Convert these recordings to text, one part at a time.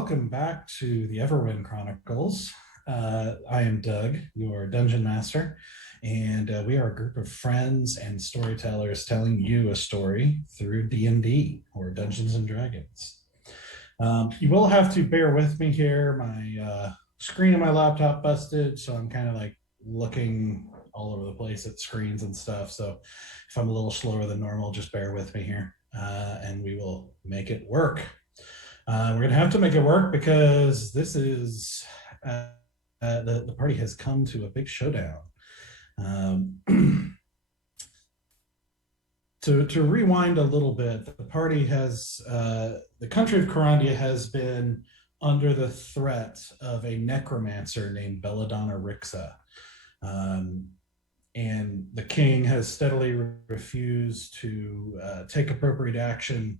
welcome back to the Everwind Chronicles. I am Doug, your dungeon master, and we are a group of friends and storytellers telling you a story through D&D, or Dungeons and Dragons. You will have to bear with me here. My screen on my laptop busted, so I'm kind of like looking all over the place at screens and stuff. So if I'm a little slower than normal, just bear with me here, and we will make it work. We're going to have to make it work because this is the party has come to a big showdown. To rewind a little bit, the party has the country of Corandia has been under the threat of a necromancer named Belladonna Rixa. And the king has steadily refused to take appropriate action,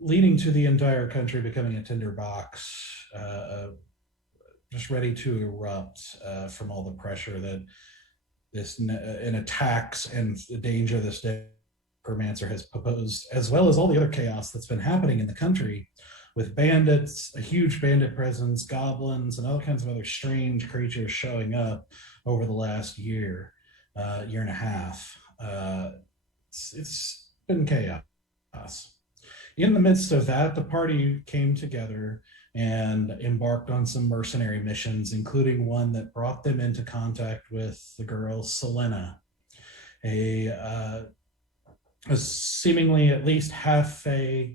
leading to the entire country becoming a tinderbox, just ready to erupt from all the pressure that this and attacks and the danger this necromancer has proposed, as well as all the other chaos that's been happening in the country with bandits, a huge bandit presence, goblins, and all kinds of other strange creatures showing up over the last year and a half. It's been chaos. In the midst of that, the party came together and embarked on some mercenary missions, including one that brought them into contact with the girl Selena, a seemingly at least half-fae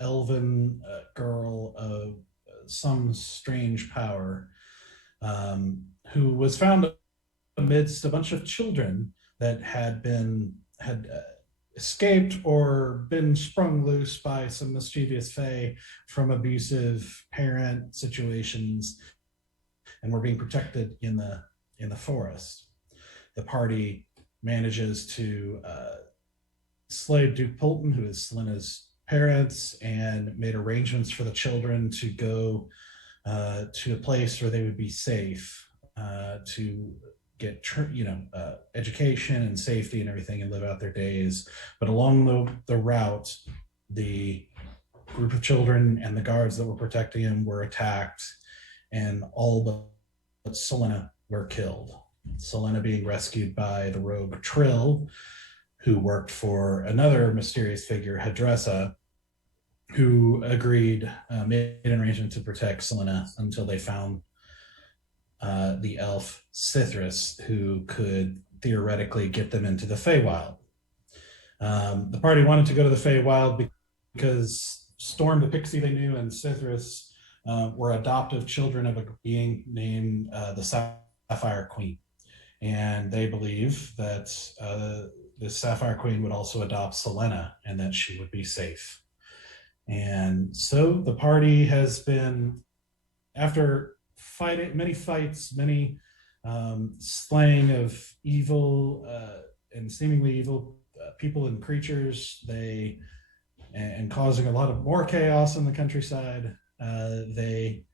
elven girl of some strange power, who was found amidst a bunch of children that had escaped or been sprung loose by some mischievous fae from abusive parent situations, and were being protected in the forest. The party manages to slay Duke Polton, who is Selena's parents, and made arrangements for the children to go to a place where they would be safe to get education and safety and everything, and live out their days. But along the route, the group of children and the guards that were protecting him were attacked, and all but Selena were killed. Selena being rescued by the rogue Trill, who worked for another mysterious figure, Hadressa, who made an arrangement to protect Selena until they found the elf Cithrus, who could theoretically get them into the Feywild. The party wanted to go to the Feywild because Storm, the pixie they knew, and Cithrus were adoptive children of a being named the Sapphire Queen. And they believe that the Sapphire Queen would also adopt Selena, and that she would be safe. And so the party has been, after many fights, many slaying of evil and seemingly evil people and creatures, and causing a lot of more chaos in the countryside, they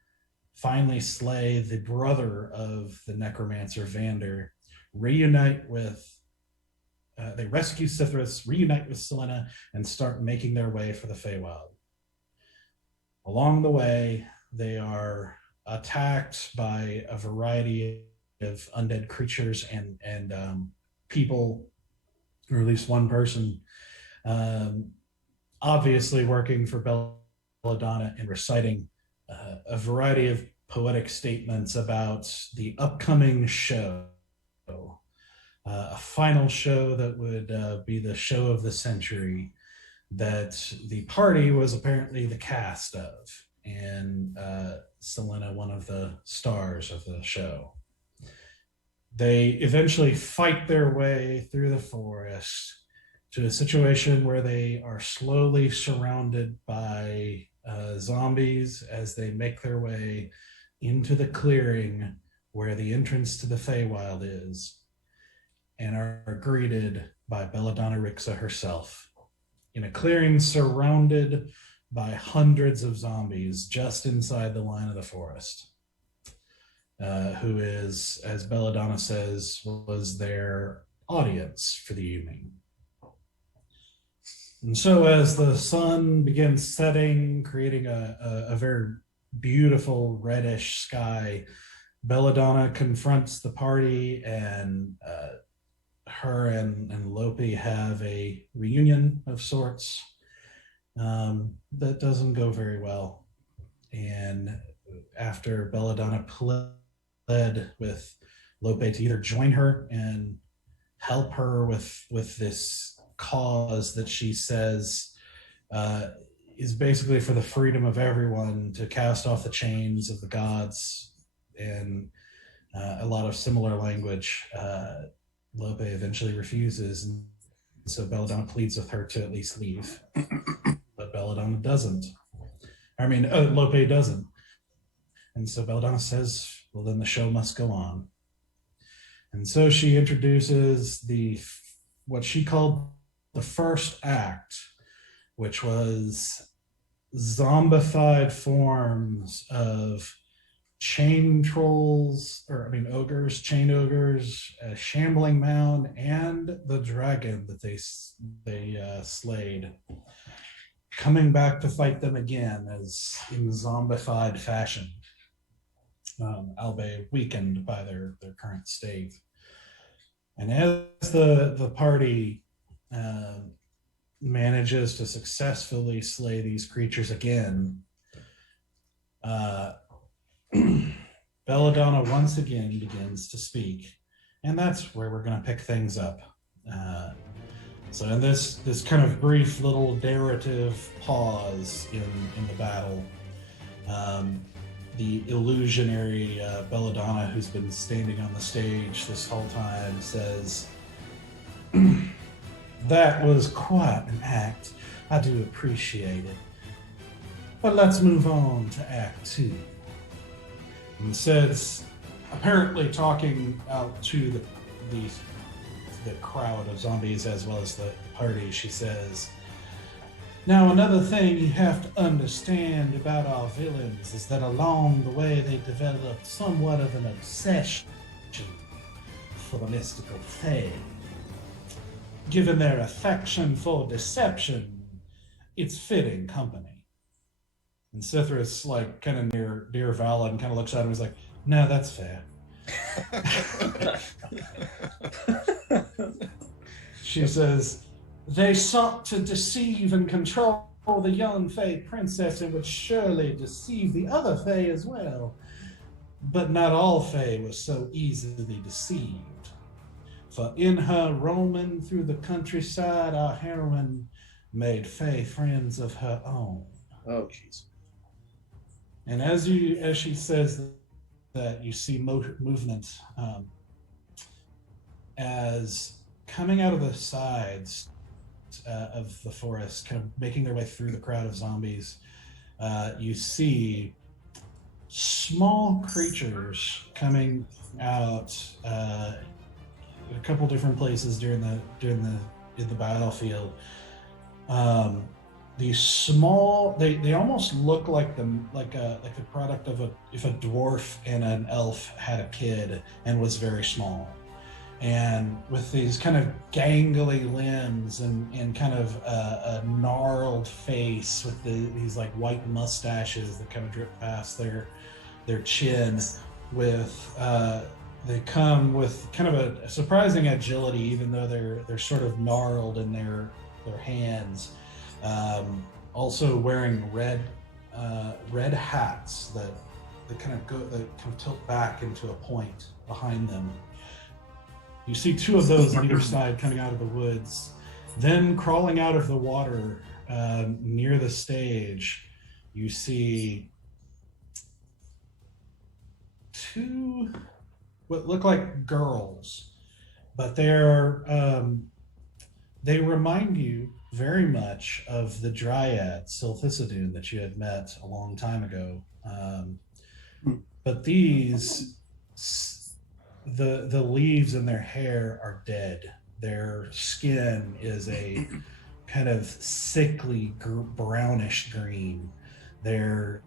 finally slay the brother of the necromancer Vander, they rescue Cithrus, reunite with Selena, and start making their way for the Feywild. Along the way, they are attacked by a variety of undead creatures and people, or at least one person, obviously working for Belladonna and reciting a variety of poetic statements about the upcoming show, a final show that would be the show of the century, that the party was apparently the cast of, and Selena one of the stars of the show. They eventually fight their way through the forest to a situation where they are slowly surrounded by zombies as they make their way into the clearing where the entrance to the Feywild is, and are greeted by Belladonna Rixa herself in a clearing surrounded by hundreds of zombies just inside the line of the forest, who is, as Belladonna says, was their audience for the evening. And so as the sun begins setting, creating a very beautiful reddish sky, Belladonna confronts the party, and her and Lope have a reunion of sorts that doesn't go very well. And after Belladonna pled with Lope to either join her and help her with this cause that she says uh, is basically for the freedom of everyone, to cast off the chains of the gods, and a lot of similar language. Lope eventually refuses, and so Belladonna pleads with her to at least leave, but Belladonna doesn't. I mean, Lope doesn't, and so Belladonna says, "Well, then the show must go on." And so she introduces what she called the first act, which was zombified forms of chain trolls, ogres, chain ogres, a shambling mound, and the dragon that they slayed, coming back to fight them again as in zombified fashion, albeit weakened by their current state. And as the party manages to successfully slay these creatures again, Belladonna once again begins to speak, and that's where we're going to pick things up. So in this kind of brief little narrative pause in the battle, the illusionary Belladonna, who's been standing on the stage this whole time, says, "That was quite an act. I do appreciate it. But let's move on to Act 2. And says, apparently talking out to the crowd of zombies as well as the party, she says, "Now, another thing you have to understand about our villains is that along the way they developed somewhat of an obsession for the mystical fae. Given their affection for deception, it's fitting company." And Cithras, like, kind of near Vala, and kind of looks at him and is like, "No, that's fair." She says, "They sought to deceive and control the young Fae princess, and would surely deceive the other Fae as well. But not all Fae were so easily deceived. For in her roaming through the countryside, our heroine made Fae friends of her own." Oh, jeez. And as she says that, you see movement as coming out of the sides of the forest, kind of making their way through the crowd of zombies. You see small creatures coming out a couple different places in the battlefield. These small, they almost look like the product of if a dwarf and an elf had a kid and was very small, and with these kind of gangly limbs and kind of a gnarled face with these like white mustaches that kind of drip past their chin. They come with kind of a surprising agility, even though they're sort of gnarled in their hands. Also wearing red hats that kind of tilt back into a point behind them. You see two of those on either side coming out of the woods. Then crawling out of the water near the stage, you see two what look like girls, but they remind you very much of the dryad Silphicidune that you had met a long time ago. But these, the leaves in their hair are dead. Their skin is a kind of sickly brownish green. Their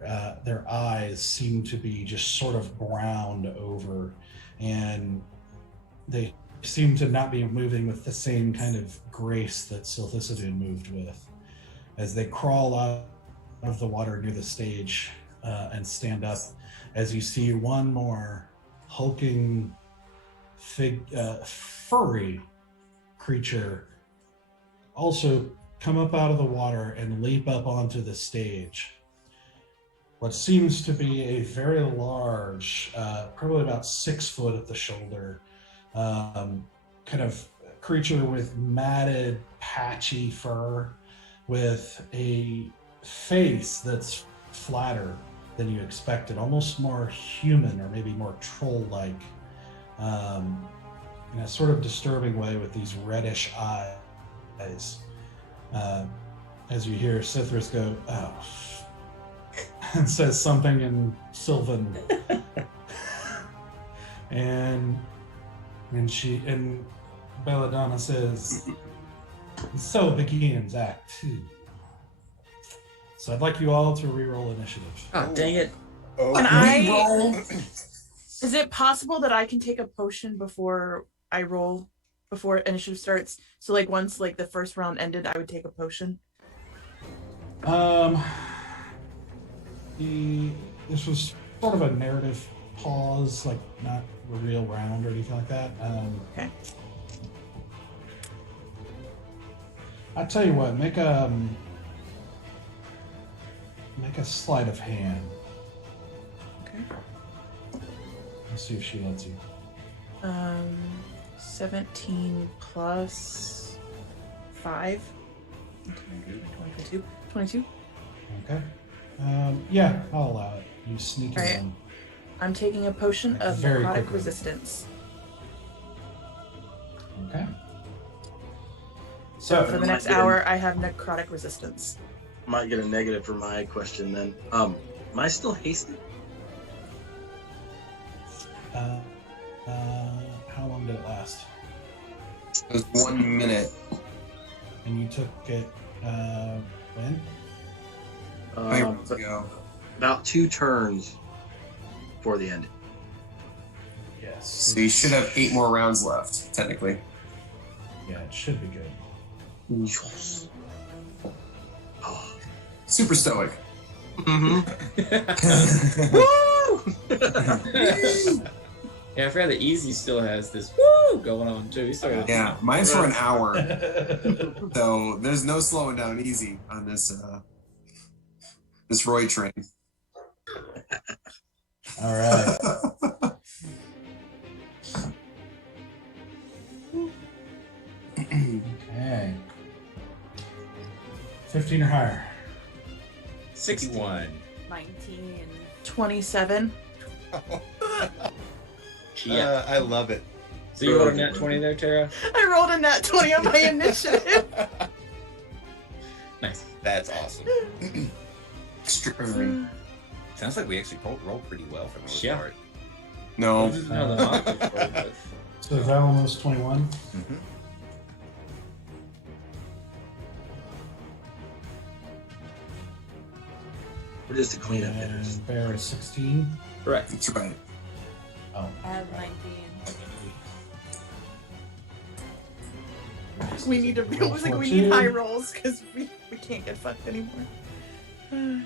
eyes seem to be just sort of browned over, and they seem to not be moving with the same kind of grace that Silthicidune moved with. As they crawl out of the water near the stage and stand up, as you see one more hulking, furry creature also come up out of the water and leap up onto the stage. What seems to be a very large, probably about 6 foot at the shoulder, kind of creature with matted, patchy fur, with a face that's flatter than you expected, almost more human or maybe more troll-like, in a sort of disturbing way with these reddish eyes. As you hear Cithras go, oh, and says something in Sylvan, and Belladonna says, so begins Act 2. So I'd like you all to re-roll initiative. Oh, dang it. Oh, Can I roll. Is it possible that I can take a potion before I roll, before initiative starts? So like once like the first round ended, I would take a potion. This was sort of a narrative pause, like not a real round or anything like that. Okay. I tell you what, make a sleight of hand. Okay. Let's see if she lets you. 17 plus 5. 22. Okay. Yeah, I'll allow it. You sneak it All right. in. I'm taking a potion of Very necrotic quickly. resistance. Okay. So So for the next hour, I have necrotic resistance. Might get a negative for my question then. Am I still hasted? how long did it last? It was 1 minute. And you took it when? Go. About 2 turns before the end. Yes. So you should have 8 more rounds left, technically. Yeah, it should be good. Yes. Oh. Super stoic. Mm-hmm. Yeah, I forgot that Easy still has this woo going on too. He still has Yeah, mine's for an hour. So there's no slowing down easy on this this Roy train. All right. Okay. 15 or higher. 61. 19. 27. Yeah. I love it. So you rolled a nat 20 there, Tara? I rolled a nat 20 on my initiative. Nice. That's awesome. Extraordinary. Sounds like we actually rolled pretty well for the most Yeah. part. No. This is how the monsters roll, but- So Valen was 21. Mm-hmm. We're just a cleanup hitters. And Bear is 16. Correct. That's right. Oh. I have 19. We need to. It was like we need high rolls because we can't get fucked anymore. Like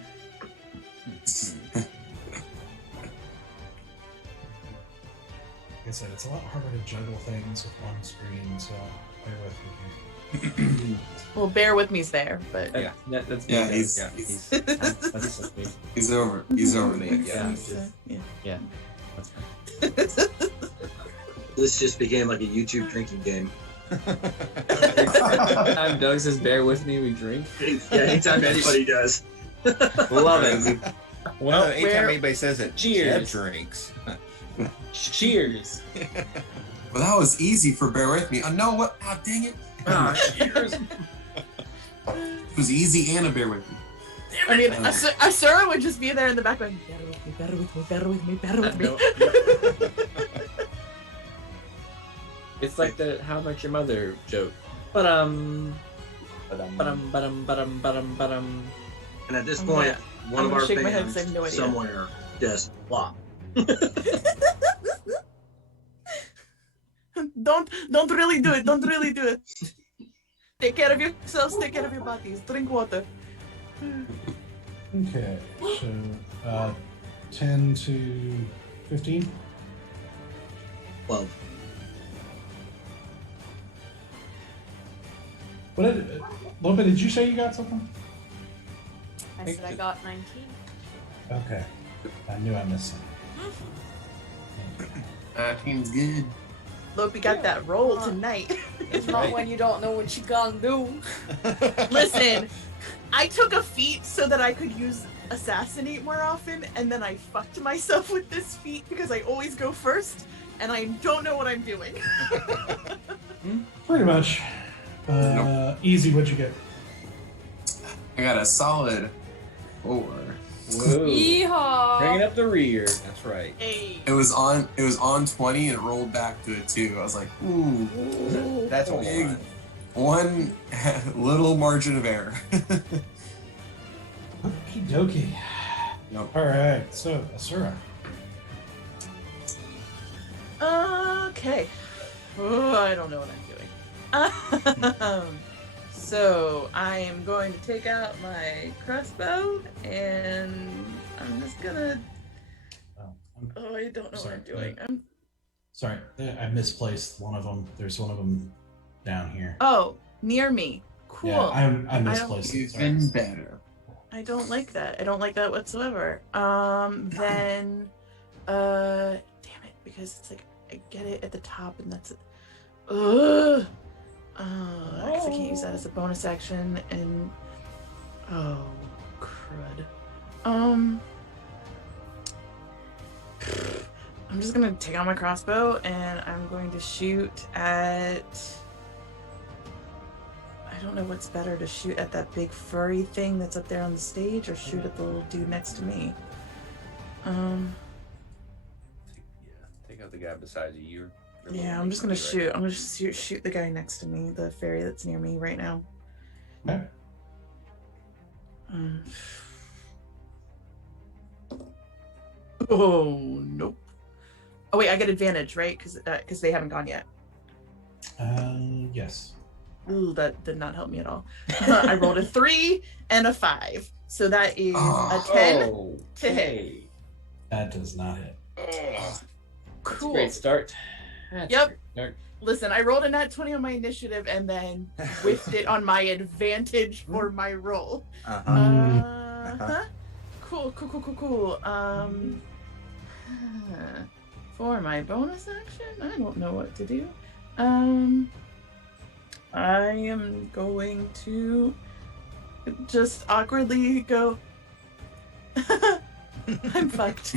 I said, it's a lot harder to juggle things with one screen, so bear with me. Well, bear with me's there, but Yeah, that's Yeah, me. he's- That's me. He's over there. Yeah. yeah. That's fine. This just became like a YouTube drinking game. Anytime Doug says bear with me, we drink. Yeah, anytime anybody does. Love it. Well, Anytime where- anybody says it, Cheers. Jeb drinks. cheers. Well, that was easy for bear with me. No, what? Ah, dang it. Ah, cheers. It was easy and a bear with me. I mean, Asura would just be there in the back going, bear with me, bear with me, bear with me, bear with me. It's like the How Much Your Mother joke. Ba-dum. Ba-dum, ba-dum, ba-dum, ba-dum, ba-dum. And at this I'm point, gonna- one I'm of gonna our shake my head fans 'cause I have no idea. somewhere just flop. Don't really do it. Don't really do it. Take care of yourselves. Take care of your bodies. Drink water. Okay, so 10 to 15. 12. What did Lopa, did you say you got something? I said I got 19. Okay. I knew I missed something. Team's good. Lopi got that roll tonight. It's not when you don't know what you gonna do. Listen, I took a feat so that I could use assassinate more often, and then I fucked myself with this feat because I always go first, and I don't know what I'm doing. Pretty much. Easy, what'd you get? I got a solid 4. Whoa. Yeehaw! Bringing up the rear. That's right. Hey. It was on 20 and it rolled back to a 2. I was like, ooh, That's a big. lot. One little margin of error. Okie dokie. Nope. Alright, so Asura. Okay. Oh, I don't know what I'm doing. So I am going to take out my crossbow, and I'm just gonna. Oh, I don't know what I'm doing. Sorry, I misplaced one of them. There's one of them down here. Oh, near me. Cool. Yeah, I misplaced it. Sorry. Even better. I don't like that. I don't like that whatsoever. Then, damn it, because it's like I get it at the top, and that's it. Ugh. Because I can't use that as a bonus action, and oh, crud. I'm just gonna take out my crossbow, and I'm going to shoot at. I don't know what's better, to shoot at that big furry thing that's up there on the stage, or shoot at the little dude next to me. Take out the guy beside you. Yeah, I'm just gonna shoot. I'm gonna shoot the guy next to me, the fairy that's near me right now. Okay. Oh nope. Oh wait, I get advantage, right? Because they haven't gone yet. Yes. Ooh, that did not help me at all. I rolled a 3 and a 5, so that is a 10 to hit. That does not hit. That's Cool. a great start. That's Yep. a great start. Listen, I rolled a nat 20 on my initiative and then whiffed it on my advantage for my roll. Uh-huh. Cool. For my bonus action, I don't know what to do. I am going to just awkwardly go. I'm fucked.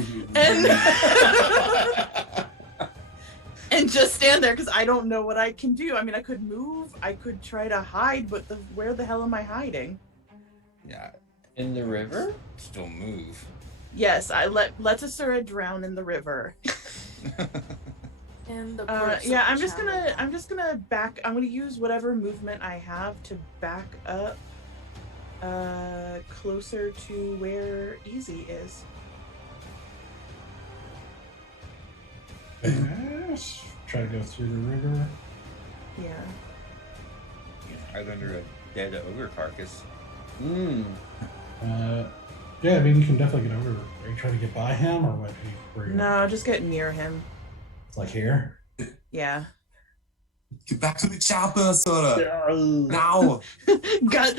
And just stand there because I don't know what I can do. I mean, I could move, I could try to hide, but where the hell am I hiding? Yeah, In the river? still move. Yes, I let Asura drown in the river. And the Yeah, I'm just gonna back. I'm gonna use whatever movement I have to back up, closer to where Easy is. Yes. Try to go through the river. Yeah. Hide under a dead ogre carcass. Yeah, I mean, you can definitely get over. Are you trying to get by him, or what? Where you No, just get near him. like here? Yeah. Get back to the chopper, Sora. Now. Got.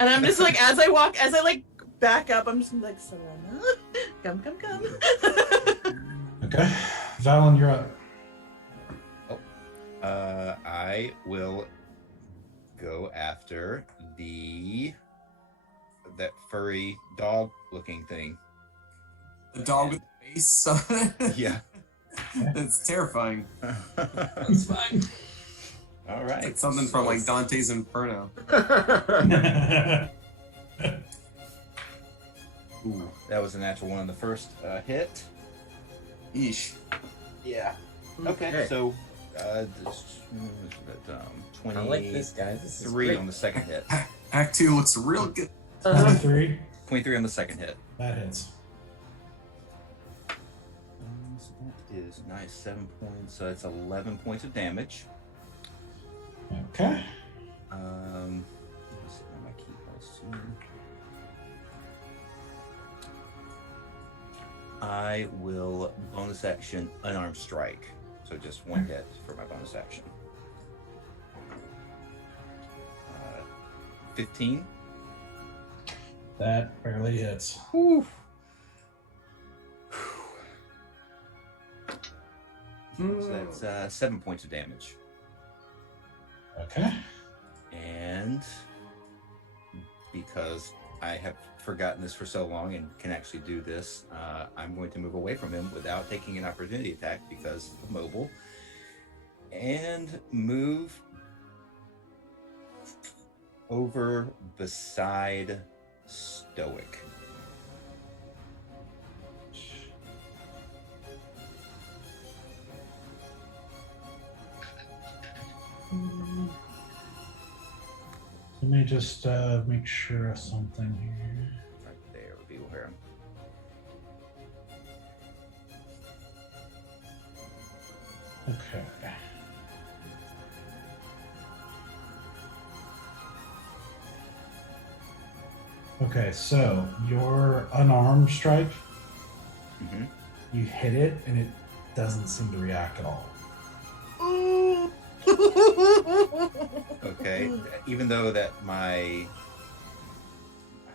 And I'm just like, as I back up, I'm just like, Serena, come. Okay, Valen, you're up. I will go after that furry dog-looking thing. The dog with the face on it. Yeah. That's terrifying. That's fine. All It's right. like something from like Dante's Inferno. Ooh, that was a natural one on the first hit. Eesh. Yeah. Okay. Okay. So, 20. I like this, guys. This is 3 great. on the second hit. Act 2 looks real good. 23. 23 on the second hit. That hits. So that is nice. 7 points. So that's 11 points of damage. Okay. Let's see what my key was too. I will bonus action unarmed strike. So just one hit for my bonus action. 15. That barely hits. Whew. So that's 7 points of damage. Okay. And because I have forgotten this for so long and can actually do this, I'm going to move away from him without taking an opportunity attack because of mobile. And move over beside Stoic. Let me just make sure of something here. Right there, reveal him. Okay. Okay, so your unarmed strike, Mm-hmm. you hit it and it doesn't seem to react at all. Okay, even though that I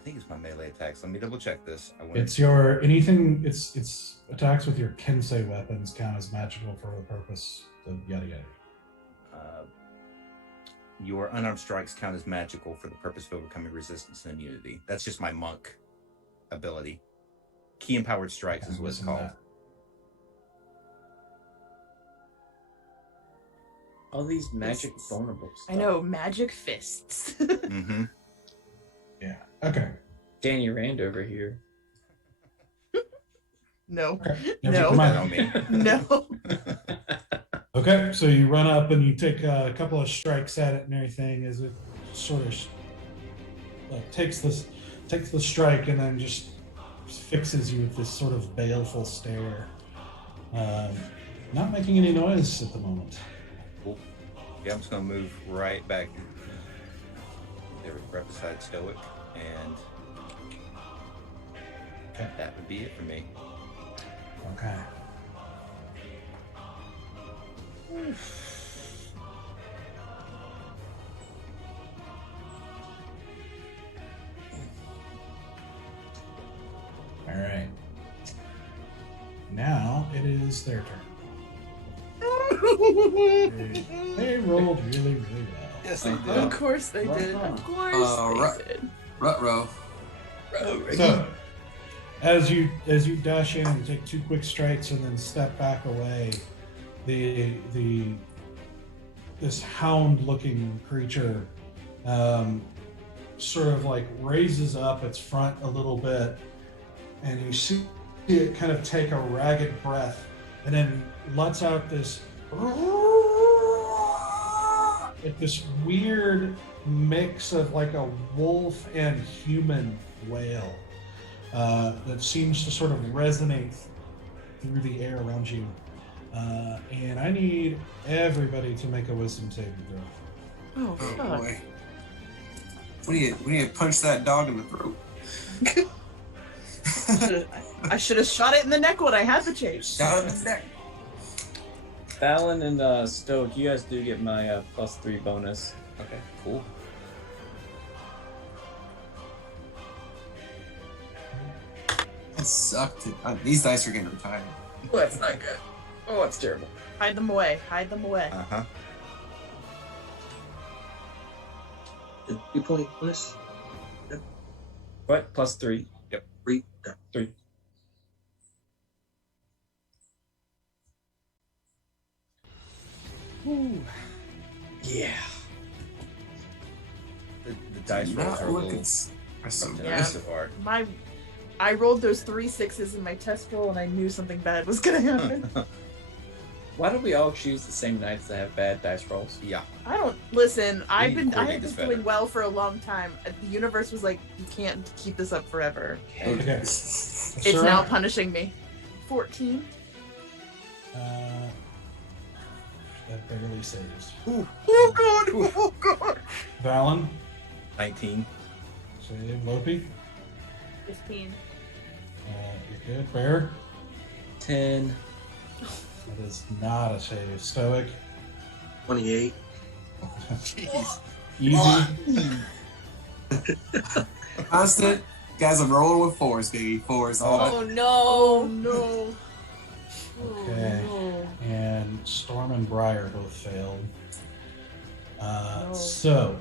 think it's my melee attacks. Let me double check this. It's your it's attacks with your Kensei weapons count as magical for the purpose of yada yada. Your unarmed strikes count as magical for the purpose of overcoming resistance and immunity. That's just my monk ability. Key empowered strikes is what it's called. All these magic vulnerable stuff. I know, magic fists. Mm-hmm. Yeah. Okay. Danny Rand over here. No. Okay. No. Mind. On me. No. Okay, so you run up and you take a couple of strikes at it and everything as it sort of like takes the strike and then just fixes you with this sort of baleful stare. Not making any noise at the moment. Cool. Yeah, I'm just gonna move right back there, right beside Stoic, and Okay. that would be it for me. Okay. All right. Now it is their turn. They rolled really, really well. Yes, they did. Of course they did. Of course they did. Rutro. So, as you dash in and take two quick strikes and then step back away, this hound-looking creature sort of like raises up its front a little bit, and you see it kind of take a ragged breath, and then lets out this weird mix of like a wolf and human wail that seems to sort of resonate through the air around you. And I need everybody to make a wisdom saving throw. Oh, Oh fuck. boy. We need to punch that dog in the throat. I should have shot it in the neck when I had the chase. Down the neck. Fallon and Stoic, you guys do get my +3 bonus. Okay, cool. That sucked. These dice are getting retired. Oh, that's not good. Oh, that's terrible. Hide them away. Hide them away. Uh-huh. 2 point bonus. What? +3. 3. 3. Ooh. Yeah. The dice rolls are a little Are so rough to good. Yeah. so far. I rolled those 3 6s in my test roll, and I knew something bad was gonna happen. Why do we all choose the same knights that have bad dice rolls? Yeah. I don't listen. I need to have coordinate been this doing better. well for a long time. The universe was like, you can't keep this up forever. Okay. It's now punishing me. 14. That barely saves. Ooh. Oh god! Oh god! Valen, 19. save. Lopi, 15. you're good. Bear, 10. that is not a save. Stoic, 28. Jeez. easy. Constant. Guys, I'm rolling with 4s, baby. 4s. Oh no! Oh no. Okay. Oh, And Storm and Briar both failed. No. So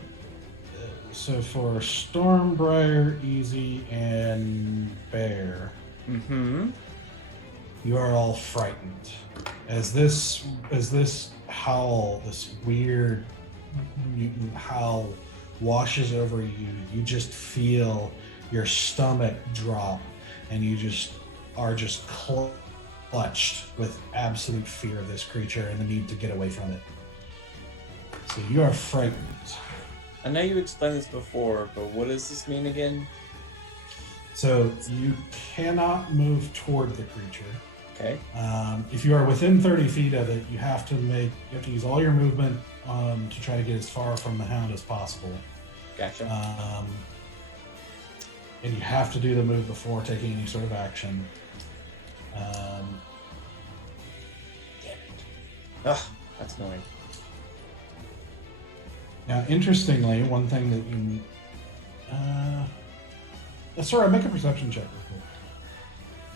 for Storm, Briar, Easy, and Bear, Mm-hmm. you are all frightened as this howl, this weird mutant howl, washes over you. You just feel your stomach drop, and you just are clutched with absolute fear of this creature and the need to get away from it. So you are frightened. I know you explained this before, but what does this mean again? So you cannot move toward the creature. Okay. If you are within 30 feet of it, you have to use all your movement to try to get as far from the hound as possible. Gotcha. And you have to do the move before taking any sort of action. Ugh, that's annoying. Now, interestingly, one thing that you... sorry, make a perception check real quick.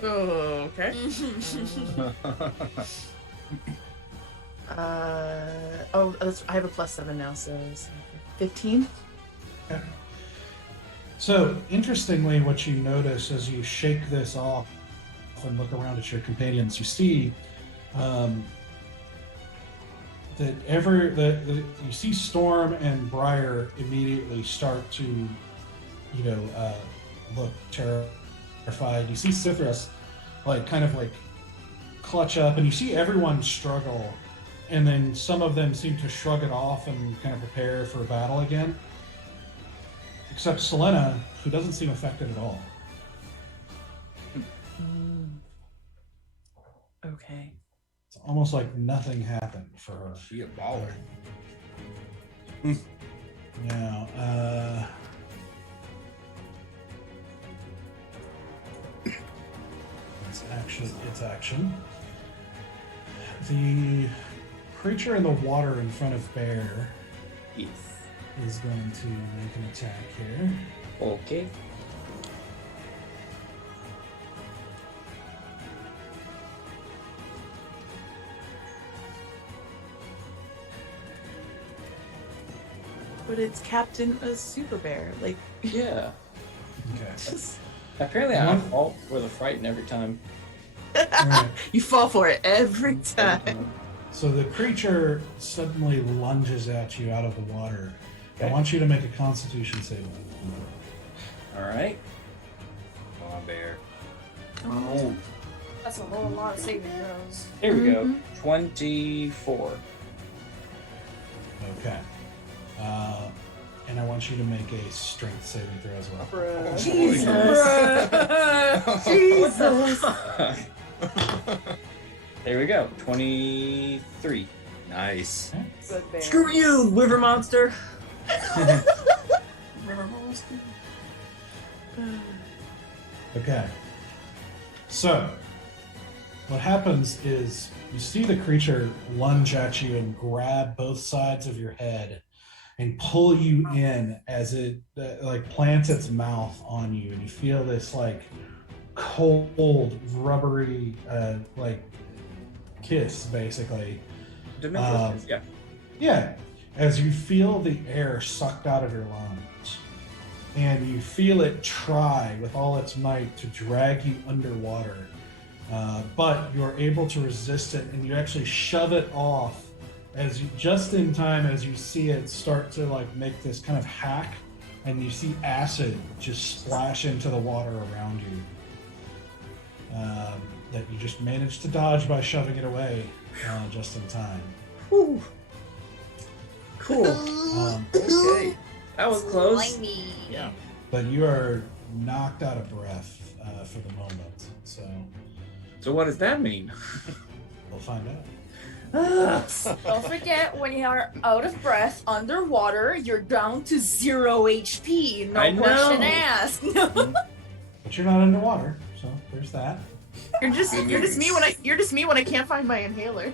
Oh, okay. I have a +7 now, so it's 15. Okay. So, interestingly, what you notice as you shake this off and look around at your companions, you see that you see Storm and Briar immediately start to, look terrified. You see Cithras kind of clutch up, and you see everyone struggle, and then some of them seem to shrug it off and kind of prepare for battle again. Except Selena, who doesn't seem affected at all. Okay. It's almost like nothing happened for her. She a baller. Now, it's action. The creature in the water in front of Bear Yes. is going to make an attack here. Okay. But it's Captain a Super Bear. Yeah. Okay. Apparently I fall for the frighten every time. Alright. You fall for it every time. So the creature suddenly lunges at you out of the water. I Okay. want you to make a Constitution save. Alright. Come on, Bear. Oh. That's a whole lot of saving throws. Here we go. 24. Okay. And I want you to make a strength saving throw as well. Bruh. Jesus. There we go. 23. Nice. Good bear. Screw you, river monster! Okay. So, what happens is you see the creature lunge at you and grab both sides of your head and pull you in as it plants its mouth on you, and you feel this cold, rubbery kiss, basically. Dimensions, yeah. Yeah, as you feel the air sucked out of your lungs, and you feel it try with all its might to drag you underwater, but you're able to resist it, and you actually shove it off just in time as you see it start to make this kind of hack, and you see acid just splash into the water around you. That you just managed to dodge by shoving it away just in time. Whew. Cool. Okay. That was close. Slimy. Yeah. But you are knocked out of breath for the moment. So So what does that mean? well, find out. Don't forget, when you are out of breath underwater, you're down to 0 HP. No I know. question asked. But you're not underwater, so there's that. You're just Good you're just me news. when I can't find my inhaler.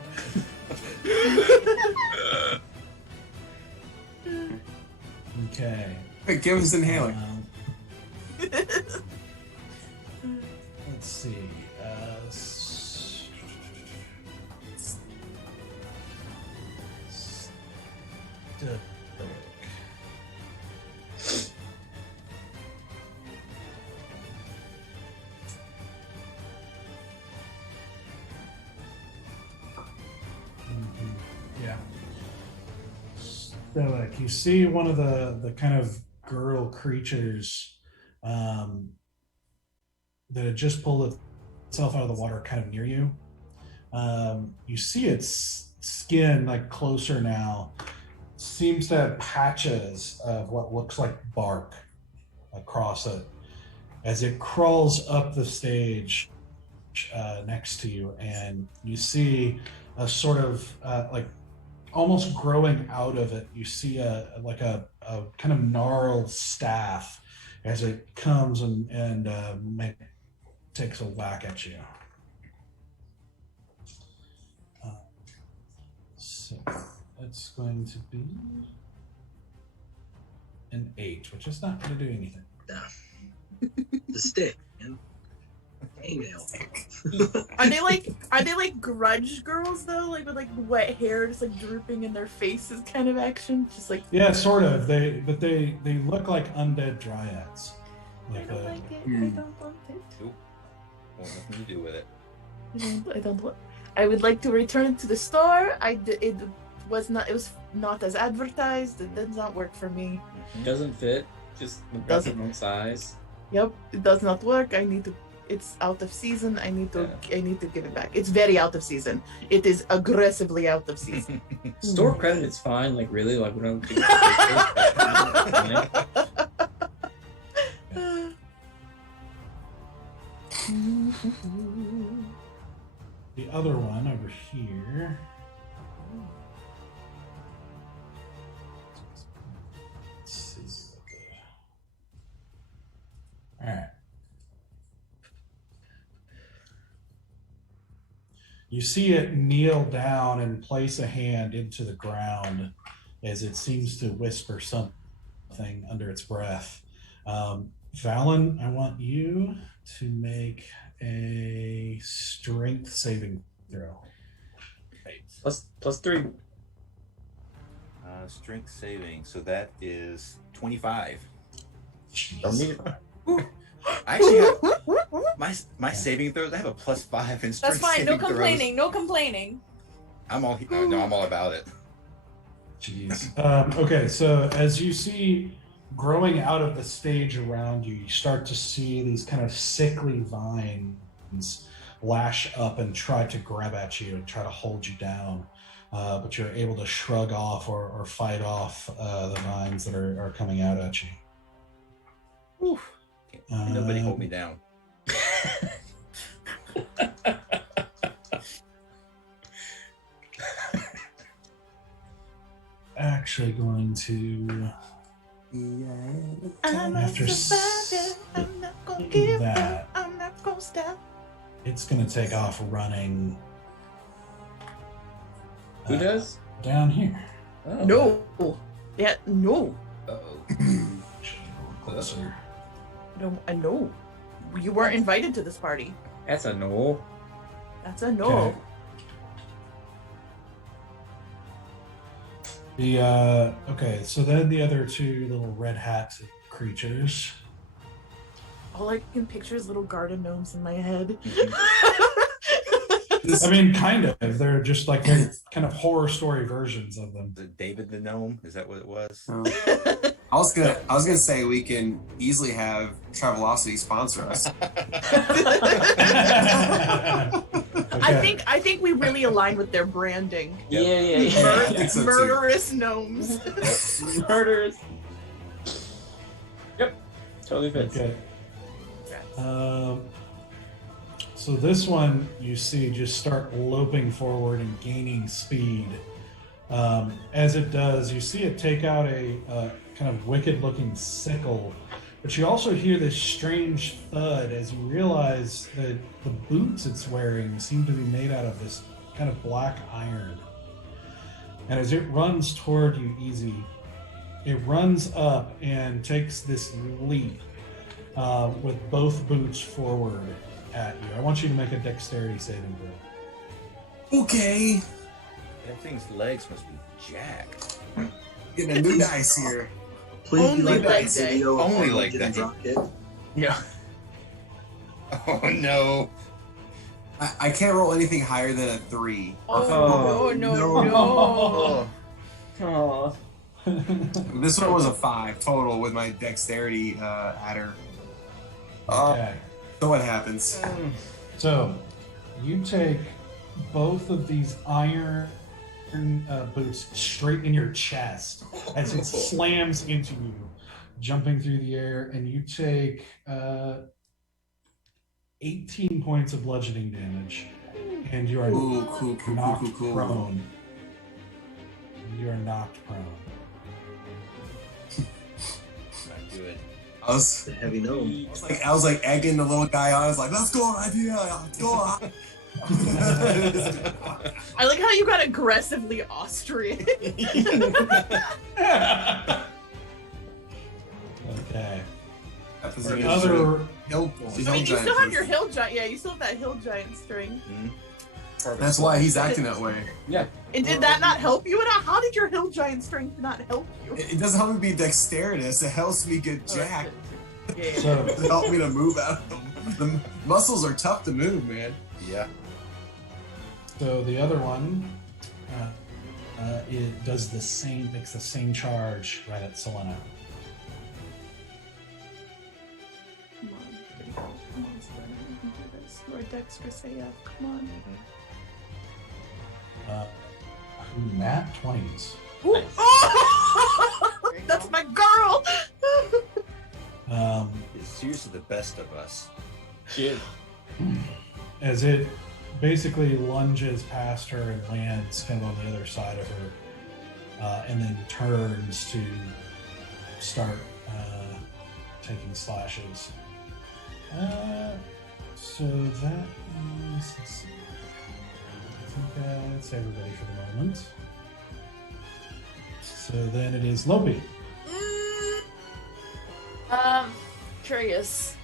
Okay. Hey, give us an inhaler. Let's see. Stoic. Yeah. Stoic. You see one of the kind of girl creatures that had just pulled itself out of the water kind of near you. You see its skin like closer now. Seems to have patches of what looks like bark across it as it crawls up the stage next to you, and you see a sort of like almost growing out of it. You see a kind of gnarled staff as it comes and takes a whack at you. So it's going to be an 8, which is not going to do anything. The stick, man. Hangnail. Are they like grudge girls though? Like with like wet hair just like drooping in their faces kind of action? Just like Yeah, sort of. They look like undead dryads. I Like don't a, like it. I don't want it. Nope. Won't nothing to do with it. I don't want. I would like to return it to the store. It was not as advertised. It does not work for me. Doesn't fit. Just Doesn't. wrong size. Yep, it does not work. It's out of season. I need to give it back. It's very out of season. It is aggressively out of season. Store credit is fine. Like really, like we don't. the other one over here. Let's see. All right. You see it kneel down and place a hand into the ground as it seems to whisper something under its breath. Valen, I want you to make a strength saving throw. Plus 3. Strength saving. So that is 25. Don't need it. I actually have my saving throws. I have a +5 in strength That's fine. No saving throws. complaining. No complaining. I'm all no, I'm all about it. Jeez. Okay, so as you see growing out of the stage around you, you start to see these kind of sickly vines lash up and try to grab at you and try to hold you down. But you're able to shrug off or fight off the vines that are coming out at you. Oof. Nobody hold me down. Actually going to I'm After a survivor. I'm not gonna give up. I'm not gonna stop. it's going to take off running Who does? down here. Oh. No. Yeah. No. Uh-oh. Should go closer. No. I know. You weren't invited to this party. That's a no. That's a no. Okay, so then the other two little red hat creatures. All I can picture is little garden gnomes in my head. I mean, kind of. They're just like they're kind of horror story versions of them. The David the Gnome? Is that what it was? I was gonna say we can easily have Travelocity sponsor us. Okay. I think we really align with their branding. Yeah. I think so too. Murderous gnomes. Murderers. Yep. Totally fits. Okay. So this one you see just start loping forward and gaining speed. As it does, you see it take out a kind of wicked-looking sickle, but you also hear this strange thud as you realize that the boots it's wearing seem to be made out of this kind of black iron. And as it runs toward you, Easy, it runs up and takes this leap with both boots forward at you. I want you to make a dexterity saving throw. Okay. That thing's legs must be jacked. Getting a new dice here. Please Only be like leg that day. video. of Only Arnold leg getting day. drop kicked. Yeah. Oh no. I can't roll anything higher than a 3. Oh, no. Oh. Oh. This one was a 5 total with my dexterity adder. Okay. So what happens? So you take both of these iron boots straight in your chest as it slams into you, jumping through the air, and you take 18 points of bludgeoning damage, and you are Ooh, cool. knocked prone. You are knocked prone. Not good. I was The heavy gnome. I was like egging the little guy on. I was like, let's go, idea, let's go. I like how you got aggressively Austrian. Okay. That was The a other hill, I mean, you still have your hill giant. Yeah, you still have that hill giant string. That's why he's acting that way. And did that not help you at all? How did your hill giant strength not help you? It doesn't help me be dexterous. It helps me get jacked. Yeah. so It helps me to move out of them. The muscles are tough to move, man. Yeah. So the other one, it does the same, makes the same charge right at Selena. Come on, come on, Selena, you can do this. Lord Dexter, say yeah. Come on. Nat 20s. Ooh. That's my girl. It's usually the best of us. Shit. As it basically lunges past her and lands kind of on the other side of her, and then turns to start taking slashes. So that is, let's see. I think that's everybody for the moment. So then it is Lopi. Curious.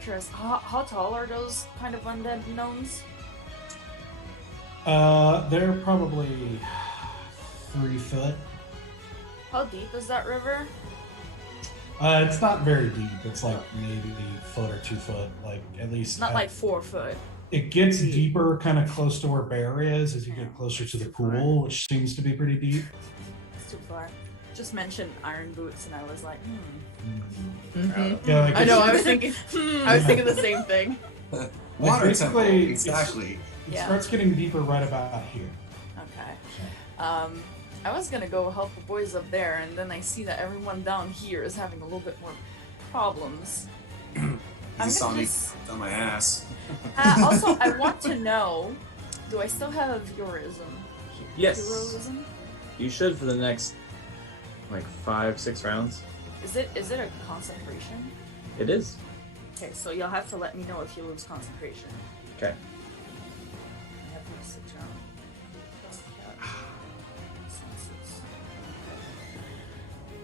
Curious. How tall are those kind of undead gnomes? They're probably 3 foot. How deep is that river? It's not very deep. It's like maybe a foot or 2 foot, like at least. Not like 4 foot. It gets deeper, kind of close to where Bear is, as you get closer to the pool, which seems to be pretty deep. It's too far. Just mentioned iron boots, and I was like, Yeah, like I know. it's- I was thinking. I was thinking the same thing. Water temple, basically, exactly. It Yeah. starts getting deeper right about here. Okay. I was gonna go help the boys up there, and then I see that everyone down here is having a little bit more problems. You saw me on my ass. Also, I want to know, do I still have heroism? Yes. Heroism? You should for the next, like 5-6 rounds. Is it a concentration? It is. Okay, so you'll have to let me know if you lose concentration. Okay. I have to sit down.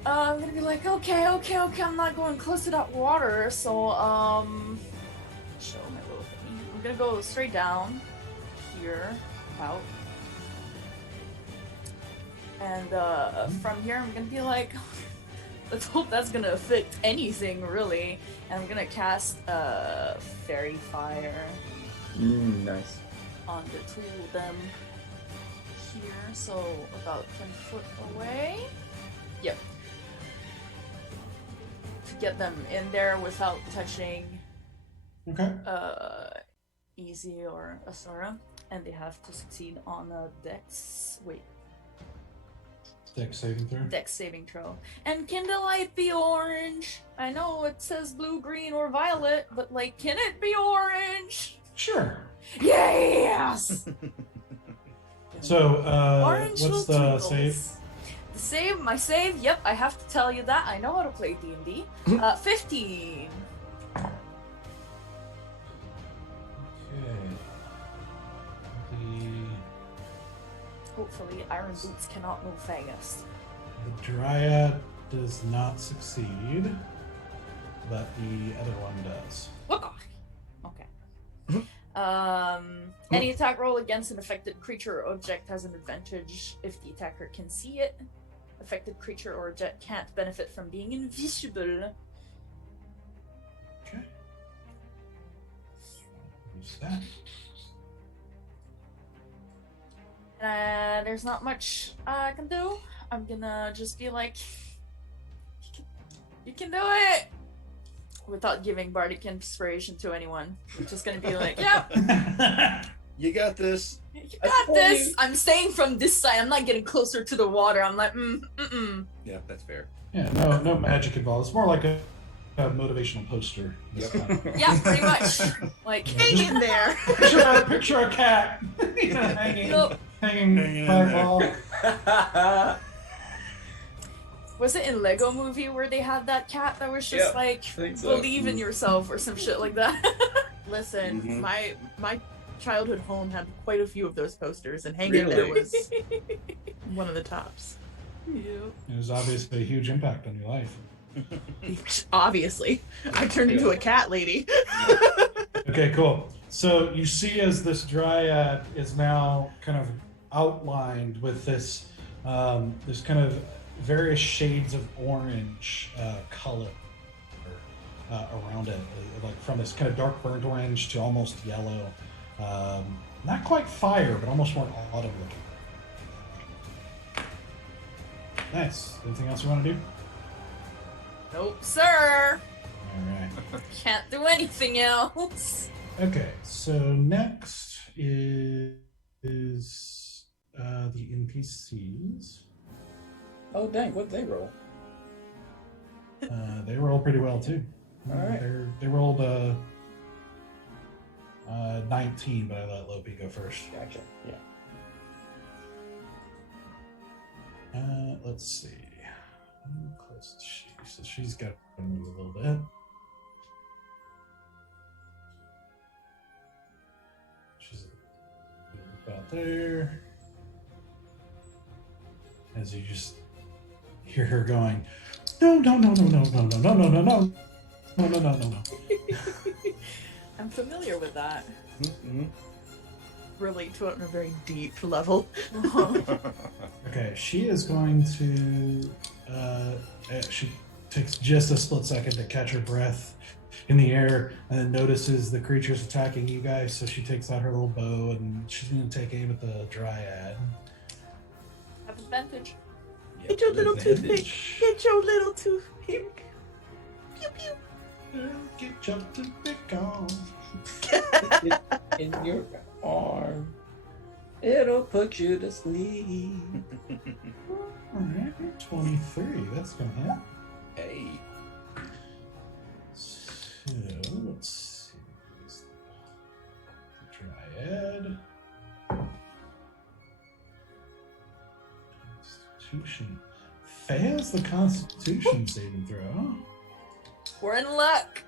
I'm gonna be like, okay, I'm not going close to that water, so, show my little thingy. I'm gonna go straight down here, about. And, from here, I'm gonna be like, let's hope that's gonna affect anything, really. And I'm gonna cast, Fairy Fire Nice. on the two of them here, so about 10 foot away. Yep. To get them in there without touching Okay. Easy or Asura, and they have to succeed on a Dex saving throw. dex saving throw. And can the light be orange? I know it says blue, green, or violet, but like, can it be orange? Sure. Yes. So, Orange what's the little save? toodles. The save, my save. Yep, I have to tell you that. I know how to play D&D. 15. Okay. Hopefully, Iron Boots cannot move fast. The Dryad does not succeed, but the other one does. Okay. Any attack roll against an affected creature or object has an advantage if the attacker can see it. Affected creature or object can't benefit from being invisible. Okay. Use that. There's not much I can do. I'm gonna just be like, you can do it! Without giving bardic inspiration to anyone. I'm just gonna be like, yep, You got this. you got this! I'm staying from this side. I'm not getting closer to the water. I'm like, Yeah, that's fair. Yeah, no magic involved. It's more like a motivational poster. This time. Yeah, pretty much. Like, Hang in there. Picture a cat hanging, Nope. hanging fireball. was it in Lego Movie where they had that cat that was just Yeah, like, think so. believe in yourself or some shit like that? Listen, Mhm. my childhood home had quite a few of those posters, and Hang In There Really? was one of the tops. It was obviously a huge impact on your life. Obviously, I turned into a cat lady. Okay, cool. So you see as this dryad is now kind of outlined with this this kind of various shades of orange color around it, like from this kind of dark burnt orange to almost yellow. Not quite fire, but almost more autumn looking. Nice. Anything else you want to do? Nope, sir. All right. Can't do anything else. Okay, so next is the NPCs. Oh dang, what'd they roll? They roll pretty well too. All right. They rolled 19, but I let Lopi go first. Gotcha. Yeah. Let's see. How close is she? So she's got to move a little bit. She's about there. As you just hear her going, no, no, no, no, no, no, no, no, no, no, no, no, no, no, no. I'm familiar with that. Mm-hmm. Relate to it on a very deep level. Okay, she is going to. She takes just a split second to catch her breath in the air, and then notices the creature's attacking you guys. So she takes out her little bow, and she's going to take aim at the dryad. Have advantage. Get your little toothpick. Get your little toothpick. Pew pew. Get your toothpick on. In your arm, it'll put you to sleep. All right, 23. That's going to hit. Hey. So let's see. Where's the dryad. Constitution. Fails the Constitution saving throw. We're in luck.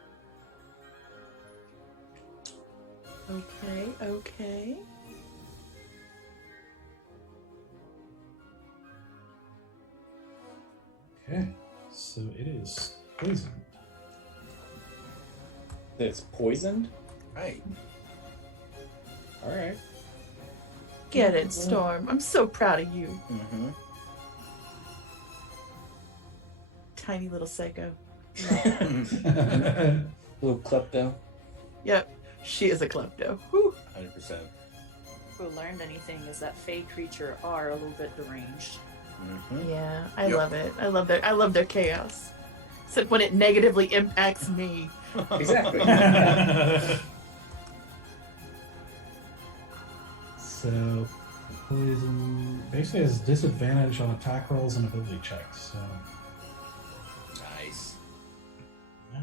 Okay, okay. Okay, so it is poisoned. It's poisoned? Right. Alright. Get it, Storm. I'm so proud of you. Mm-hmm. Tiny little psycho. Little klepto. Yep, she is a klepto. Whew. 100%. Who learned anything is that fey creature are a little bit deranged. Mm-hmm. Yeah, I Yep. love it. I love their chaos. Except when it negatively impacts me. Exactly. So, poison basically has disadvantage on attack rolls and ability checks. So, Nice. yeah.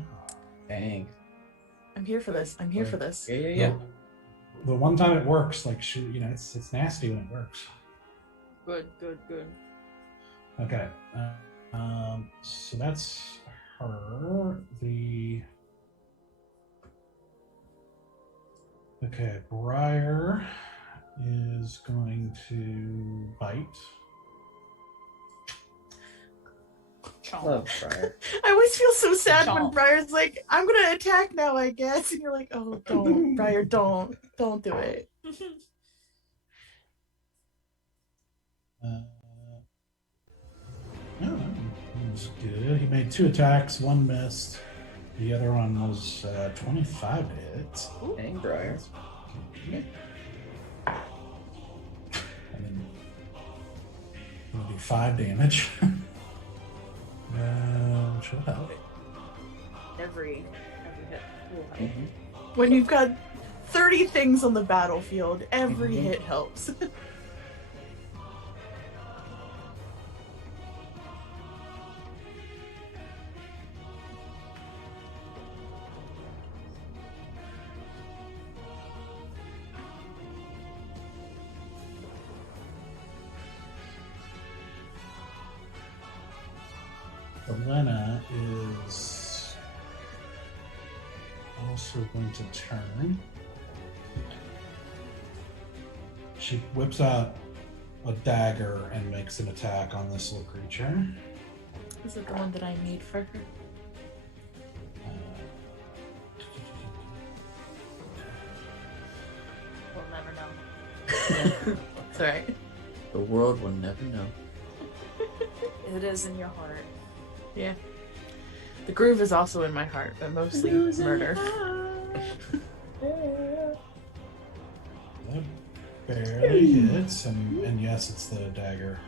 Dang. I'm here for this. I'm here for this. Yeah. the one time it works, like it's nasty when it works. Good. Okay. So that's her. Okay, Briar is going to bite. Chomp. Love Briar. I always feel so sad when Chomp. Briar's like, I'm gonna attack now, I guess. And you're like, oh, don't, Briar, don't do it. No, that was good. He made 2 attacks, 1 missed. The other one was 25 hits. Dang, Briar. And then we'll do 5 damage. Which will help. Every hit will help. When you've got 30 things on the battlefield, every hit helps. Elena is also going to turn. She whips out a dagger and makes an attack on this little creature. Is it the one that I made for her? We'll never know. It's alright. The world will never know. It is in your heart. Yeah. The groove is also in my heart, but mostly murder. That barely hits, and yes, it's the dagger.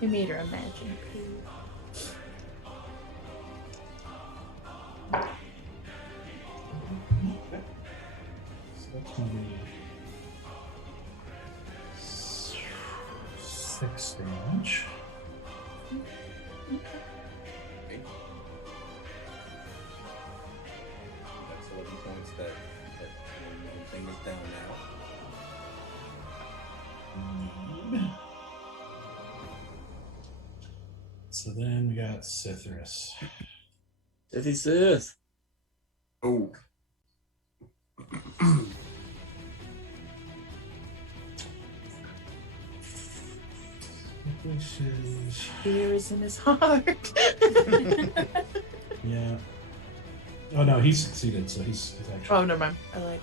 We made her imagine. So that's going to be 6 damage. That's 11 points that thing is down now. So then we got Cithrus. Sithy Sith. Oh. This is Fear is in his heart. yeah. Oh no, he succeeded, so he's actually. Oh, never mind. I like.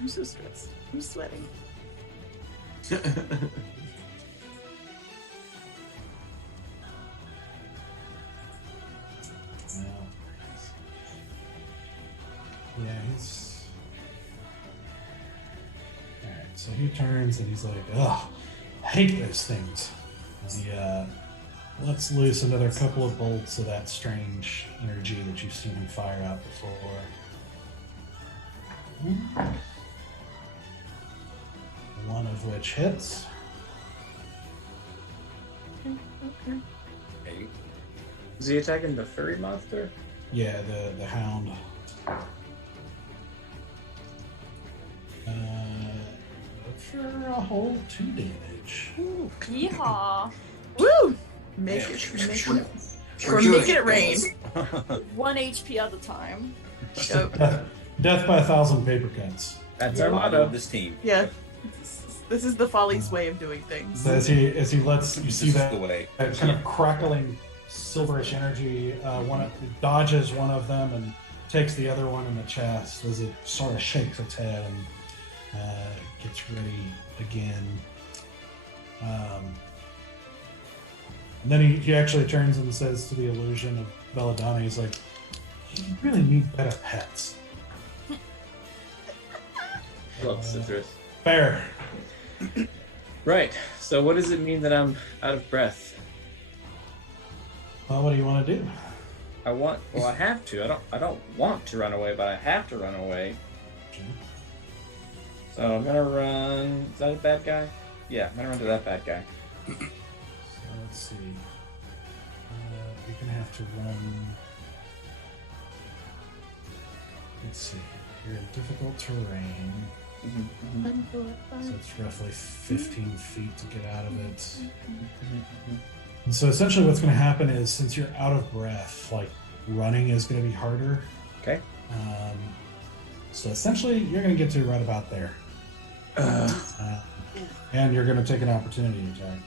I'm so stressed. I'm sweating. Yeah, he's. Alright, so he turns and he's like, ugh, I hate those things. And he lets loose another couple of bolts of that strange energy that you've seen him fire out before. One of which hits. Okay. Okay. Is he attacking the furry monster? Yeah, the hound. For a whole 2 damage. Yeehaw! Woo! Make it. We're making it rain. 1 HP at a time. Yep. Death by 1,000 paper cuts. That's I our love motto. this team. Yeah. This is the Folly's way of doing things. So as he lets you This see is that, the way. that kind of crackling silverish energy, dodges one of them and takes the other one in the chest as it sort of shakes its head and gets ready again. And then he actually turns and says to the illusion of Belladonna, he's like, you really need better pets. Love Citrus. Fair. Right. So what does it mean that I'm out of breath? Well, what do you want to do? I have to. I don't want to run away, but I have to run away. So I'm gonna run. Is that a bad guy? Yeah, I'm gonna run to that bad guy. let's see. You're gonna have to run. Let's see. You're in difficult terrain, so it's roughly 15 feet to get out of it. And so essentially, what's going to happen is, since you're out of breath, like running is going to be harder. Okay. So essentially, you're going to get to right about there, and you're going to take an opportunity attack.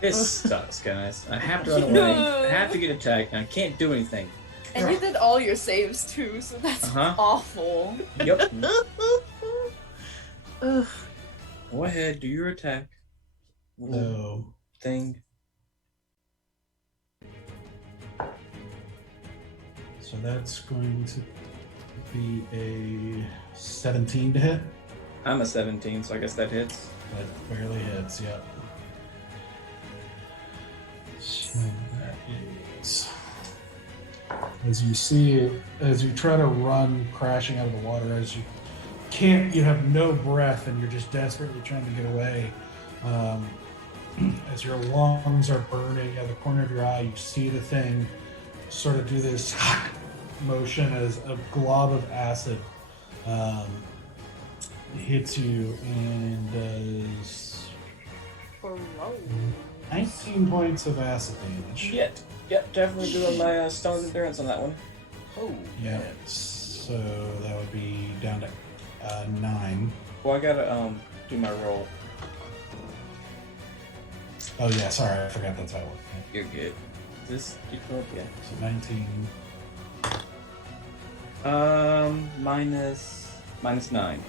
This sucks, guys. I have to run away. I have to get attacked, and I can't do anything. And you did all your saves too, so that's awful. Yep. Ugh. Go ahead, do your attack. So Thing. So that's going to be a 17 to hit. I'm a 17, so I guess that hits. That barely hits, yep. So that is, as you see, as you try to run crashing out of the water, as you can't, you have no breath and you're just desperately trying to get away. As your lungs are burning at the corner of your eye, you see the thing sort of do this motion as a glob of acid hits you and does 19 points of acid damage. Yep, definitely doing my Stone's Endurance on that one. Oh, Yeah, so that would be down to 9. Well, I gotta do my roll. Oh yeah, sorry, I forgot that's how it worked. You're good. This equal? Yeah. So 19. Minus 9.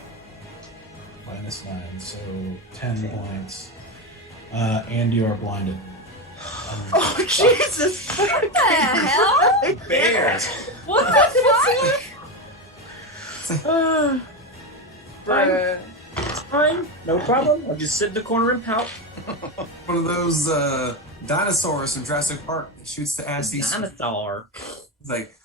Minus 9, so 10 points. And you are blinded. Oh Jesus! What the hell? bears! What the fuck? Fine. It's fine. No problem. I'll just sit in the corner and pout. One of those dinosaurs from Jurassic Park that shoots the acid. Dinosaur. It's like,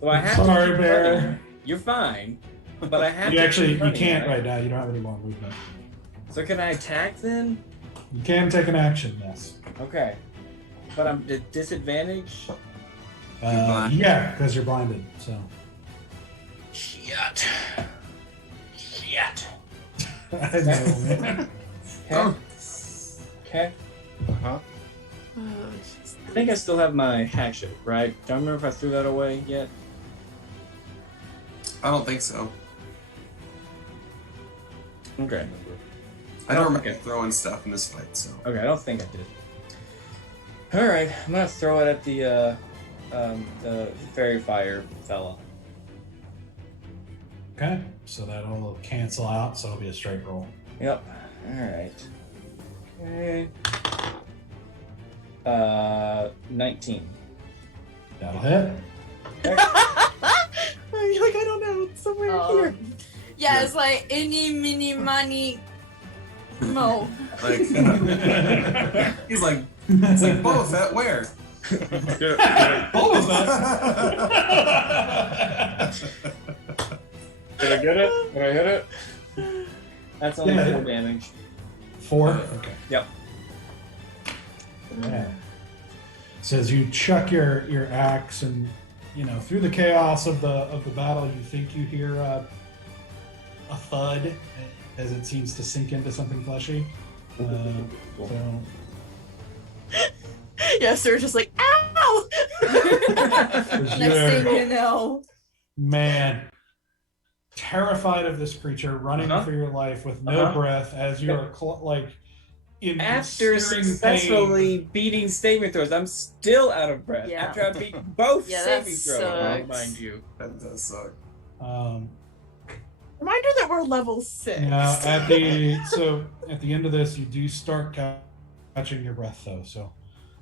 Well, I have to Sorry, keep Bear. running. You're fine, but I have You to. actually, keep you running, can't right now. You don't have any more movement. So can I attack then? You can take an action, yes. Okay, but I'm at disadvantage. Yeah, because you're blinded. So. Shit. I know, man. Okay. Okay. Uh-huh. I think I still have my hack shit, right? Don't remember if I threw that away yet. I don't think so. Okay. I don't remember Okay. throwing stuff in this fight, so. Okay, I don't think I did. All right, I'm gonna throw it at the fairy fire fella. Okay, so that'll cancel out, so it'll be a straight roll. Yep. All right. Okay. 19. That'll hit. You're like, I don't know, it's somewhere here. Yeah, it's like any mini money. No. Like, he's like, it's like, Boba Fett, where? Boba Fett! Did I get it? Did I hit it? That's only Yeah. 4 damage. 4? Okay. Yep. Yeah. So as you chuck your axe and, through the chaos of the battle, you think you hear a thud as it seems to sink into something fleshy. So Yeah, Sir just like, ow! Next thing you know. Man, terrified of this creature, running for your life with no breath as you are in After searing successfully pain. beating saving throws, I'm still out of breath. Yeah. After I beat both Yeah, that saving throws, sucks. mind you. That does suck. Reminder that we're level 6. Now, at the end of this, you do start catching your breath, though. So,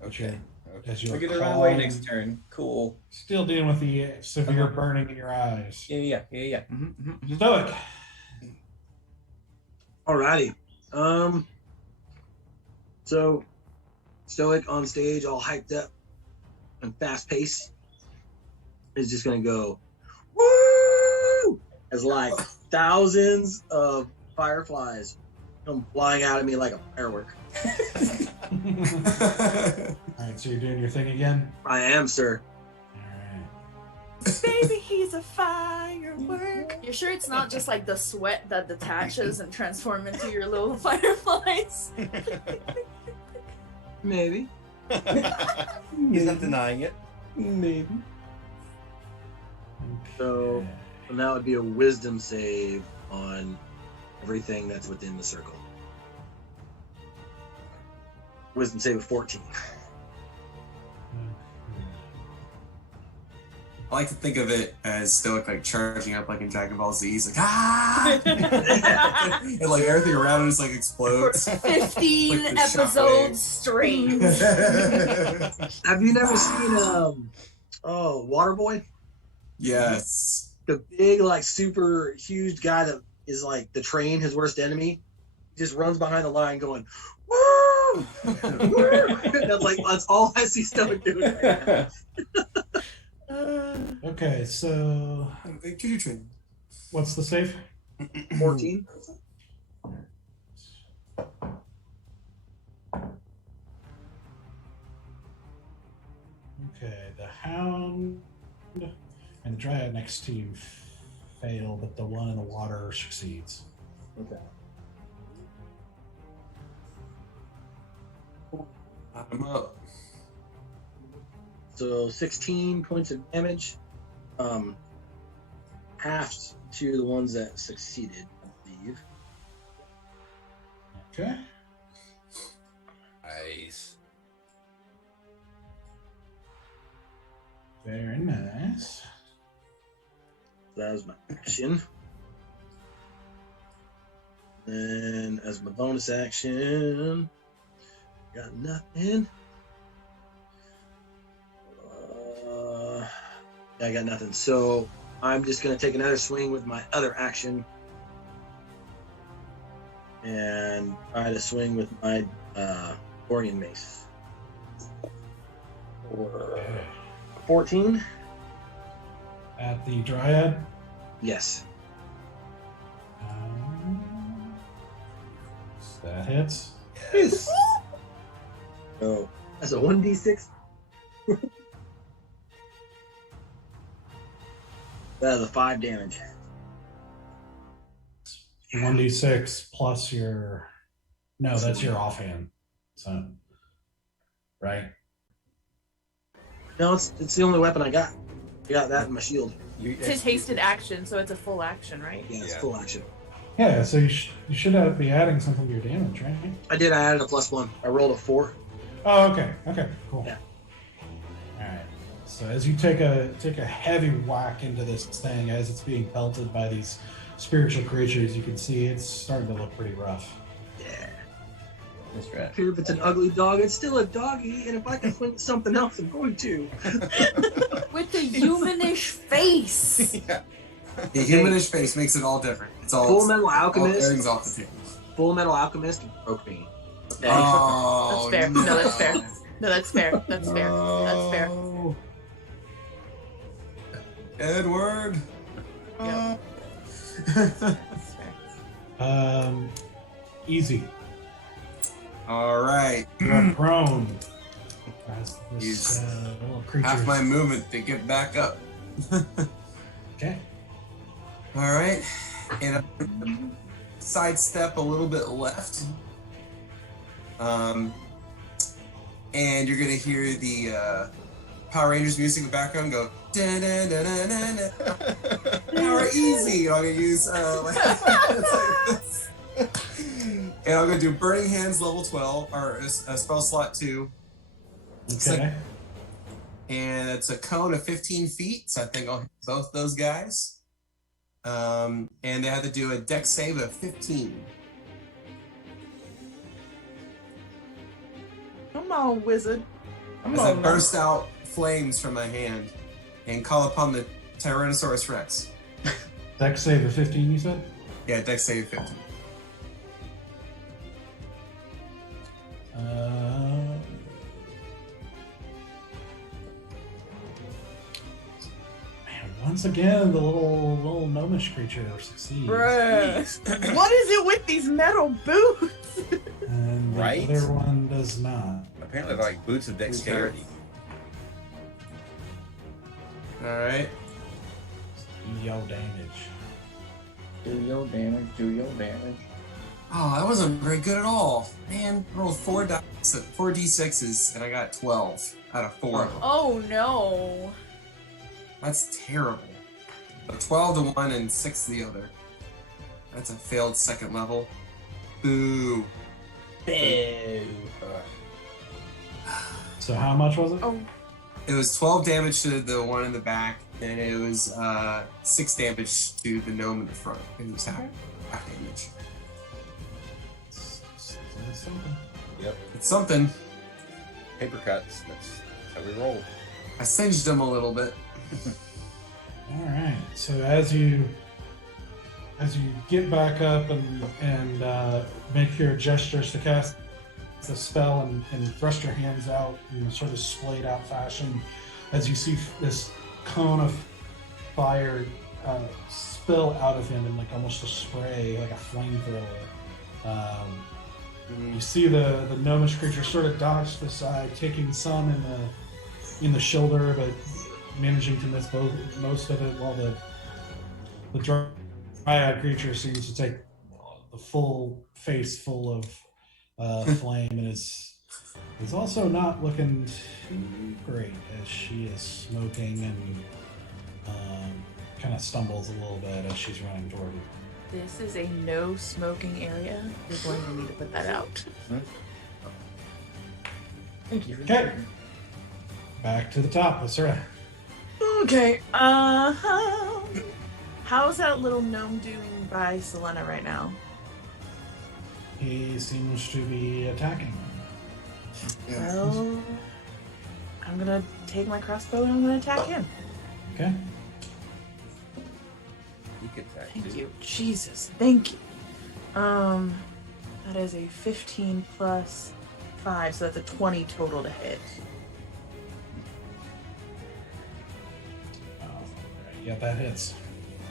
Okay. as you're We're gonna run away calm, next turn. Cool. still dealing with the severe burning in your eyes. Yeah. Mm-hmm. Stoic. Alrighty. So Stoic on stage, all hyped up and fast paced, is just gonna go woo as like thousands of fireflies come flying out at me like a firework. All right, so you're doing your thing again. I am, sir. All right. Baby, he's a firework. You're sure it's not just like the sweat that detaches and transforms into your little fireflies? Maybe. He's not denying it. Maybe. So that would be a wisdom save on everything that's within the circle. Wisdom save of 14. I like to think of it as Stoic like charging up like in Dragon Ball Z. He's like, ah! And like everything around him just like For explodes. 15 Like the episodes straight. Have you never seen Waterboy? Yes. The big, like, super huge guy that is like the train, his worst enemy. He just runs behind the line going, woo! Woo! That's all I see Stoic doing right now. Okay, so Choo-choo train. what's the save? 14. Okay, the Hound and the Dryad next to you fail, but the one in the water succeeds. Okay. I'm up. So 16 points of damage. Halved to the ones that succeeded, I believe. Okay. Nice. Very nice. That was my action. Then, as my bonus action, got nothing. I got nothing. So I'm just going to take another swing with my other action and try to swing with my Orion Mace. For 14? At the Dryad. Yes. That hits. Yes. So that's a 1d6. That is a 5 damage. 1d6 plus your. No, that's your offhand. So, right? No, it's the only weapon I got. I got that in my shield. It's his hasted action, so it's a full action, right? Yeah, it's Yeah. full action. Yeah, so you should be adding something to your damage, right? I added a +1. I rolled a 4. Oh, okay. Okay, cool. Yeah. All right. So as you take a heavy whack into this thing, as it's being pelted by these spiritual creatures, you can see it's starting to look pretty rough. Yeah. That's right. Here, if it's an ugly dog, it's still a doggy, and if I can swing something else, I'm going to. With the humanish face. Yeah. The humanish face makes it all different. It's all Full Metal everything's Alchemist. off the table. Full Metal Alchemist broke me. Okay. Oh, That's fair. No, that's fair. No, that's fair. That's fair. That's fair. No. Edward. Yeah. That's fair. Easy. All right. You're prone. As this Use little creature. Half my movement to get back up. Okay. All right. And I'm sidestep a little bit left. And you're gonna hear the Power Rangers music in the background go. Da, da, da, da, da, da. Power easy. I'm gonna use it's like this. And I'm gonna do Burning Hands level 12 or a spell slot 2. Okay. And it's a cone of 15 feet, so I think I'll hit both those guys. And they have to do a dex save of 15. Come on, wizard. Come As I on. burst out flames from my hand and call upon the Tyrannosaurus Rex. Dex save of 15, you said? Yeah, dex save 15. Man, once again, the little gnomish creature succeeds. Jeez. What is it with these metal boots? And the Right? other one does not. Apparently, they're like boots of dexterity. All right. Do your damage. Do your damage, do your damage. Oh, that wasn't very good at all. Man, I rolled 4d6s, and I got 12 out of 4 of them. Oh no. That's terrible. So 12 to one and 6 to the other. That's a failed second level. Boo. Boo. So how much was it? Oh, It was 12 damage to the one in the back, and it was 6 damage to the gnome in the front. It was half damage. It's something. Yep. It's something. Paper cuts. That's how we roll. I singed him a little bit. All right. So as you get back up and make your gestures to cast the spell and thrust your hands out in a sort of splayed out fashion, as you see this cone of fire spill out of him in like almost a spray, like a flamethrower. You see the gnomish creature sort of dodge to the side, taking some in the shoulder, but managing to miss most of it, while the dryad creature seems to take the full face full of flame, and is also not looking too great as she is smoking and kind of stumbles a little bit as she's running toward you. this is a no smoking area. You're going to need to put that out. Thank you. Okay. Back to the top. That's right. Okay. How's that little gnome doing by Selena right now? He seems to be attacking. Well, I'm gonna take my crossbow and I'm gonna attack him. Okay. He could attack Thank too. you. Jesus. Thank you. That is a 15 plus 5, so that's a 20 total to hit. Yeah, that hits.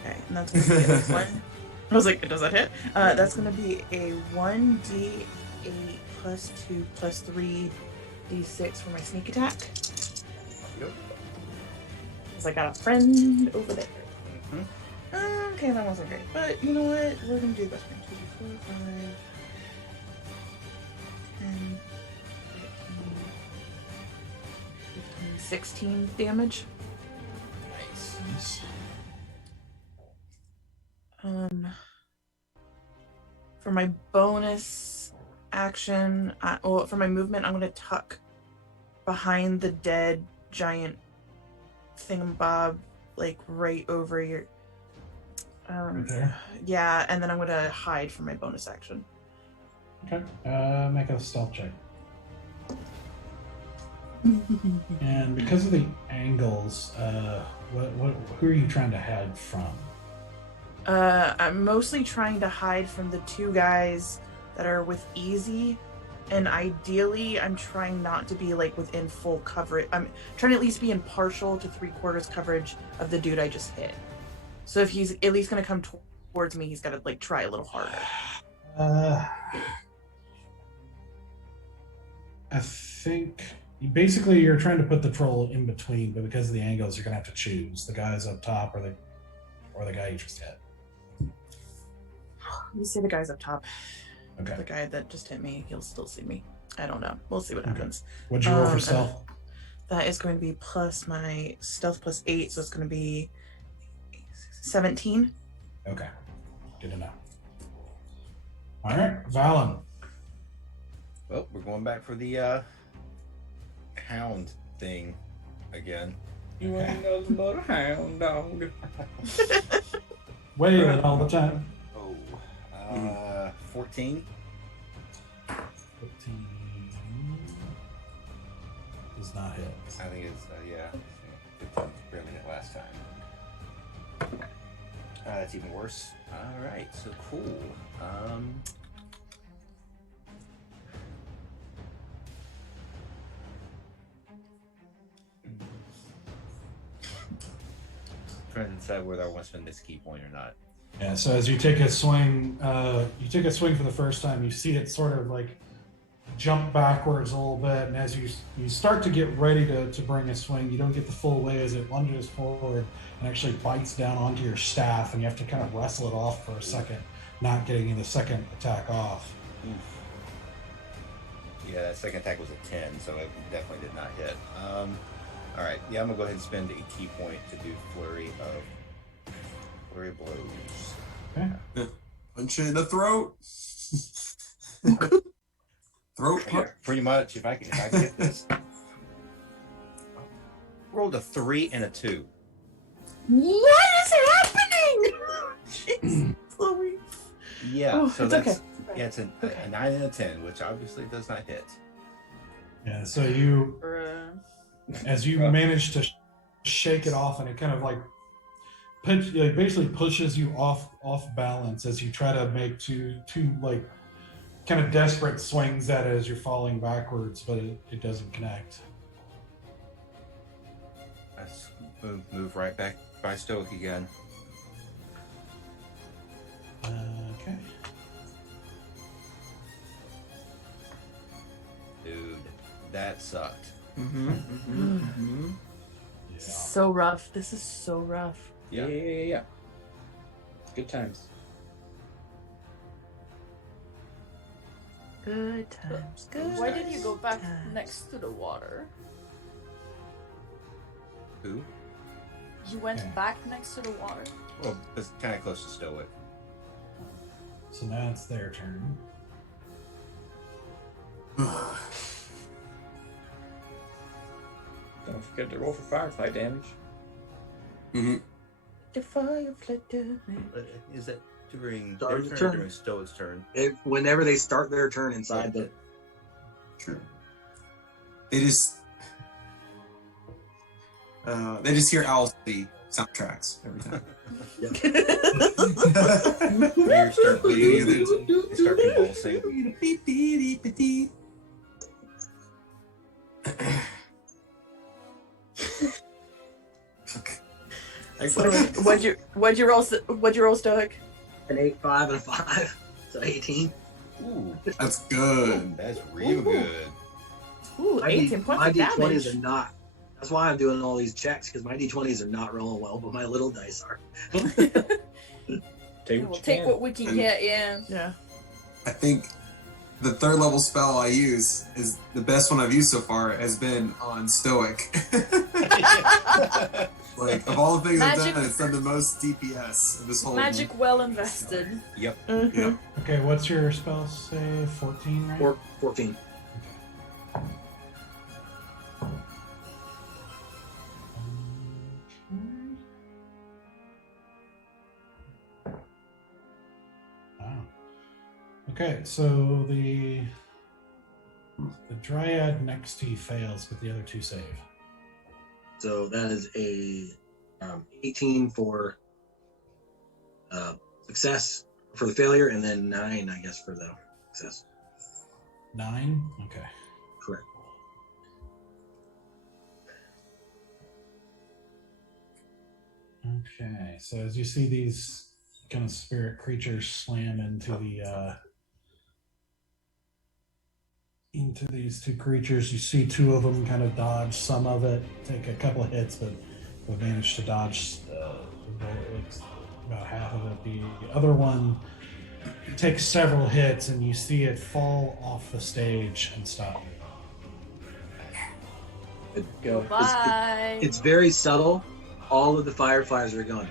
Okay, and that's gonna be a one. I was like, does that hit? That's gonna be a 1d8 plus 2 plus 3 d6 for my sneak attack. Yep. Because I got a friend over there. Mhm. Okay, that wasn't great. But you know what? We're gonna do this one. 2, 4, 5, 10, 15, 16 damage. Nice. For my bonus action, for my movement, I'm gonna tuck behind the dead giant thingamabob, like right over your. Right there. Yeah, and then I'm gonna hide for my bonus action. Okay. Make a stealth check. And because of the angles, who are you trying to hide from? I'm mostly trying to hide from the two guys that are with Easy, and ideally I'm trying not to be like within full coverage. I'm trying to at least be in partial to 3/4 coverage of the dude I just hit. So if he's at least gonna come towards me, he's gotta like try a little harder. I think basically you're trying to put the troll in between, but because of the angles, you're gonna have to choose the guys up top or the guy you just hit. Let me see the guys up top. Okay. The guy that just hit me, he'll still see me. I don't know. We'll see what Okay. happens. What'd you roll for and stealth? That is going to be plus my stealth plus 8, so it's going to be 17. Okay. Good to know. All right, Valen. Well, we're going back for the hound thing again. You ain't nothing but a hound dog. Wailing all the time. Oh, 14. 15 does not hit. I think it's yeah. 15 barely hit last time. That's even worse. All right, so cool. trying to decide whether I want to spend this key point or not. Yeah, so as you take a swing for the first time, you see it sort of like jump backwards a little bit, and as you start to get ready to bring a swing, you don't get the full way as it lunges forward and actually bites down onto your staff, and you have to kind of wrestle it off for a second, not getting the second attack off. Oof. Yeah, that second attack was a 10, so it definitely did not hit. All right, yeah, I'm gonna go ahead and spend a key point to do flurry of blows. Okay. Punch you in the throat. Throat punch. Pretty much. If I can get this. Rolled a 3 and a 2. What is happening? Jeez, Chloe. Yeah, Oh, so it's that's okay. yeah, it's a 9 and a 10, which obviously does not hit. Yeah, so you, as you manage to shake it off, and it kind of like basically pushes you off balance as you try to make two like kind of desperate swings at it as you're falling backwards, but it doesn't connect. Let's move right back by Stoic again. Okay. Dude, that sucked. Mm-hmm. Yeah. So rough. This is so rough. Yeah. Good times. Good times. Good. Why did you go back times. next to the water? Who? You went Okay. back next to the water? Well, it's kind of close to Stoic. So now it's their turn. Don't forget to roll for firefly damage. Mm-hmm. The firefly damage. Is that during Start their the turn or turn. during Stoic's turn? Whenever they start their turn inside the True. They just hear Owl City soundtracks every time. You start bleeding, they start convulsing. What'd you roll, Stoic? an 8, 5, and a 5, so 18. Ooh, That's good. that's real good. Ooh, My 18 points my of D20s damage. are not. That's why I'm doing all these checks, because my D20s are not rolling well, but my little dice are. Take We'll what you take can. what we can get, yeah. Yeah. I think the 3rd level spell I use is the best one I've used so far has been on Stoic. Like, of all the things I've Magic- done, it's done the most DPS of this whole Magic well invested. Yep. Yeah. Okay, what's your spell save? 14, right? 14. Wow. Okay, so the dryad next to you fails, but the other two save. So that is a 18 for success for the failure, and then 9, I guess, for the success. 9? Okay. Correct. Okay, so as you see these kind of spirit creatures slam into these two creatures, you see two of them kind of dodge some of it, take a couple of hits, but manage to dodge about half of it. The other one takes several hits, and you see it fall off the stage and stop. Go. Bye. It's very subtle. All of the fireflies are going.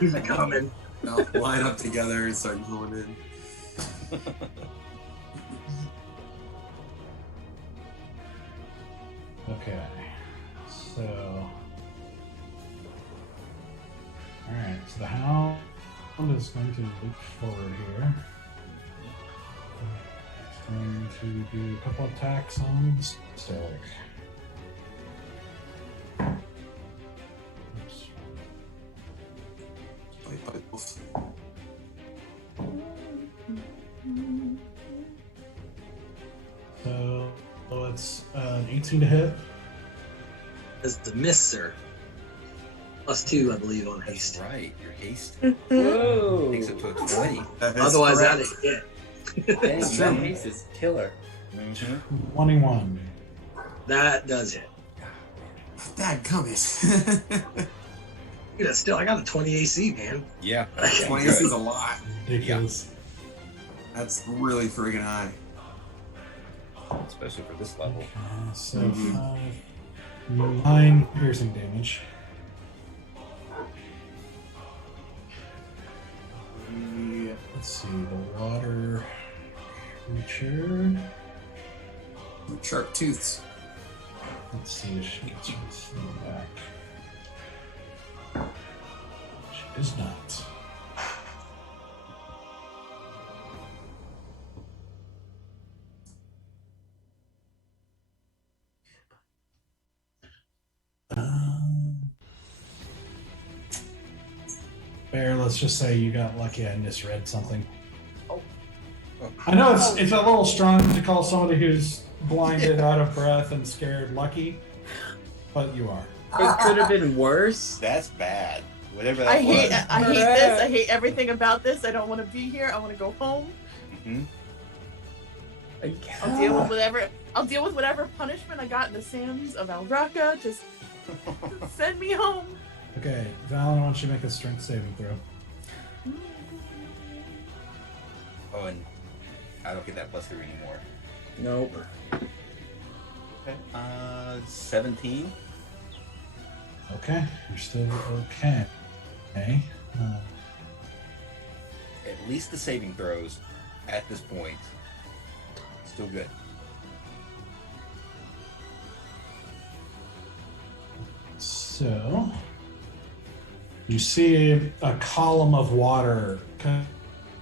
He's a coming. They'll line up together and start going in. Okay, so all right, so the hound is going to loop forward here. It's going to do a couple attacks on Stoic. Oops. Bite, bite, wolf. So 18 to hit. That's the miss, sir. +2, I believe, on That's haste. right. Your haste Whoa. takes it to a 20. That is Otherwise, correct. that'd hit. Dang, It's that true. haste is killer. Mm-hmm. 21. That does hit. Dadgummit. Dude, that's still, I got a 20 AC, man. Yeah. 20 is a lot. Ridiculous. That's really friggin' high. Especially for this level. Okay, so 9 piercing damage. Let's see, the water creature. With sharp tooths. Let's see if she gets her thing back. She does not. Bear, let's just say you got lucky I misread something. Oh. I know it's a little strong to call somebody who's blinded, out of breath, and scared lucky, but you are. It could have been worse. That's bad. Whatever that I hate was. I hate this. I hate everything about this. I don't want to be here. I want to go home. Mhm. I'll deal with whatever. I'll deal with whatever punishment I got in the sands of Alraka. Just send me home. Okay, Valen, why don't you make a strength saving throw? Oh, and I don't get that +3 anymore. Nope. Okay. 17. Okay, you're still okay. Okay. At least the saving throws at this point. Still good. So, you see a column of water kind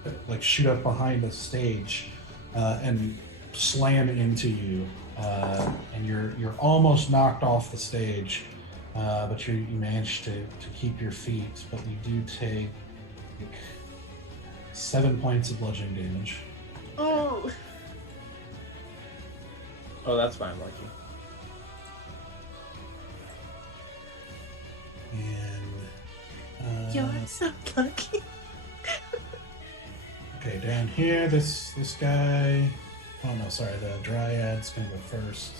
of like shoot up behind the stage and slam into you, and you're almost knocked off the stage, but you manage to keep your feet. But you do take 7 points of bludgeoning damage. Oh. Oh, that's fine, lucky. And You're so lucky. okay, down here, this guy. Oh no, sorry, the Dryad's gonna go first.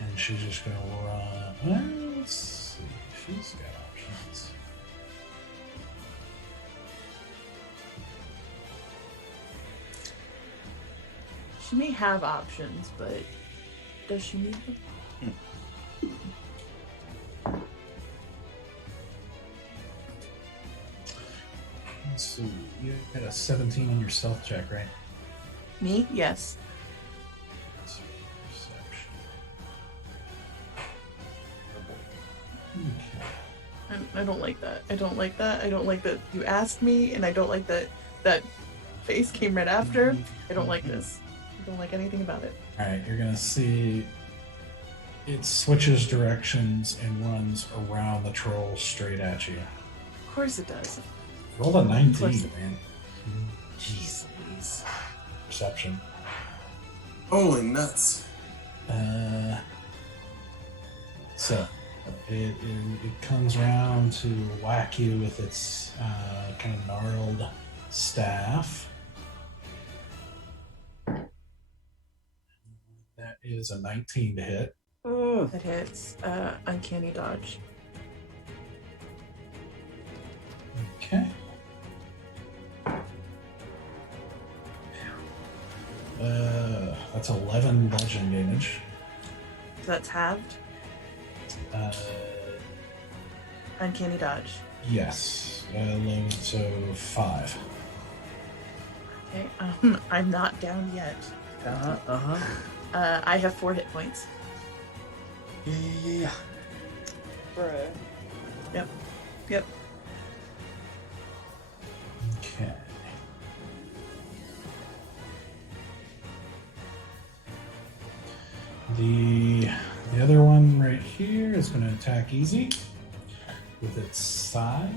And she's just gonna run. Well, let's see. She's got options. She may have options, but does she need them? Let's see. You got a 17 on your stealth check, right? Me? Yes. Perception. Okay. I don't like that. I don't like that. I don't like that you asked me, and I don't like that face came right after. I don't like this. I don't like anything about it. All right, you're gonna see it switches directions and runs around the troll straight at you. Of course it does. Roll a 19, course. man. Jeez Louise. Perception. Holy nuts. So it comes around to whack you with its kind of gnarled staff. That is a 19 to hit. That hits. Uncanny dodge. Okay. That's 11 bludgeon damage. That's halved. Uncanny dodge. Yes. Low, so 5. Okay. I'm not down yet. I have 4 hit points. Yeah. Bruh. Yep. Okay. The other one right here is going to attack easy with its scythe.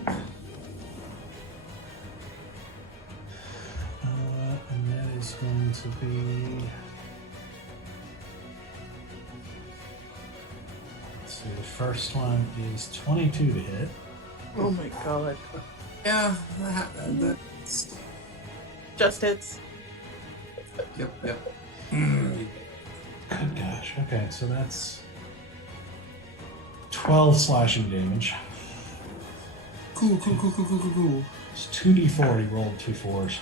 And that is going to be. Let's see, the first one is 22 to hit. Oh my god. Yeah, that's. Just hits. Yep. Good gosh. Okay, so that's 12 slashing damage. Cool. It's 2d4. He rolled 2 4s.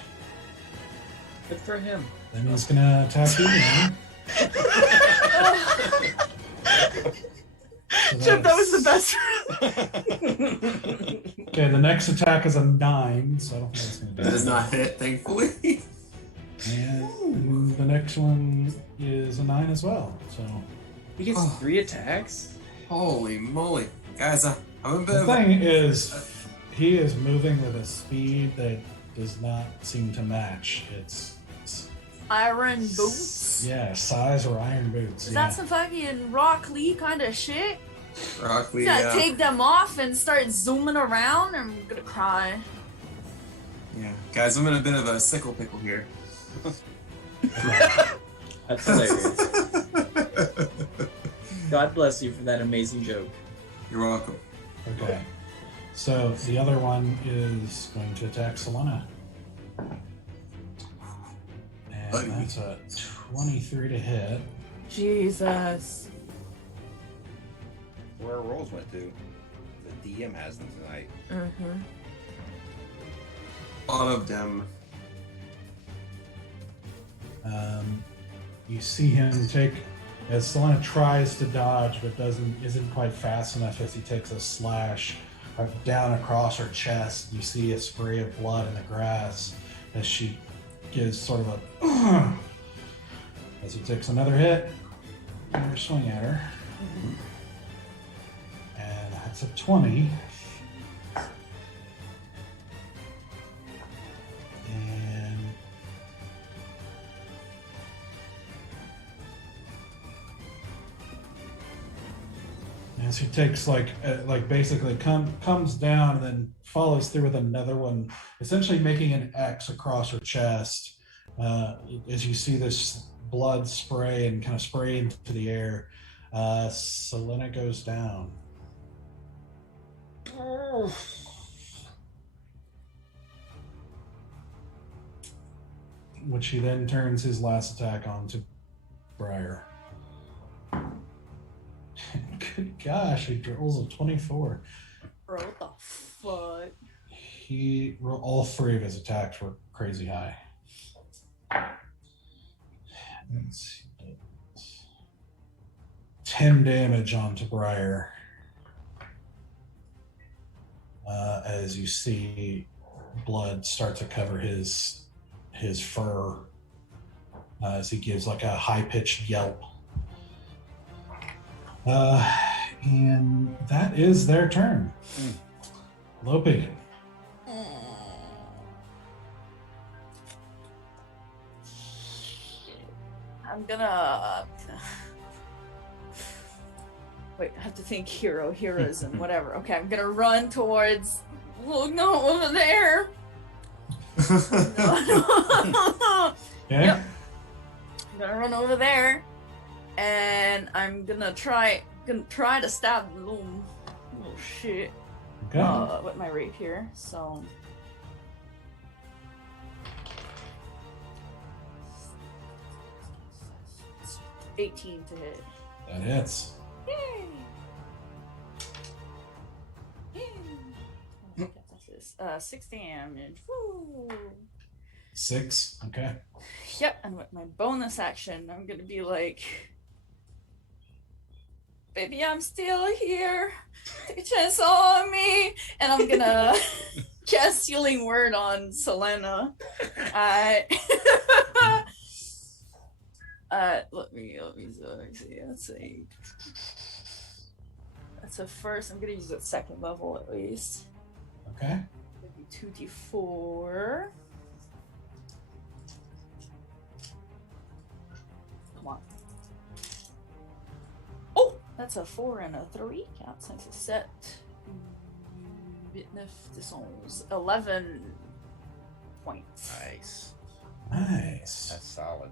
Good for him. Then he's gonna attack you again. So Chip, that was the best. Okay, the next attack is a 9, so I don't think that's gonna do It does not hit, thankfully. And the next one is a 9 as well. So He gets Oh. 3 attacks? Holy moly. Guys, I'm a bit the of thing is, he is moving with a speed that does not seem to match. It's Iron boots. yeah, size or iron boots. Is Yeah. that some fucking Rock Lee kind of shit? Rock Lee, You gotta take them off and start zooming around. I'm gonna cry. Yeah. Guys, I'm in a bit of a sickle pickle here. That's hilarious. God bless you for that amazing joke. You're welcome. Okay. So the other one is going to attack Selena. And Buddy. that's a 23 to hit. Jesus. Where our rolls went to. The DM has them tonight. Mm-hmm. All of them. You see him take, as Selena tries to dodge but isn't quite fast enough, as he takes a slash down across her chest. You see a spray of blood in the grass as she gives sort of a as he takes another hit. Another swing at her. And that's a 20. And as he takes like basically comes down and then follows through with another one, essentially making an X across her chest. As you see this blood spray and kind of spray into the air, Selena goes down. Which he then turns his last attack on to Briar. Good gosh, he rolls a 24. Bro, what the fuck? All 3 of his attacks were crazy high. Let's see. 10 damage onto Briar. As you see blood start to cover his fur as he gives like a high-pitched yelp. And that is their turn. Lopi. I'm gonna wait. I have to think heroes, and whatever. Okay, I'm gonna run towards. Well, no, over there. Okay. Yep. I'm gonna run over there, and I'm gonna try to stab the little shit. Okay. With my rapier. So. It's 18 to hit. That hits. Yay! Yay! 6 damage. Woo! 6. Okay. Yep, and with my bonus action, I'm gonna be like, baby, I'm still here. Take a chance on me. And I'm gonna cast Healing Word on Selena. Let me see. That's a first. I'm gonna use it second level at least. Okay. 2d4. Come on. Oh, that's a 4 and a 3. Counts since it's set. 11 points. Nice. Nice. That's solid.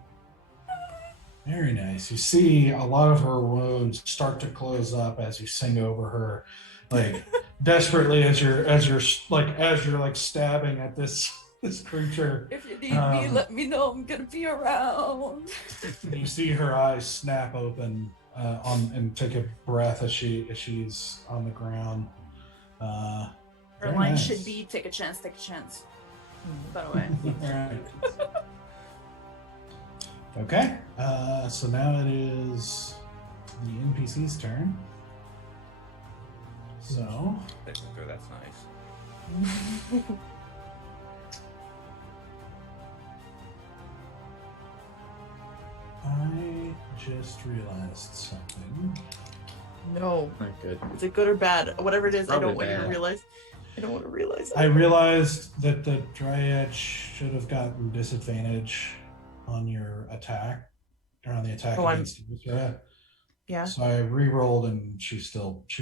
Very nice. You see a lot of her wounds start to close up as you sing over her, like desperately as you're stabbing at this creature. If you need me, let me know. I'm gonna be around. You see her eyes snap open and take a breath as she's on the ground. Her Very line nice. should be take a chance, take a chance. By the way. Alright. Okay, so now it is the NPC's turn. So, That's nice. I just realized something. No. Not good. Is it good or bad? Whatever it is, I don't Probably want you to bad. realize. I don't want to realize. I realized that the Dryad should have gotten disadvantage on your attack, or on the attack Oh, against you. Yeah. So I re-rolled and she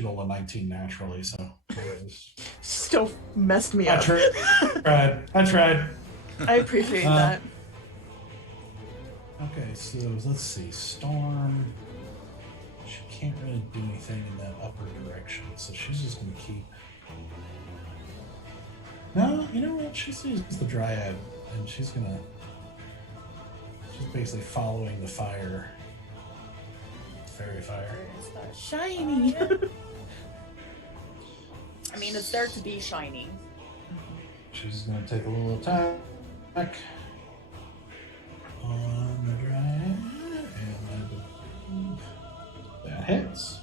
rolled a 19 naturally, so it was... Still messed me I up. tried. I appreciate that. Okay, so let's see. Storm. She can't really do anything in that upper direction, so she's just gonna keep. No, you know what? She sees the Dryad, and she's basically following the fire. Fairy fire. Shiny. I mean, it's there to be shiny. She's gonna take a little attack on the Dryad, and I believe that hits.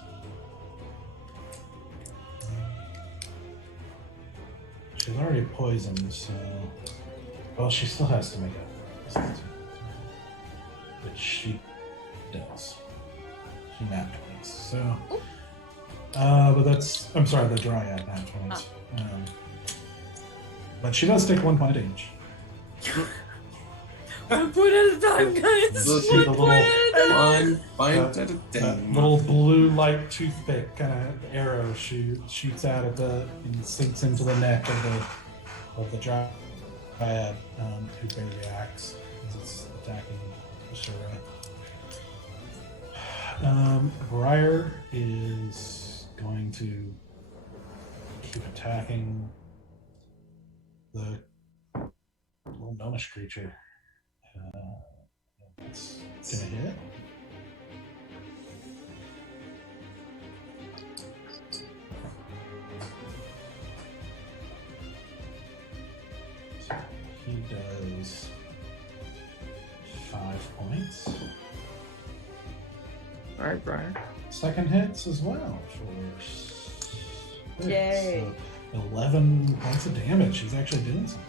She's already poisoned, so... Well, she still has to make a... Which she does. She nat 20s, so... but that's... I'm sorry, the Dryad nat 20s. But she does take 1 point of damage. 1 point at a time, guys. Let's see the little- One point at a That time. little blue light toothpick kind of arrow shoots out of and sinks into the neck of the Dryad, who barely reacts as it's attacking Ashura. Briar is going to keep attacking the little gnomish creature. It's gonna hit. So he does 5 points. All right, Brian. Second hits as well for 6. Yay. So 11 points of damage. He's actually doing something.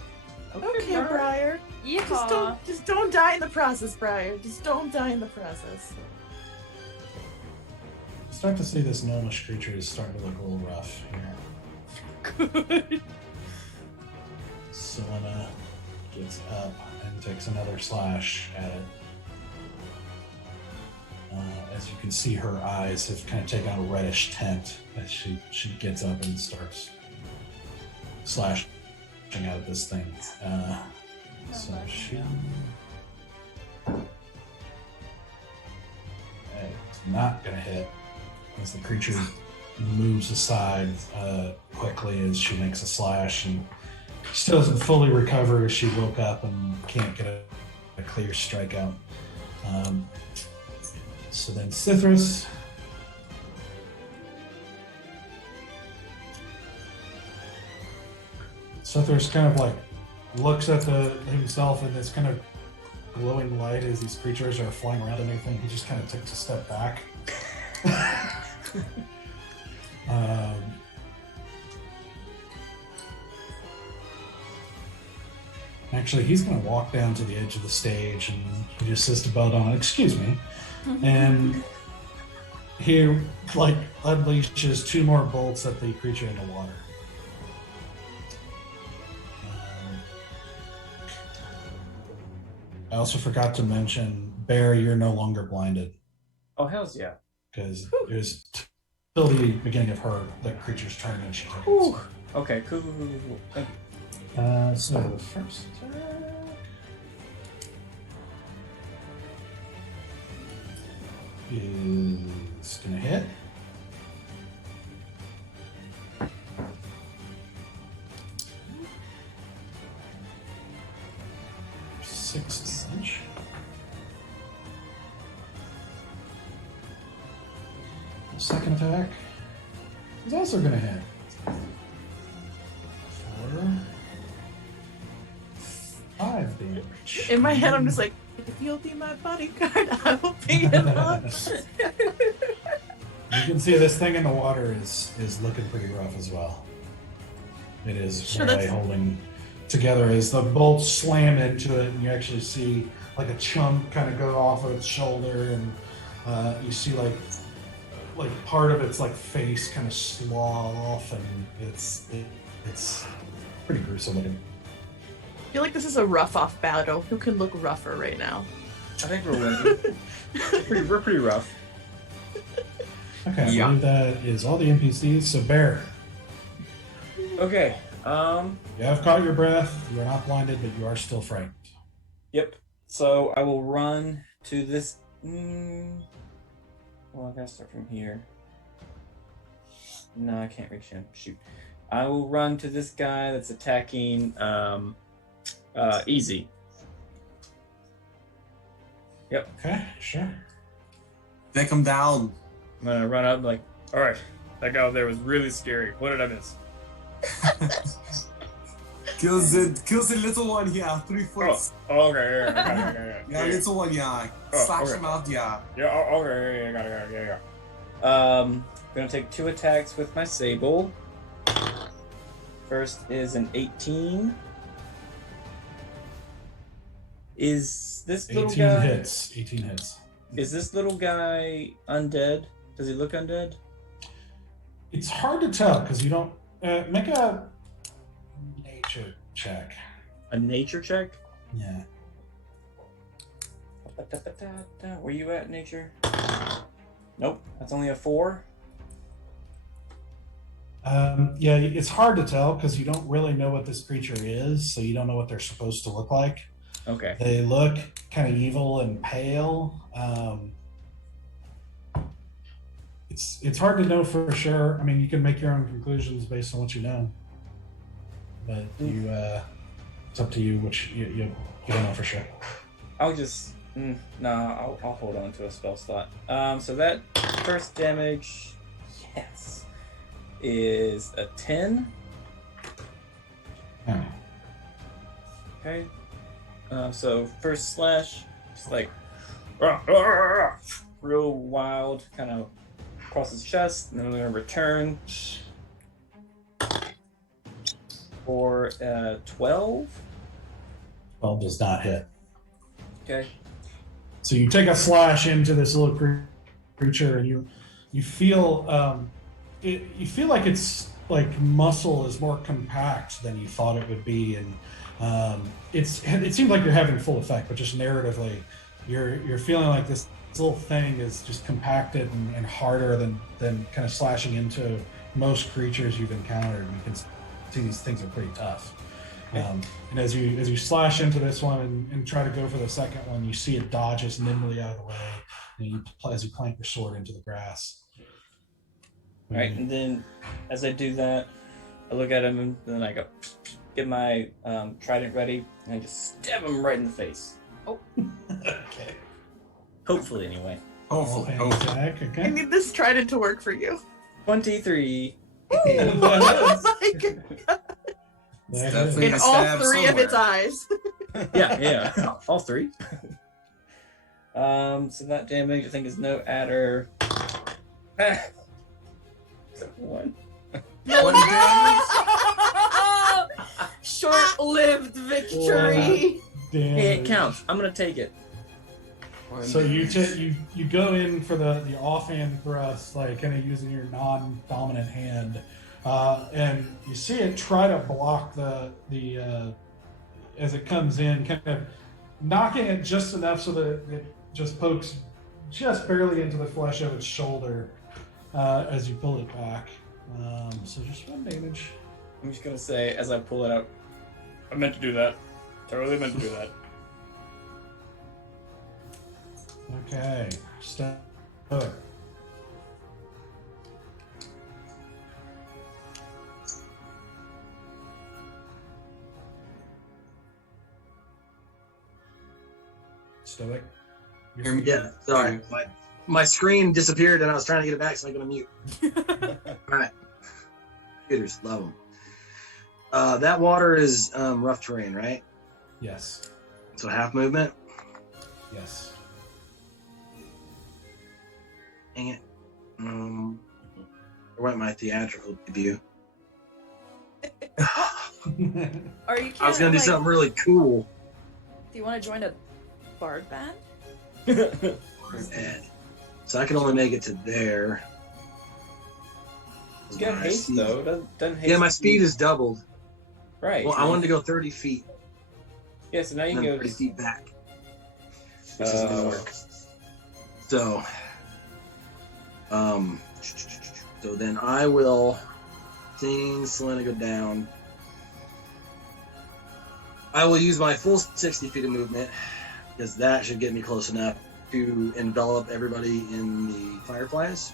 Okay, Briar. Yeehaw. Just don't die in the process, Briar. Just don't die in the process. Start to see this gnomish creature is starting to look a little rough here. Good. Selena gets up and takes another slash at it. As you can see, her eyes have kind of taken on a reddish tint as she gets up and starts slashing out of this thing. So she... It's not going to hit as the creature moves aside quickly as she makes a slash, and still doesn't fully recover as she woke up and can't get a clear strikeout. So then Cithras. Cithras kind of like looks at himself in this kind of glowing light as these creatures are flying around and everything. He just kind of takes a step back. Actually, he's going to walk down to the edge of the stage and he just says to Belladonna, "Excuse me," and he like unleashes 2 more bolts at the creature in the water. I also forgot to mention, Bear, you're no longer blinded Oh, hells yeah. because it was till the beginning of the creature's turn and she turns. Ooh. Okay, cool. So the first attack is gonna hit. Six damage. Second attack is also gonna hit. 4, 5 damage. In my head, I'm just like, if you'll be my bodyguard, I will be enough. You can see this thing in the water is looking pretty rough as well. It is Sure, really that's- holding together as the bolts slam into it, and you actually see like a chunk kind of go off of its shoulder, and you see like part of its like face kind of slaw off, and it's pretty gruesome looking. I feel like this is a rough-off battle. Who can look rougher right now? I think we're winning. We're pretty rough. Okay, Yeah. I believe that is all the NPCs. So Bear, Okay. you have caught your breath. You are not blinded, but you are still frightened. Yep. So I will run to this. Well, I gotta start from here. No, I can't reach him. Shoot. I will run to this guy that's attacking Easy. Yep. Okay, sure. Take him down. I'm gonna run up like, all right, that guy over there was really scary. What did I miss? Kills the little one here. 3 foot. Oh, okay, yeah. Yeah, little one, yeah. Slash okay. him out, yeah. Yeah, okay, yeah, got it. Gonna take 2 attacks with my sable. First is an 18. Is this little 18 guy? hits. 18 hits. Is this little guy undead? Does he look undead? It's hard to tell because you don't make a nature check. A nature check? Yeah. Where you at, nature? Nope, that's only a 4. Yeah, it's hard to tell because you don't really know what this creature is, so you don't know what they're supposed to look like. Okay. They look kind of evil and pale. It's hard to know for sure. I mean, you can make your own conclusions based on what you know, but you it's up to you. Which you don't know for sure. I'll just I'll hold on to a spell slot. So that first damage, yes, is a 10. Oh. Okay. So first slash, just like real wild, kind of across his chest, and then we're gonna return for 12. 12 does not hit. Okay. So you take a slash into this little creature, and you feel you feel like it's like muscle is more compact than you thought it would be, and it seems like you're having full effect, but just narratively, you're feeling like this little thing is just compacted and harder than kind of slashing into most creatures you've encountered. You can see these things are pretty tough. And as you slash into this one and try to go for the second one, you see it dodges nimbly out of the way, and as you plank your sword into the grass. All right, and then as I do that, I look at him, and then I go get my trident ready, and I just stab him right in the face. Oh. Okay. Hopefully, anyway. Hopefully. Attack, I okay. need this trident to work for you. 23. Oh my god. That Definitely hit. In a all stab 3 of its somewhere. eyes. Yeah, all 3. So that damage I think is no adder. 1. One damage. Short-lived victory. Damn. Hey, it counts. I'm gonna take it. So you go in for the offhand thrust, like kind of using your non-dominant hand, and you see it try to block the as it comes in, kind of knocking it just enough so that it just pokes just barely into the flesh of its shoulder as you pull it back. So just 1 damage. I'm just gonna say as I pull it out, I meant to do that. Totally meant to do that. Okay, Steph, Oh. Stoic. Hear me? Yeah, sorry. My screen disappeared and I was trying to get it back so I could unmute. All right. Computers, love them. That water is rough terrain, right? Yes. So half movement. Yes. Dang it. Where went my theatrical debut? Or you can't. I was gonna do like, something really cool. Do you want to join a bard band? And so I can only make it to there. You got haste though. Doesn't haste. Yeah, my speed is doubled. right. Well, I wanted to go 30 feet Yeah, so now you and can then go. 30 feet back. Which isn't gonna work. So, so then I will seeing Selena go down. I will use my full 60 feet of movement because that should get me close enough to envelop everybody in the fireflies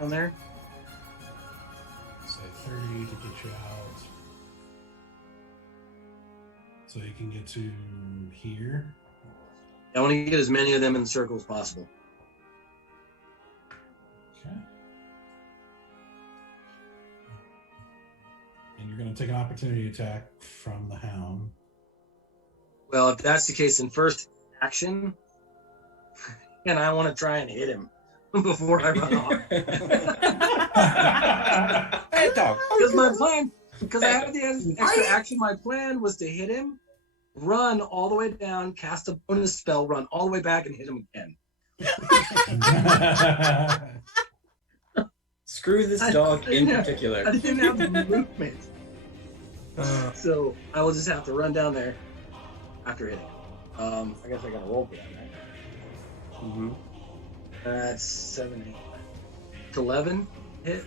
down there. Say 30 to get you out. So you can get to here. I want to get as many of them in the circle as possible. Okay. And you're going to take an opportunity attack from the hound. Well, if that's the case, in first action, and I want to try and hit him before I run off. Bad dog. Because my plan, because I had the extra action, my plan was to hit him, run all the way down, cast a bonus spell, run all the way back, and hit him again. Screw this dog in particular. I didn't have the movement. So I will just have to run down there after hitting. I guess I gotta roll for that, right? Mm-hmm. That's 7, 8. 11 hit.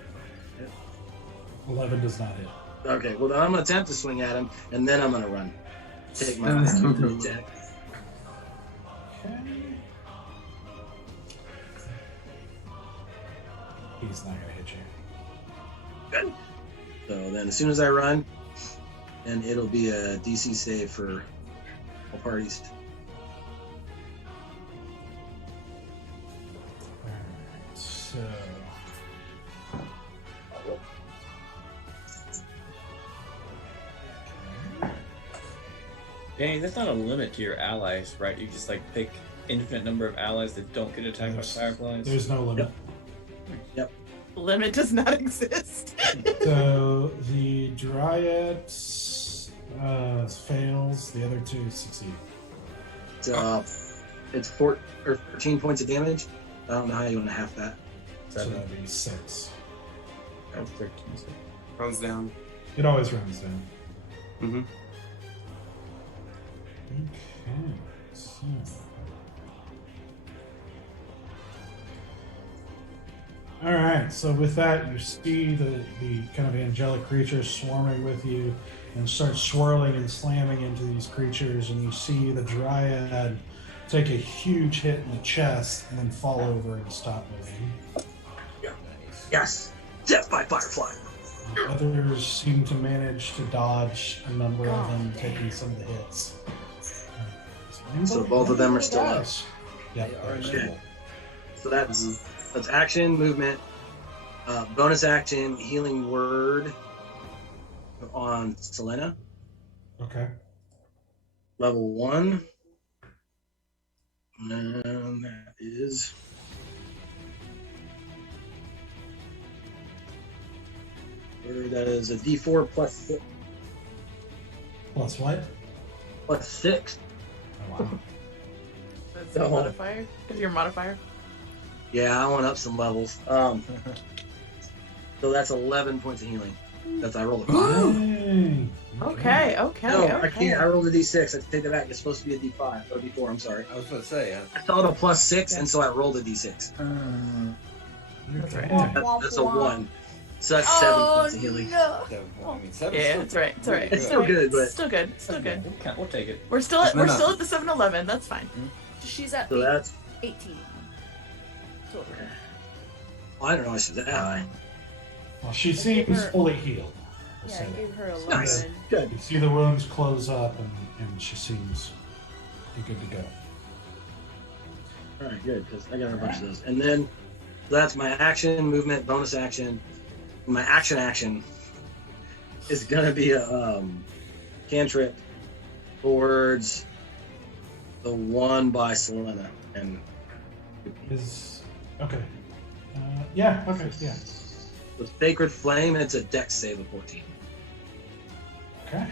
11 does not hit. Okay, well then I'm gonna attempt to swing at him, and then I'm gonna run. Take my attack. Okay. He's not gonna hit you. Good. So then, as soon as I run, then it'll be a DC save for all parties. Alright, so. Danny, there's not a limit to your allies, right? You just like pick infinite number of allies that don't get attacked by fireflies. There's no limit. Limit does not exist. So the Dryad fails, the other two succeed. It's 13 points of damage. I don't know how you want to half that. So that'd be 6. Oh, 13. Runs down. It always runs down. Mm-hmm. Okay. So. All right. So with that, you see the kind of angelic creatures swarming with you, and start swirling and slamming into these creatures, and you see the Dryad take a huge hit in the chest and then fall over and stop moving. Yes. Death by firefly. Others seem to manage to dodge a number of them, taking some of the hits. So both of them are still up. Yeah. Okay. So that's action, movement, bonus action, healing word on Selena, Okay. level 1. And that is a D4 plus 6. Plus what? Plus 6. Oh, wow. That's a modifier? Is your modifier? Yeah, I went up some levels. So that's 11 points of healing. That's I rolled a 5. Dang. Okay. No, I can't. I rolled a D6. I take that back. It's supposed to be a D5 or D4. I'm sorry. I was going to say. I thought a plus 6, and so I rolled a D6. That's right. That's a 1. So that's 7 points of healing. No. Yeah, that's right. It's alright. It's still good, but Still good. We'll take it. We're still at the 7-Eleven. That's fine. She's at so that's 18. Totally. I don't know if she's that high. Well, she gave seems her- fully healed. We'll Yeah, say I that. gave her a Nice. 11. Good. You see the wounds close up, and she seems good to go. All right, good, because I got a bunch of those. And then that's my action, movement, bonus action. My action is gonna be a cantrip towards the one by Selena. And Is okay. Yeah. Okay. Yeah. the Sacred Flame, and it's a dex save of 14. Okay.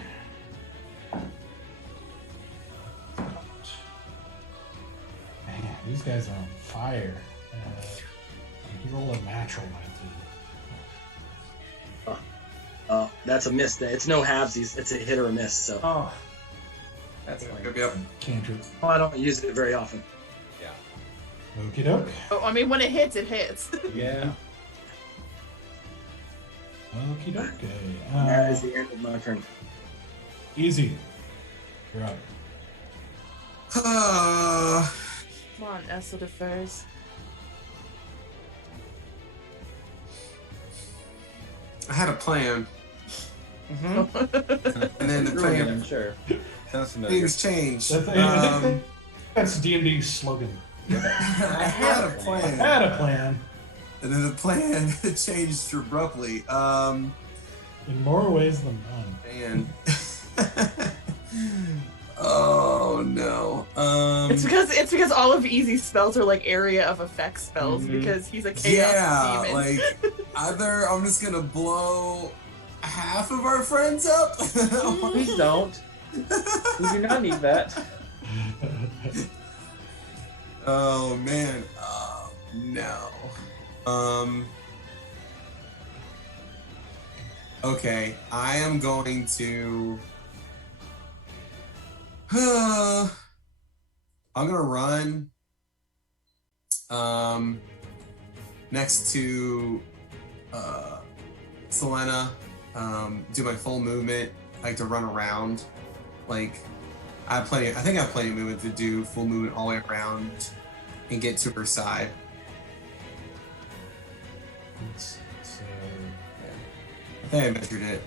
Man, these guys are on fire. He rolled a natural 19. That's a miss. It's no halvesies. It's a hit or a miss. So Oh, that's Yep, lame. yep. Cantrip. I don't use it very often. Yeah. Okie doke. Oh, I mean, when it hits, it hits. Yeah. Okie doke. That is the end of my turn. Easy. You're up. Come on, Essel defers. I had a plan, Mm-hmm. and then the I'm plan sure. Sounds familiar. things changed. I think that's D&D's slogan. I had a I plan, had a plan. and then the plan changed abruptly. In more ways than one. And oh no. It's because all of Easy's spells are like area of effect spells Mhm. because he's a chaos Yeah, demon. like either I'm just gonna blow half of our friends up. Please don't. We do not need that. Oh man. No. Okay, I am going to. I'm gonna run. Next to Selena. Do my full movement. I like to run around. Like I think I have plenty of movement to do full movement all the way around and get to her side. So, I think I measured it.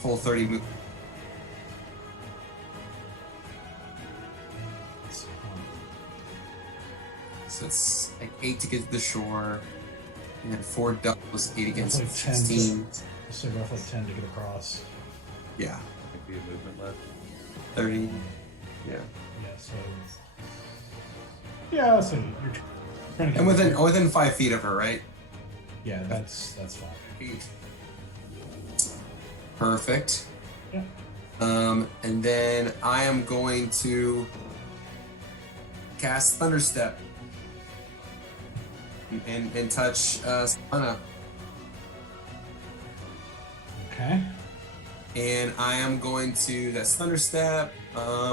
Full 30 move. So it's like 8 to get to the shore, and then 4 doubles, 8 against Like 10. 16. so roughly 10 to get across. Yeah, Might be a movement left. 30. Yeah. Yeah, so. Yeah, so you're trying to And within 5 feet of her, right? Yeah, that's fine. 8. Perfect. Yeah. And then I am going to cast Thunderstep and touch Selena. Okay. And I am going to, that's Thunderstep,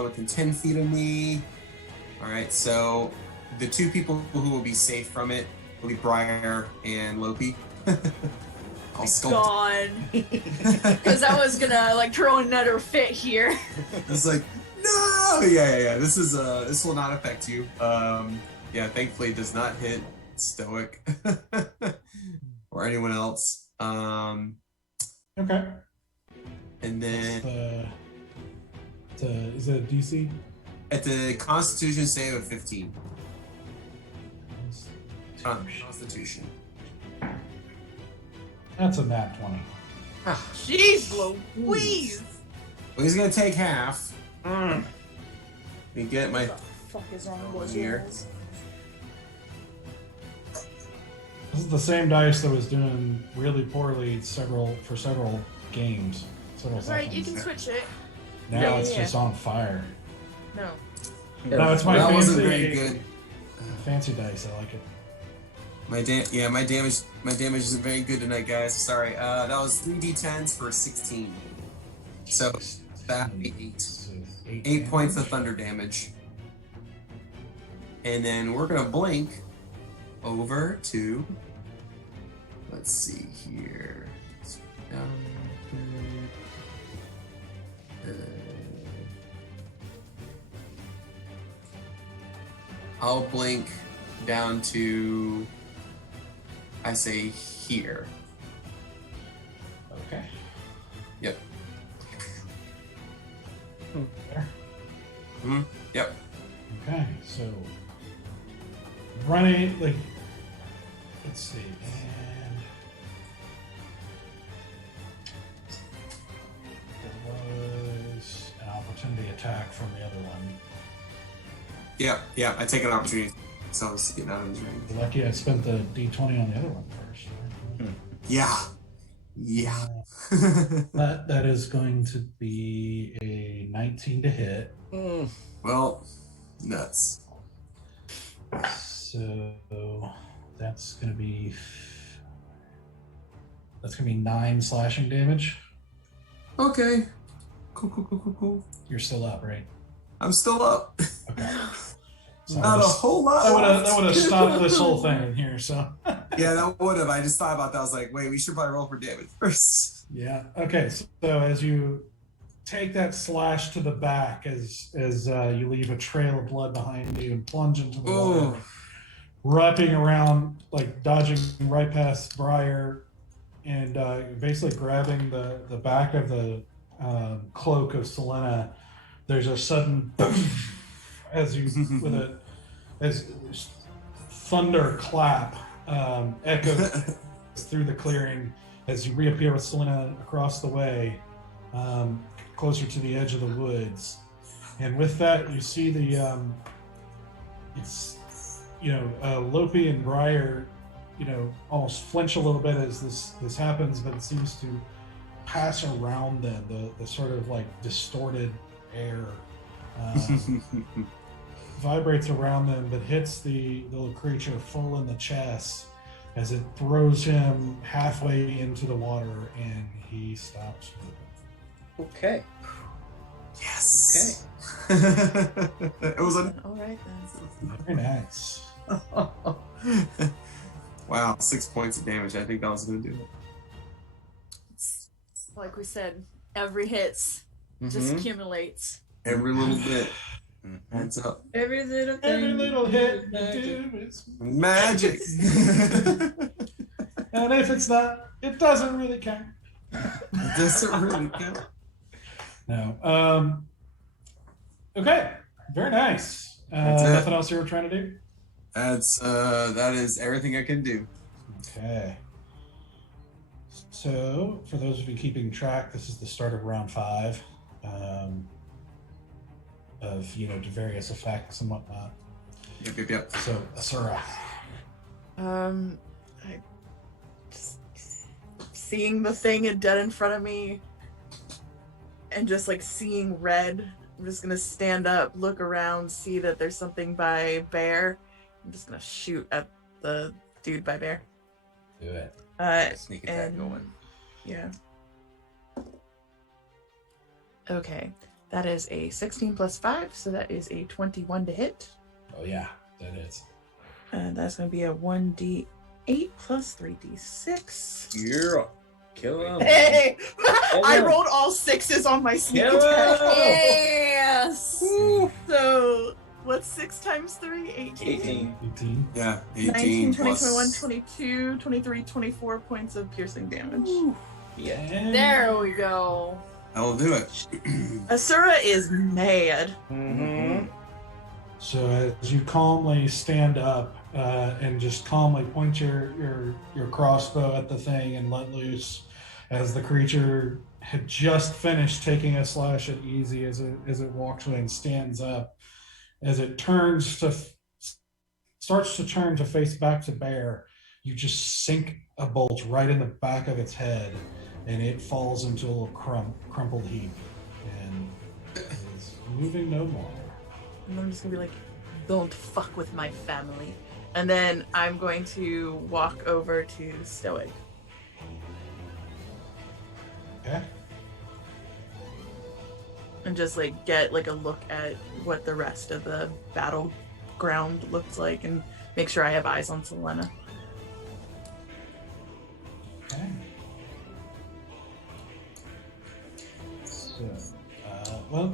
within 10 feet of me. All right, so the 2 people who will be safe from it will be Briar and Lopi. I'll sculpt. Gone. Because I was gonna like throw another fit here. It's like, no! Yeah. This will not affect you. Yeah, thankfully it does not hit Stoic or anyone else. Okay. And then Is it a DC? at the Constitution save of 15. Constitution. That's a nat 20. Jeez Louise! Well, he's gonna take half. Let me get my. What the fuck is wrong with Here. those? This is the same dice that was doing really poorly for several games. Several That's right, you sessions. can switch it. Now Yeah, it's yeah. just on fire. No. No, it's my That wasn't fancy, very good. fancy dice. I like it. My damage isn't very good tonight, guys. Sorry. That was 3d10s for 16. So that 8. So 8 points of thunder damage. And then we're gonna blink over to. Let's see here. I'll blink down to I say here. Okay. Yep. There. Yep. Okay, so running like, let's see, and there was an opportunity attack from the other one. Yeah, I take an opportunity. So I was getting out of his range. You're lucky I spent the D20 on the other one first. Right? Yeah. That is going to be a 19 to hit. Well, nuts. So that's gonna be 9 slashing damage. Okay. Cool. You're still up, right? I'm still up. Okay. So Not a whole lot. That would have stopped this whole thing in here. So. Yeah, that would have. I just thought about that. I was like, wait, we should probably roll for damage first. Yeah. Okay. So as you take that slash to the back, as you leave a trail of blood behind you and plunge into the water, wrapping around, like dodging right past Briar, and basically grabbing the back of the cloak of Selena. There's a sudden as you as thunder clap echoes through the clearing as you reappear with Selena across the way, closer to the edge of the woods. And with that, you see the Lopi and Briar, almost flinch a little bit as this happens, but it seems to pass around them. The sort of like distorted air vibrates around them, but hits the little creature full in the chest as it throws him halfway into the water, and he stops moving. Okay. Yes. Okay. It was a. All right then. Very nice. Wow, 6 points of damage. I think that was going to do it. Like we said, every hits just accumulates. Every little bit adds up. Every little Every little hit you do is Magic. and if it's not, it doesn't really count. Does it really count? No. Okay. Very nice. That's it. Nothing else you were trying to do? That is everything I can do. Okay. So, for those of you keeping track, this is the start of round 5 of the various effects and whatnot. Yep. So, Asura. I just seeing the thing dead in front of me, and just like seeing red. I'm just gonna stand up, look around, see that there's something by Bear. I'm just gonna shoot at the dude by Bear. Do it. Sneak attack going. Yeah. Okay. That is a 16 plus 5, so that is a 21 to hit. Oh, yeah. That is. And that's going to be a 1d8 plus 3d6. Yeah. Kill him. Hey! Kill I him. rolled all 6s on my sneak Kill attack. him. Yes. So, what's 6 times 3? 18? 18. 18. Yeah, 18 19, 20, plus. 21, 22, 23, 24 points of piercing damage. Yeah. And There we go. That'll do it. Asura is mad. Mm-hmm. So as you calmly stand up and just calmly point your crossbow at the thing and let loose, as the creature had just finished taking a slash at Easy as it walks away and stands up, as it starts to turn to face back to Bear, you just sink a bolt right in the back of its head, and it falls into a little crumpled heap and is moving no more. And I'm just gonna be like, don't fuck with my family. And then I'm going to walk over to Stoic. Okay. And just like get like a look at what the rest of the battleground looks like and make sure I have eyes on Selena. Okay.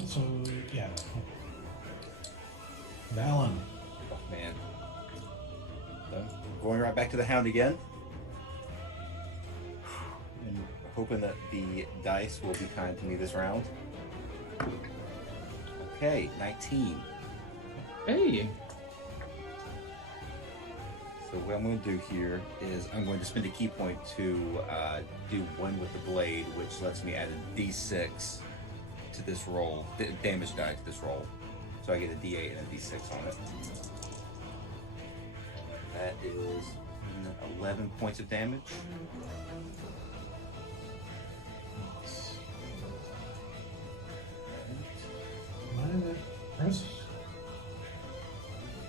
So, yeah. Valen. Oh, man. So, going right back to the hound again. hoping that the dice will be kind to me this round. Okay, 19. Hey. So what I'm going to do here is I'm going to spend a key point to do one with the blade, which lets me add a d6 to this roll, damage die to this roll. So I get a d8 and a d6 on it. That is 11 points of damage.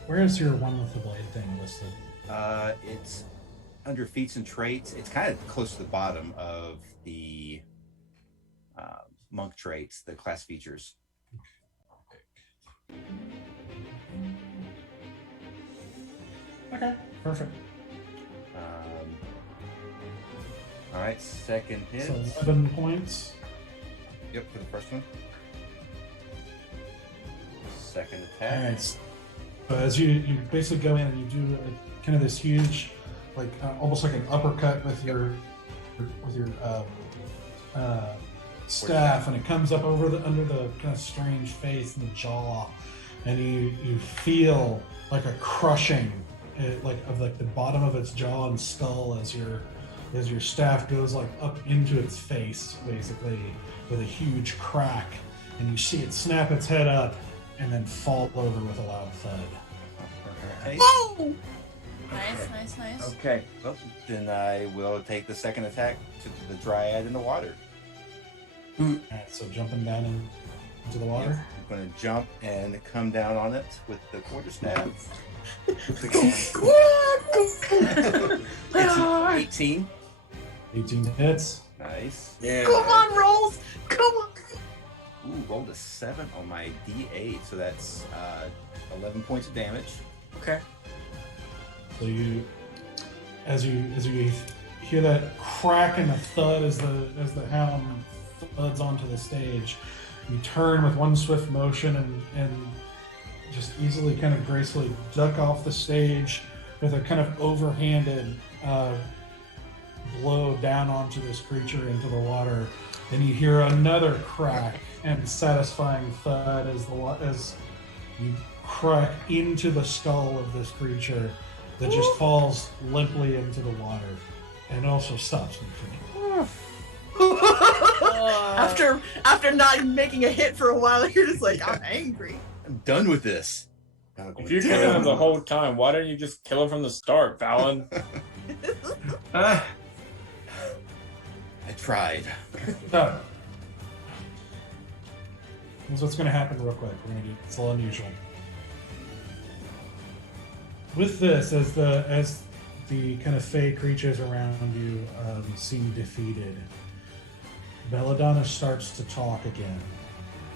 Where is your one with the blade thing listed? It's under feats and traits. It's kind of close to the bottom of the monk traits, the class features. Okay, perfect. All right, second hit. So 11 points. Yep, for the first one. Second All attack. right. So as you basically go in and you do kind of this huge, like almost like an uppercut with your staff, and it comes up under the kind of strange face and the jaw, and you feel like a crushing, of the bottom of its jaw and skull as your staff goes like up into its face, basically with a huge crack, and you see it snap its head up and then fall over with a loud thud. Okay. Oh! Nice. Okay. Well, then I will take the second attack to the dryad in the water. All right, so jumping down into the water. I'm going to jump and come down on it with the quarterstaff. It's an 18. 18 hits. Nice. Yeah. Come on, rolls! Come on! Ooh, rolled a 7 on my d8, so that's 11 points of damage. Okay. So as you hear that crack and the thud as the hound thuds onto the stage, you turn with one swift motion and just easily kind of gracefully duck off the stage with a kind of overhanded blow down onto this creature into the water. Then you hear another crack and satisfying thud as you crack into the skull of this creature that just falls limply into the water and also stops moving. After not making a hit for a while, you're just like, I'm angry. I'm done with this. If you're killing him the whole time, why don't you just kill him from the start, Valen? I tried. So, here's what's going to happen real quick. It's a little unusual. With this, as the kind of fey creatures around you seem defeated, Belladonna starts to talk again.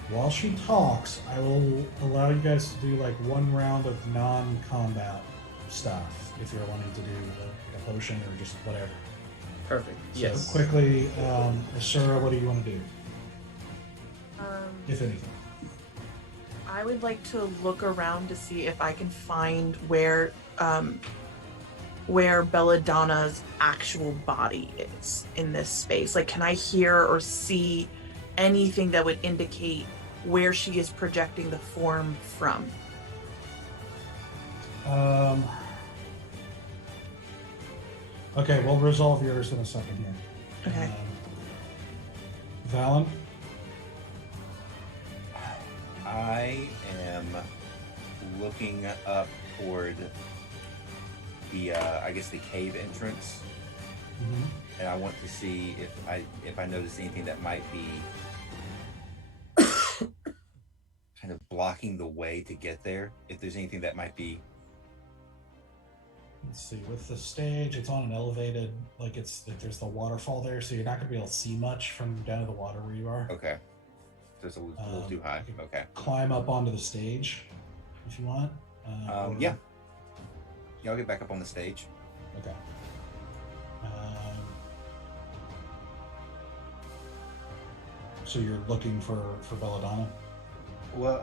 While she talks, I will allow you guys to do like one round of non-combat stuff if you're wanting to do a potion or just whatever. Perfect. So Yes. quickly, Asura, what do you want to do, if anything? I would like to look around to see if I can find where Belladonna's actual body is in this space. Like, can I hear or see anything that would indicate where she is projecting the form from? Okay, we'll resolve yours in a second here. Okay. Valen? I am looking up toward the, I guess the cave entrance, and I want to see if I notice anything that might be kind of blocking the way to get there. If there's anything that might be. Let's see, with the stage, it's on an elevated, like there's the waterfall there, so you're not going to be able to see much from down to the water where you are. Okay. So it's a little too high. You can Okay. Climb up onto the stage if you want. Yeah. Yeah, I'll get back up on the stage. Okay. So you're looking for Belladonna? Well,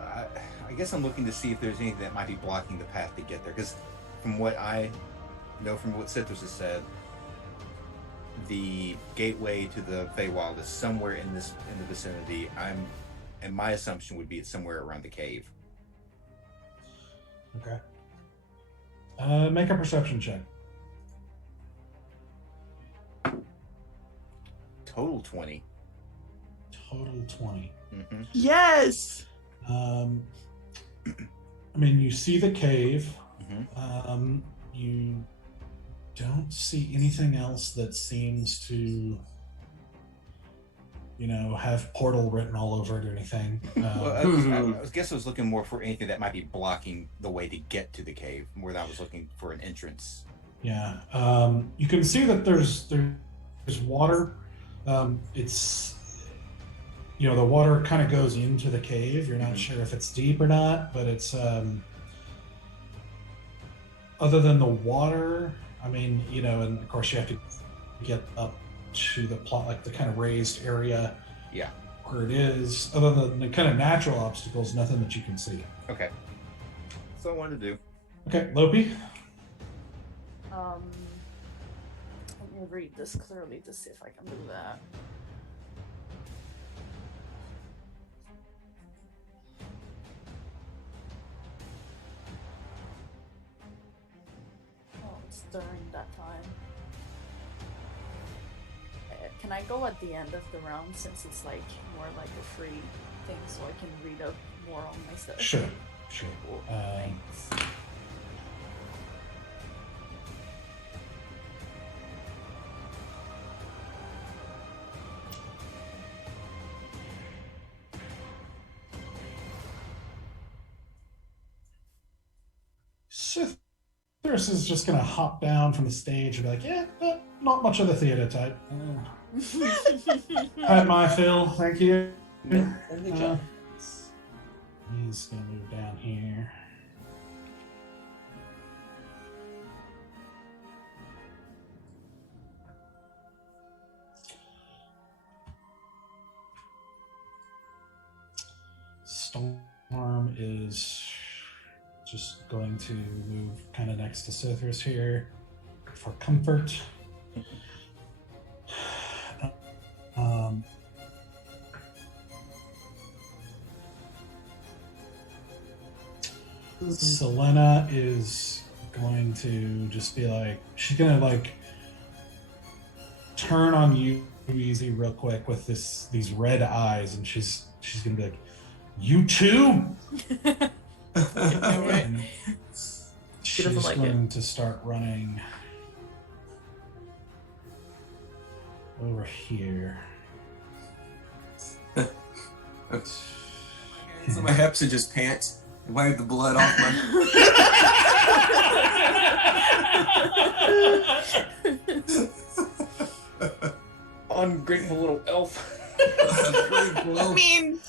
I guess I'm looking to see if there's anything that might be blocking the path to get there. Because from what I know, from what Citrus has said, the gateway to the Feywild is somewhere in the vicinity. And my assumption would be it's somewhere around the cave. Okay. Make a perception check. Total 20. Total 20. Mm-hmm. Yes. I mean, you see the cave. Mm-hmm. You don't see anything else that seems to, have portal written all over it or anything. Well, I guess I was looking more for anything that might be blocking the way to get to the cave, more than I was looking for an entrance. Yeah. You can see that there's water. It's the water kind of goes into the cave. You're not sure if it's deep or not, but it's other than the water, I mean, and of course you have to get up to the plot, like the kind of raised area where it is. Other than the kind of natural obstacles, nothing that you can see. Okay. That's all I wanted to do. Okay, Lopi. Let me read this clearly to see if I can do that. Oh, it's during that time. Can I go at the end of the round since it's like more like a free thing so I can read up more on my stuff? Sure. Cool. Thanks. Cythris is just going to hop down from the stage and be like, not much of the theater type. Had my fill, thank you. He's going to move down here. Storm is just going to move kind of next to Cythris here for comfort. Selena is going to just be like, she's gonna like turn on you easy real quick with these red eyes, and she's gonna be like, "You too?" And She she's doesn't like going to start running over here. So my hips and just pant and wipe the blood off my. Ungrateful little elf. I mean,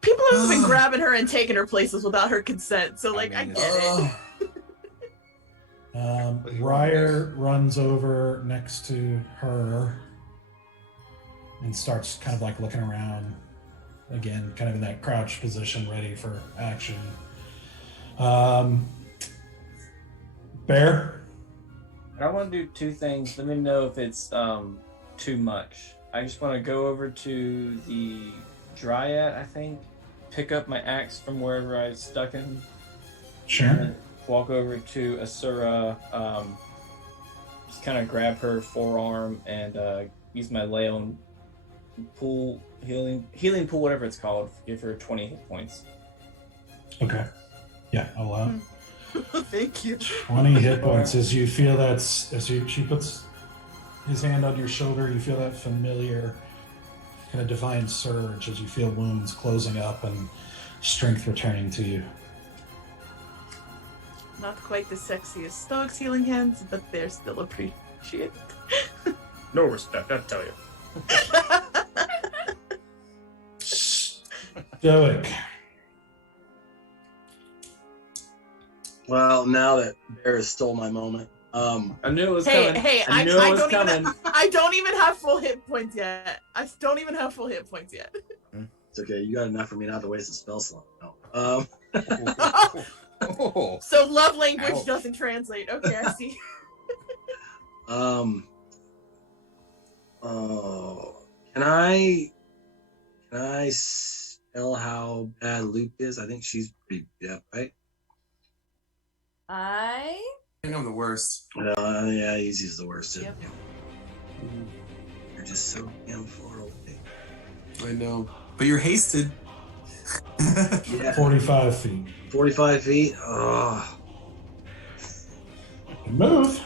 people have been grabbing her and taking her places without her consent, so like I get it. Ryer runs over next to her and starts kind of like looking around again, kind of in that crouched position, ready for action. Bear? I want to do two things. Let me know if it's too much. I just want to go over to the Dryad, I think, pick up my axe from wherever I stuck him. Sure. And then walk over to Asura, just kind of grab her forearm and use my lay on pool, healing pool, whatever it's called. Give her 20 hit points. Okay. Yeah, I'll allow. Thank you. 20 hit points as you feel she puts his hand on your shoulder, you feel that familiar kind of divine surge as you feel wounds closing up and strength returning to you. Not quite the sexiest Stoics healing hands, but they're still appreciated. No respect, I tell you. Stoic. Well, now that Bear has stole my moment, I knew it was Hey, coming. hey, I knew it was don't coming. even I don't even have full hit points yet. I don't even have full hit points yet. it's okay. You got enough for me not to waste a spell slot. No. Oh. So love language Ouch. doesn't translate. Okay, I see. Oh, can I tell how bad Luke is? I think she's pretty deaf, right? I think I'm the worst. Yeah, Easy's the worst. Yep. You're just so damn far away. I know, but you're hasted. Yeah, 45 feet. 45 feet. Oh, Move.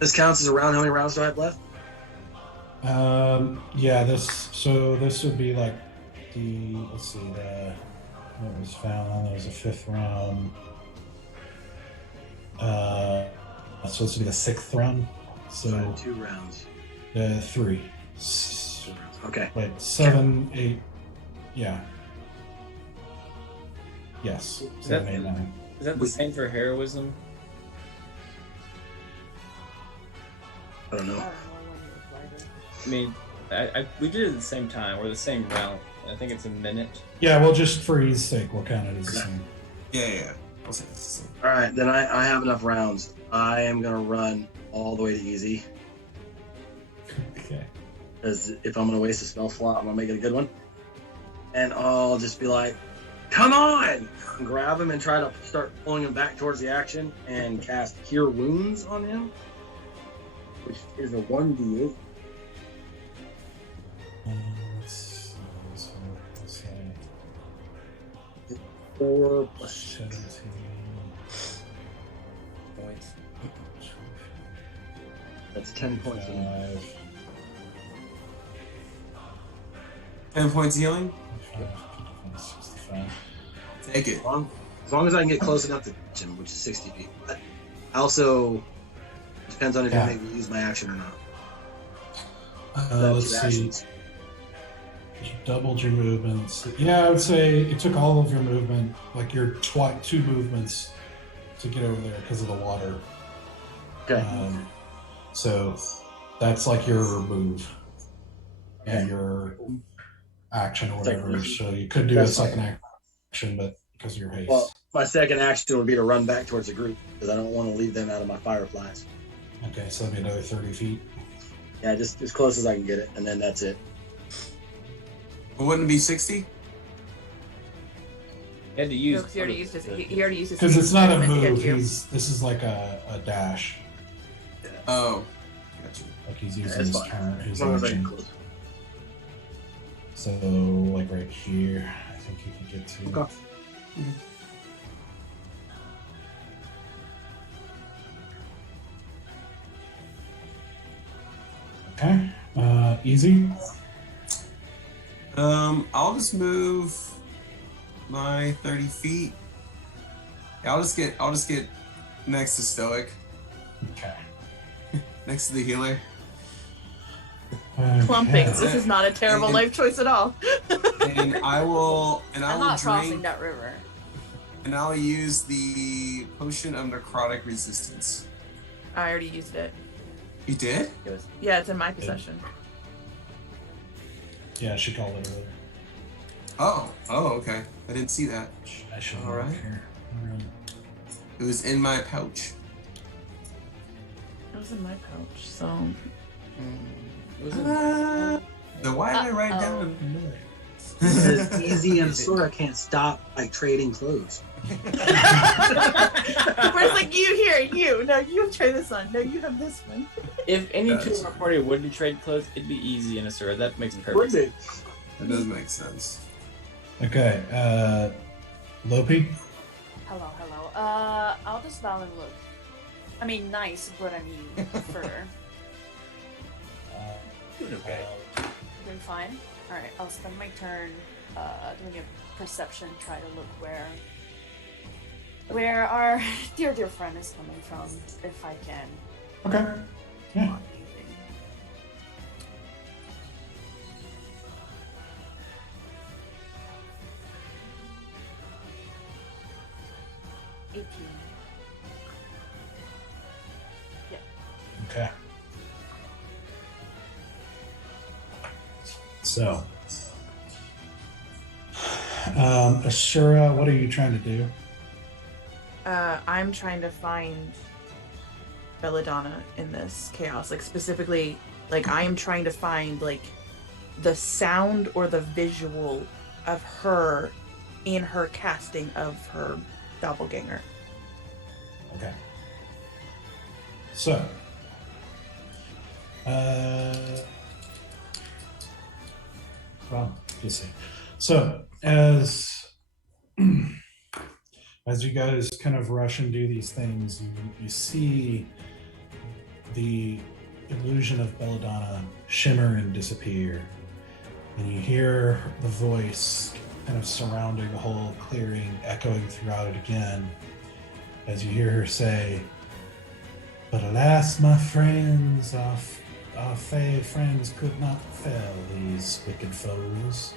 this counts as a round. How many rounds do I have left? Yeah, this would be like let's see, what was found, that was a 5th round. That's supposed to be the 6th round. So 2 rounds. 3. 2 rounds. Okay. Wait, 7, 8. Yeah. Yes. Is 7, that- 8, 9. Is that the same for heroism? I don't I know. don't know when you applied it. I mean, we did it at the same time. We're the same round. I think it's a minute. Yeah, well, just for ease sake, we'll count it as the same. Yeah. I'll say this. All right, then I have enough rounds. I am gonna run all the way to easy. Okay. Because if I'm gonna waste a spell slot, I'm gonna make it a good one. And I'll just be like, "Come on!" And grab him and try to start pulling him back towards the action and cast Cure Wounds on him, which is a 1d8. Let's say 4 plus 17. Points. That's 10 points. 5, 10 points healing. 65. Take it. As long as I can get close enough to touch him, which is 60 feet. But also depends on if Yeah. I make me use my action or not. Let's Two see. actions. You doubled your movements. Yeah, I would say it took all of your movement, like your 2 movements, to get over there because of the water. Okay. So that's like your move and Okay. your action or Second whatever. action. So you could do That's a second action, but because of your haste. Well, my second action would be to run back towards the group because I don't want to leave them out of my fireflies. Okay, so that'd be another 30 feet. Yeah, just as close as I can get it, and then that's it. But wouldn't it be 60? He had to use. No, 'cause he already used his. He already used his. Because it's not a movement to get move. you. This is like a dash. Oh, gotcha. Like he's Yeah, using it's his fine. turn, his As long as I get action. close. So like right here, I think you can get to. Okay. Okay. Easy. I'll just move my 30 feet. Yeah, I'll just get next to Stoic, Okay. next to the healer. Clumping. Okay. This is not a terrible life choice at all. And I will I'm not crossing drink, that river. and I'll use the potion of necrotic resistance. I already used it. You did? Yeah, it's in my possession. Yeah, she called it earlier. Oh, okay. I didn't see that. I should All look right. here. It was in my pouch. It was in my pouch, so. Was it? Then why did I write Uh-oh. down? Because Easy and Sora can't stop like trading clothes. Where's like you? No, you try this one. No, you have this one. If any two That's- of our party wouldn't trade clothes, it'd be easy in Asura. That makes perfect Would sense. it? That does make sense. Okay. Lopi. Hello. I'll just bow and look. I mean, nice, but I mean, fur. Doing okay. Doing fine. All right, I'll spend my turn doing a perception, try to look where our dear friend is coming from, if I can. Okay. Yeah. Not anything. Okay. So, Asura, what are you trying to do? I'm trying to find Belladonna in this chaos, like specifically Like I am trying to find like the sound or the visual of her in her casting of her doppelganger. Okay. So, well, let's see. So, as you guys kind of rush and do these things, you see the illusion of Belladonna shimmer and disappear, and you hear the voice kind of surrounding the whole clearing, echoing throughout it again, as you hear her say, "But alas, my friends, our fey friends could not fell these wicked foes.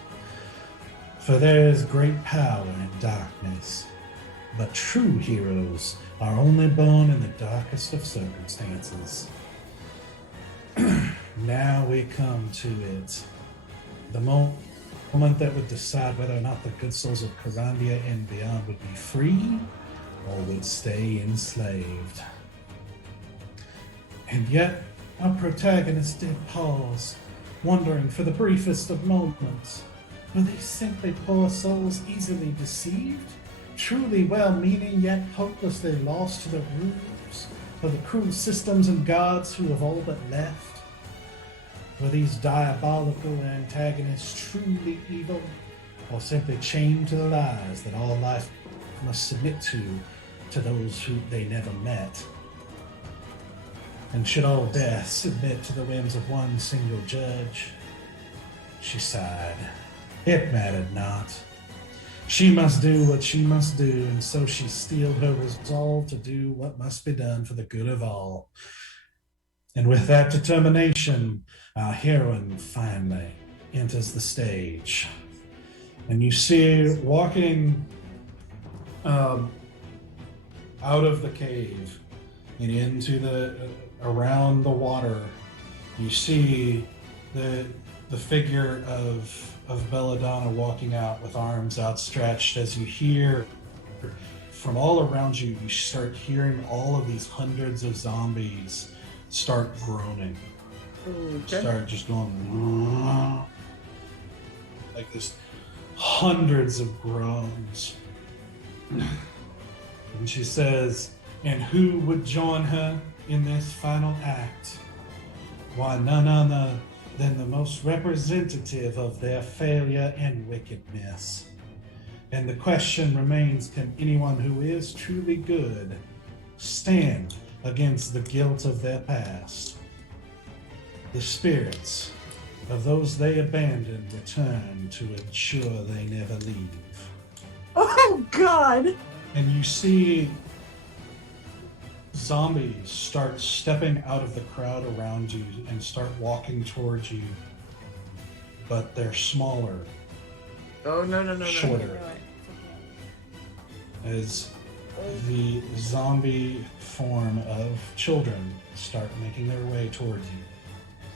For there is great power in darkness, but true heroes are only born in the darkest of circumstances. Now we come to it. The moment that would decide whether or not the good souls of Carandia and beyond would be free or would stay enslaved. And yet, our protagonist did pause, wondering for the briefest of moments, were these simply poor souls easily deceived, truly well-meaning yet hopelessly lost to the rules of the cruel systems and gods who have all but left? Were these diabolical antagonists truly evil, or simply chained to the lies that all life must submit to those who they never met? And should all death submit to the whims of one single judge?" She sighed. It mattered not. She must do what she must do, and so she steeled her resolve to do what must be done for the good of all. And with that determination, our heroine finally enters the stage. And you see walking out of the cave and into the around the water, you see the figure of Belladonna walking out with arms outstretched. As you hear from all around you, you start hearing all of these hundreds of zombies start groaning. Okay. Start just going like this, hundreds of groans. And she says, "And who would join her in this final act? Why, none other than the most representative of their failure and wickedness. And the question remains, can anyone who is truly good stand against the guilt of their past? The spirits of those they abandoned return to ensure they never leave." Oh God! And you see zombies start stepping out of the crowd around you and start walking towards you, but they're smaller, Oh no! shorter, as the zombie form of children start making their way towards you.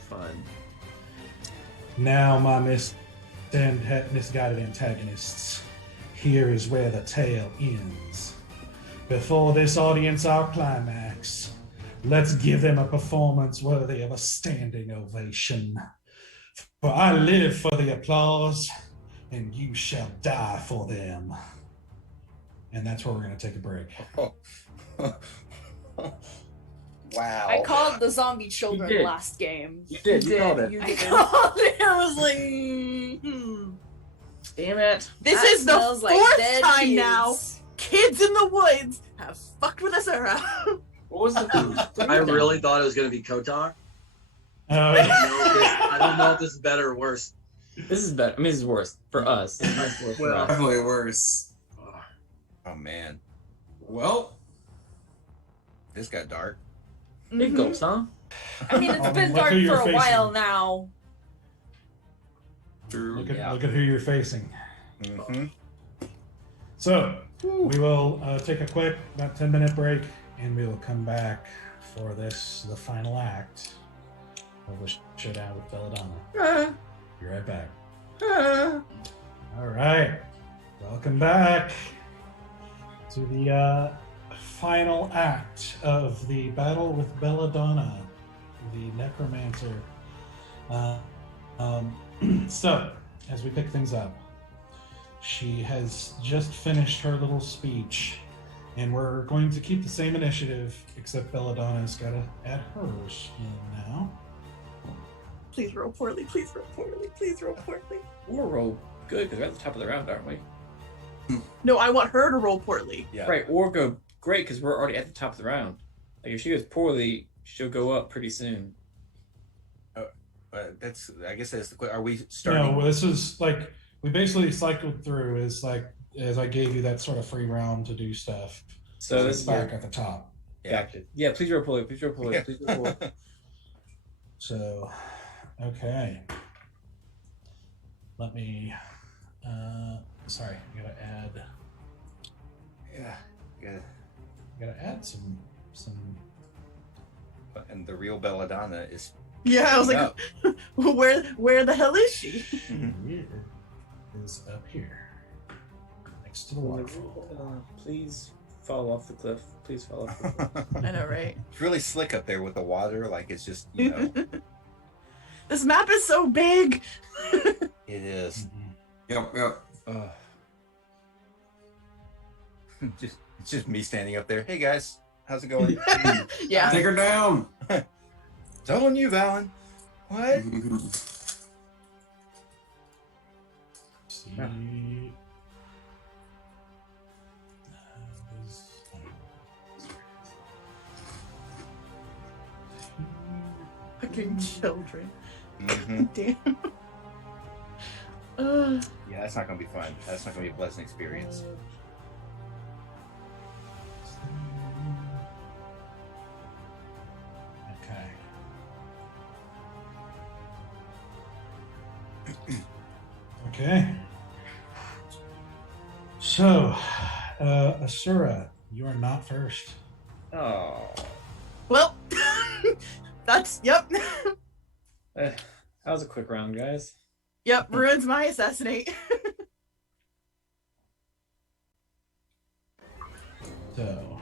Fun. Now, my misguided antagonists, here is where the tale ends. Before this audience, our climax. Let's give them a performance worthy of a standing ovation. For I live for the applause, and you shall die for them. And that's where we're going to take a break. Wow. I called the zombie children You did. last game. You did. You called it. You I did. called it. I was like, Damn it. this That is the smells fourth like dead time kids. now. Kids in the woods have fucked with us around. What was the I really thought it was going to be Kotar. Oh, I don't know if this is better or worse. This is better. I mean, this is worse for us. This is worse for Well, us. Definitely worse. Oh man, Well, this got dark. It goes, huh? I mean, it's been Look dark who you're for a facing. while now. true. look at Yeah. look at who you're facing. Mm-hmm. So, we will take a quick, about 10-minute break, and we will come back for the final act of the showdown with Belladonna. Be right back. All right. Welcome back to the final act of the battle with Belladonna, the necromancer So, as we pick things up, she has just finished her little speech, and we're going to keep the same initiative, except Belladonna's got to add hers in now. Please roll poorly. Please roll poorly. Please roll poorly. We'll roll good because we're at the top of the round, aren't we? No, I want her to roll poorly. Yeah. Right, or go great because we're already at the top of the round. Like if she goes poorly, she'll go up pretty soon. I guess that's the question. Are we starting? No, this is like, we basically cycled through as I gave you that sort of free round to do stuff. So this it's is back at the top. Yeah. Gotcha. Yeah, please roll poorly. Please roll poorly. Yeah. Please roll poorly. So, okay. Let me, sorry, I gotta add, Yeah. gotta add some, And the real Belladonna is. Yeah, I was like, where the hell is she? is up here, next to the waterfall. Please fall off the cliff. Please fall off the cliff. I know, right? It's really slick up there with the water. Like it's just, you know, This map is so big. it is. Yep. It's just me standing up there. Hey guys, how's it going? Yeah. Take her down. It's all on you, Valen. What? See, Fucking children. Mm-hmm. Damn. Yeah, that's not gonna be fun. That's not gonna be a pleasant experience. Okay. Okay. So, Asura, you are not first. Oh. Well, that's yep. That was a quick round, guys. Yep, ruins my assassinate. So,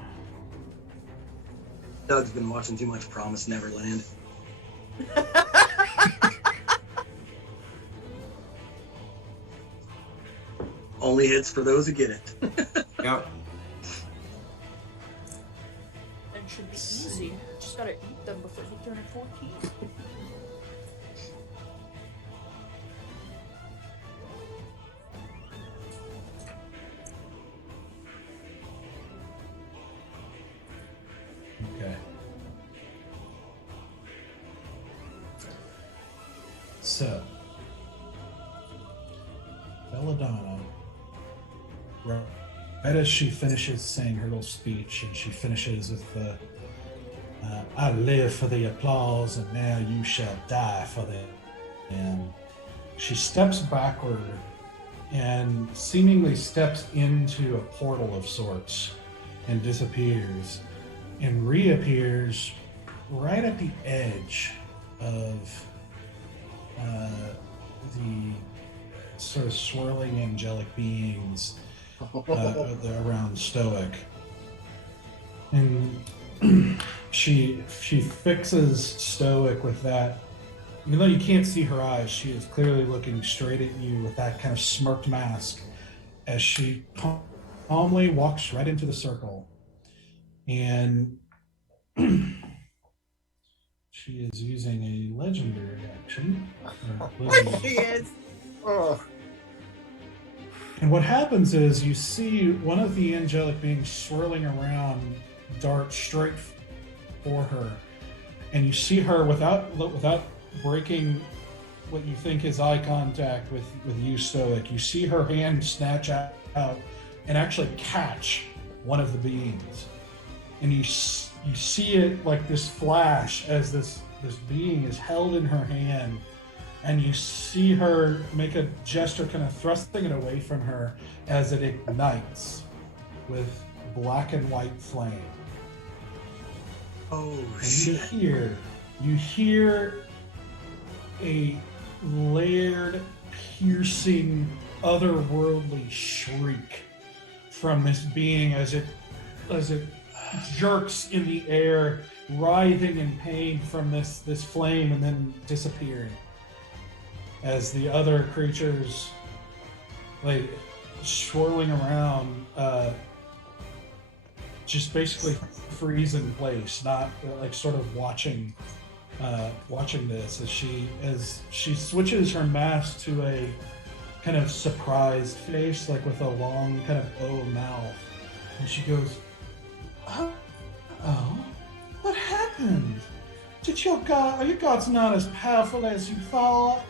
Doug's been watching too much Promise Neverland. Only hits for those who get it. Yep. And it should be easy. Just gotta eat them before you turn 14. okay. So, Belladonna, right as she finishes saying her little speech, and she finishes with the I live for the applause, and now you shall die for them. And she steps backward and seemingly steps into a portal of sorts and disappears and reappears right at the edge of the sort of swirling angelic beings around Stoic. And she fixes Stoic with that. Even though you can't see her eyes, she is clearly looking straight at you with that kind of smirked mask as she calmly walks right into the circle. And she is using a legendary action. She is. Oh. And what happens is you see one of the angelic beings swirling around, dart straight for her, and you see her without breaking what you think is eye contact with you, Stoic. You see her hand snatch out and actually catch one of the beings, and you see it like this flash as this being is held in her hand. And you see her make a gesture, kind of thrusting it away from her as it ignites with black and white flame. Oh, And shit. you hear a layered, piercing, otherworldly shriek from this being as it jerks in the air, writhing in pain from this flame and then disappearing. as the other creatures like swirling around just basically freeze in place, not like sort of watching this as she switches her mask to a kind of surprised face, like with a long kind of O mouth, and she goes, "Oh, what happened? Are your gods not as powerful as you thought?"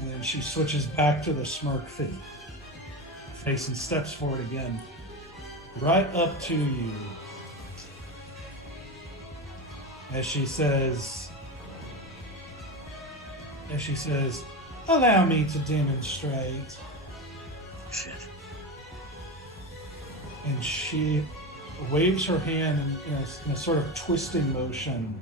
And then she switches back to the smirk face and steps forward again, right up to you, as she says, "Allow me to demonstrate." Shit. And she waves her hand in a sort of twisting motion,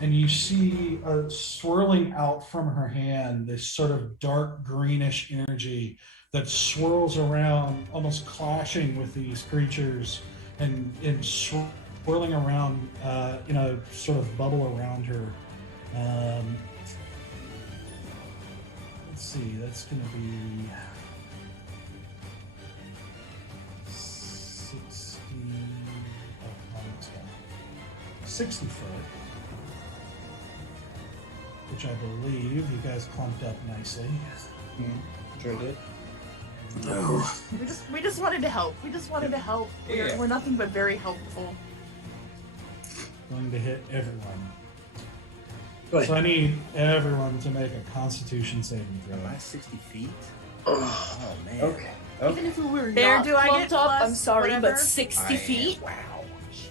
and you see swirling out from her hand this sort of dark greenish energy that swirls around, almost clashing with these creatures, and swirling around in a sort of bubble around her. Let's see, that's going to be 60 foot, which I believe you guys clumped up nicely. Sure did. No. We just wanted to help. Yeah. We're nothing but very helpful. Going to hit everyone. Go ahead. So I need everyone to make a Constitution saving throw. Am I 60 feet? Oh, Oh man. Okay. Even if we were Bear, not do I clumped get up, plus I'm sorry, whatever? but 60 I am- feet? Wow.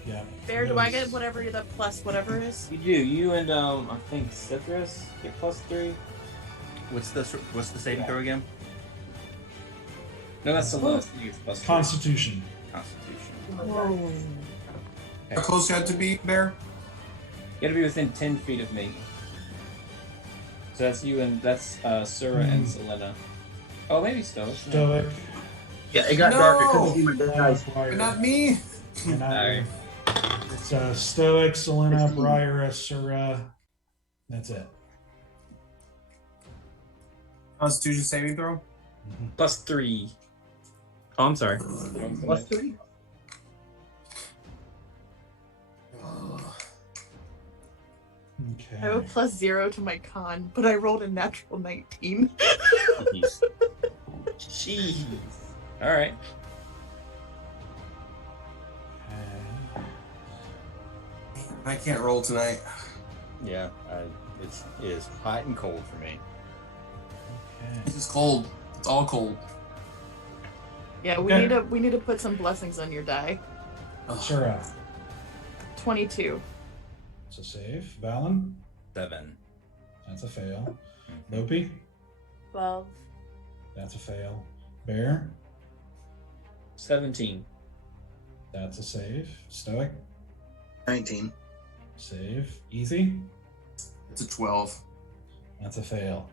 Yeah. Bear, do I get whatever the plus whatever is? You do. You and I think Citrus get +3. What's the saving throw again? No, that's the lowest. You get +3. Constitution. Constitution. Whoa. How close you had to be, Bear? You gotta be within 10 feet of me. So that's you and that's Sura and Selena. Oh, maybe Stoic. Stoic. yeah, it got No! dark. I couldn't see my dice. But not me. And Alright. it's Stoic, Selena, Briar, Asura. That's it. Constitution saving throw. +3. Oh, I'm sorry. +3. Okay. I have a +0 to my con, but I rolled a natural 19. Jeez. Jeez. All right. Okay. I can't roll tonight. Yeah, it is hot and cold for me. Okay. It's just cold. It's all cold. Yeah, we Okay. need to put some blessings on your die. Asura. 22. It's a save. Valen. 7. That's a fail. Lopi. 12. That's a fail. Bear. 17. That's a save. Stoic. 19. Save. Easy. It's a 12. That's a fail.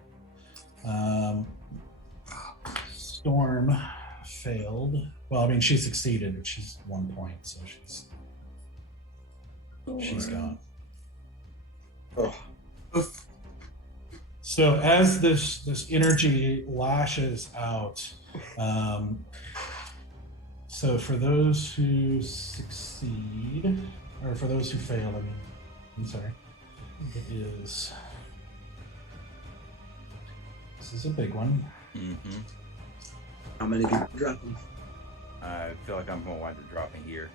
Storm failed. Well, I mean, she succeeded, but she's 1 point, so she's gone. Oh, Oof. So as this energy lashes out, so for those who succeed, or for those who fail, I'm sorry, it is. This is a big one. Mm-hmm. how many people dropping? I feel like I'm going to wind up dropping here.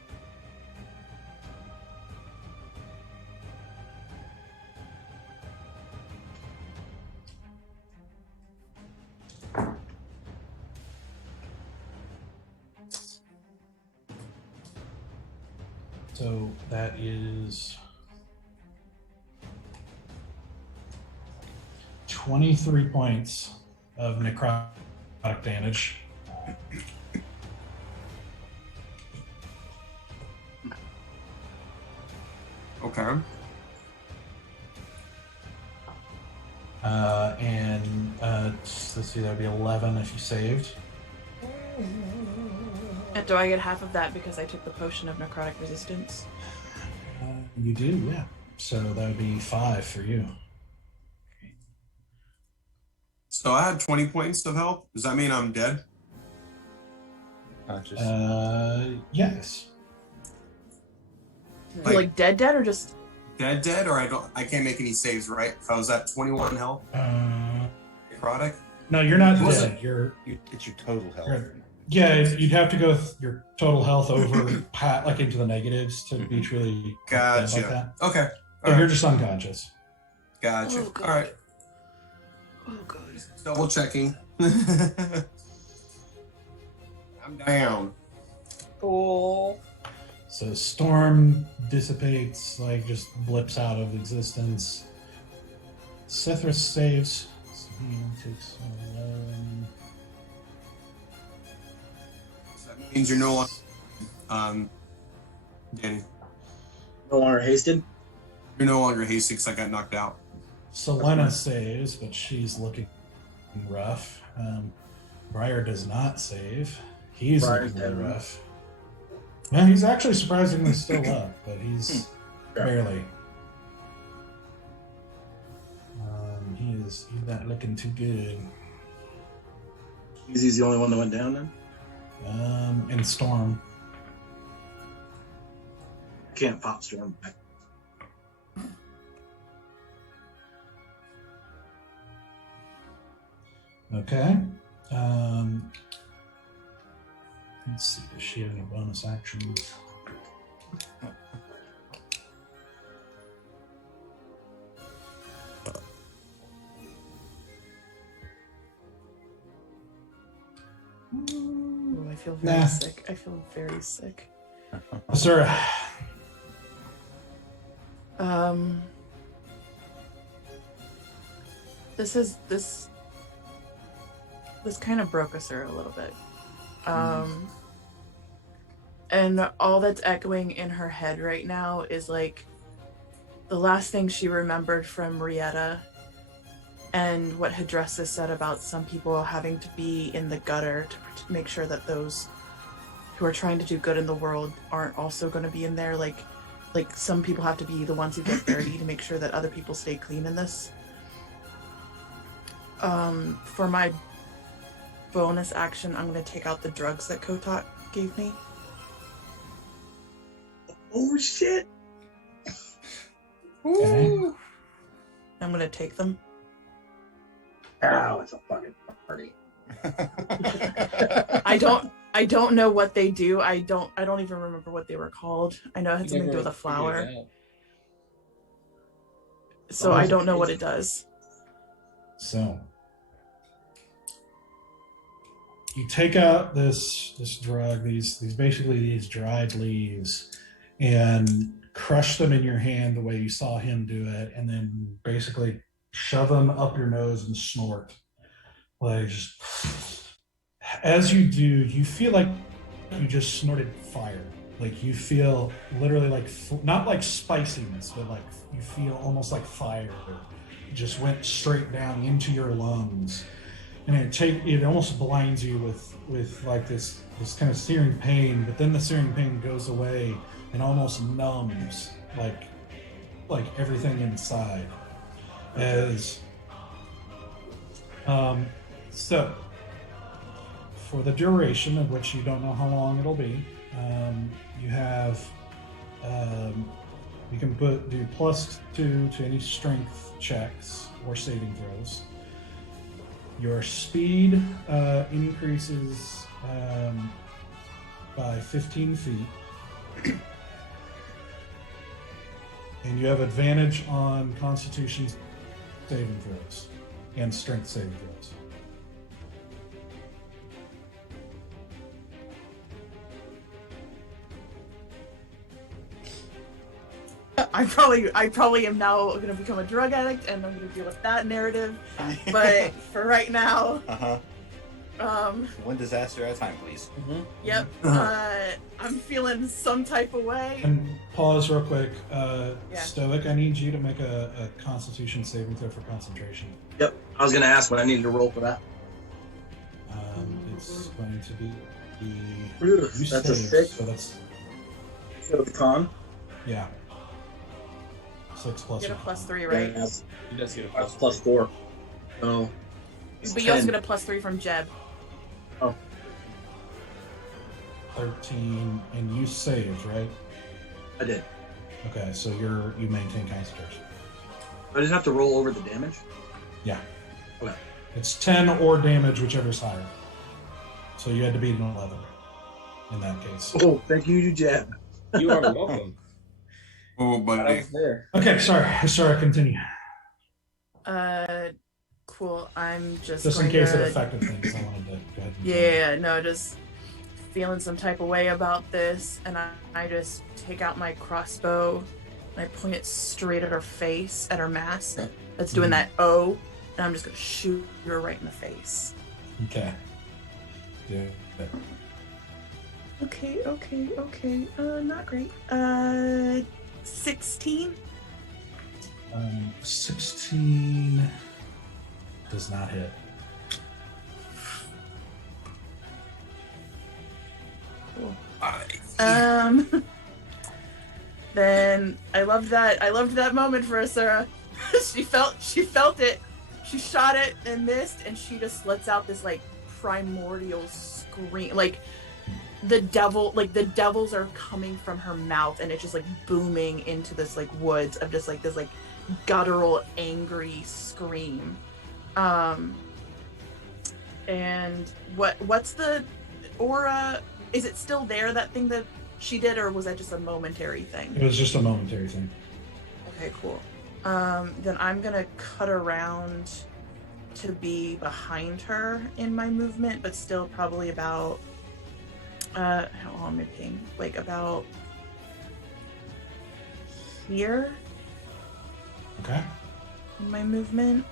So that is 23 points of necrotic damage. Okay. And let's see, that would be 11 if you saved. And do I get half of that because I took the potion of necrotic resistance? You do, yeah. So that would be 5 for you. So I had 20 points of health. Does that mean I'm dead? Conscious. Yes. Like dead or just Dead, or I can't make any saves, right? If I was at 21 health, necrotic. No, you're not Was dead. It's your total health. Yeah, you'd have to go with your total health over like into the negatives to be truly Gotcha. like that. Okay. So you're just unconscious. Gotcha. Oh, God. All right. Oh god. Double checking. I'm down. cool. So storm dissipates, like just blips out of existence. Sethris saves. So he takes 11. So that means you're no longer, Danny. No longer hasted. You're no longer hasted because I got knocked out. Selena saves, but she's looking rough. Briar does not save. He's Briar's looking really dead. rough. Yeah, he's actually surprisingly still up, but he's barely. He's not looking too good. He's the only one that went down then. And Storm. Can't pop Storm back. Okay. Let's see. Does she have any bonus actions? Ooh, I feel very Nah. sick. I feel very sick. Sir. This kind of broke Asura a little bit. And all that's echoing in her head right now is like the last thing she remembered from Rieta and what Hadressa said about some people having to be in the gutter to make sure that those who are trying to do good in the world aren't also going to be in there. Like some people have to be the ones who get dirty to make sure that other people stay clean in this. For my bonus action, I'm going to take out the drugs that Kotak gave me. Oh shit! Okay. I'm going to take them. Ow, it's a fucking party. I don't know what they do. I don't even remember what they were called. I know it had something to do with a flower. So I don't know what it does. So you take out this drug, these basically these dried leaves, and crush them in your hand the way you saw him do it, and then basically shove them up your nose and snort. Like just as you do, you feel like you just snorted fire. Like you feel literally like not like spiciness, but like you feel almost like fire. It just went straight down into your lungs, and it almost blinds you with like this kind of searing pain. But then the searing pain goes away and almost numbs like everything inside. As so for the duration of which you don't know how long it'll be, you have you can do +2 to any strength checks or saving throws. Your speed increases by 15 feet. And you have advantage on Constitution saving throws and strength saving throws. I probably am now going to become a drug addict, and I'm going to deal with that narrative. But for right now, One disaster at a time, please. yep, I'm feeling some type of way. And pause real quick. Yeah. Stoic, I need you to make a Constitution saving throw for concentration. Yep, I was gonna ask what I needed to roll for that. It's going to be Ooh, you that's a saved, 6. so that's So the con. yeah. 6 plus. Get a your con. +3, right? Yeah, that's He does get a +4. So But you also 10. get a +3 from Jeb. 13, and you saved, right? I did. Okay, so you maintain concentration. I just have to roll over the damage. Yeah. Okay. It's 10 or damage, whichever's higher. So you had to beat an 11 in that case. Oh, thank you, Jeb. You are welcome. Oh, I buddy. was there. Okay, sorry, continue. Cool. I'm just Just in going case to... it affected things, I wanted to go ahead and Yeah, no, just feeling some type of way about this, and I just take out my crossbow and I point it straight at her face, at her mask. That's doing that O, and I'm just gonna shoot her right in the face. Okay. Yeah. Okay. Not great. 16. 16 does not hit. Cool. I- Then I loved that moment for Asura. she felt it. She shot it and missed, and she just lets out this like primordial scream. Like the devils are coming from her mouth, and it's just like booming into this like woods of just like this like guttural, angry scream. And what's the aura? Is it still there, that thing that she did, or was that just a momentary thing? It was just a momentary thing. Okay, cool. Then I'm gonna cut around to be behind her in my movement, but still probably about how long am I paying? Like about here Okay. in my movement.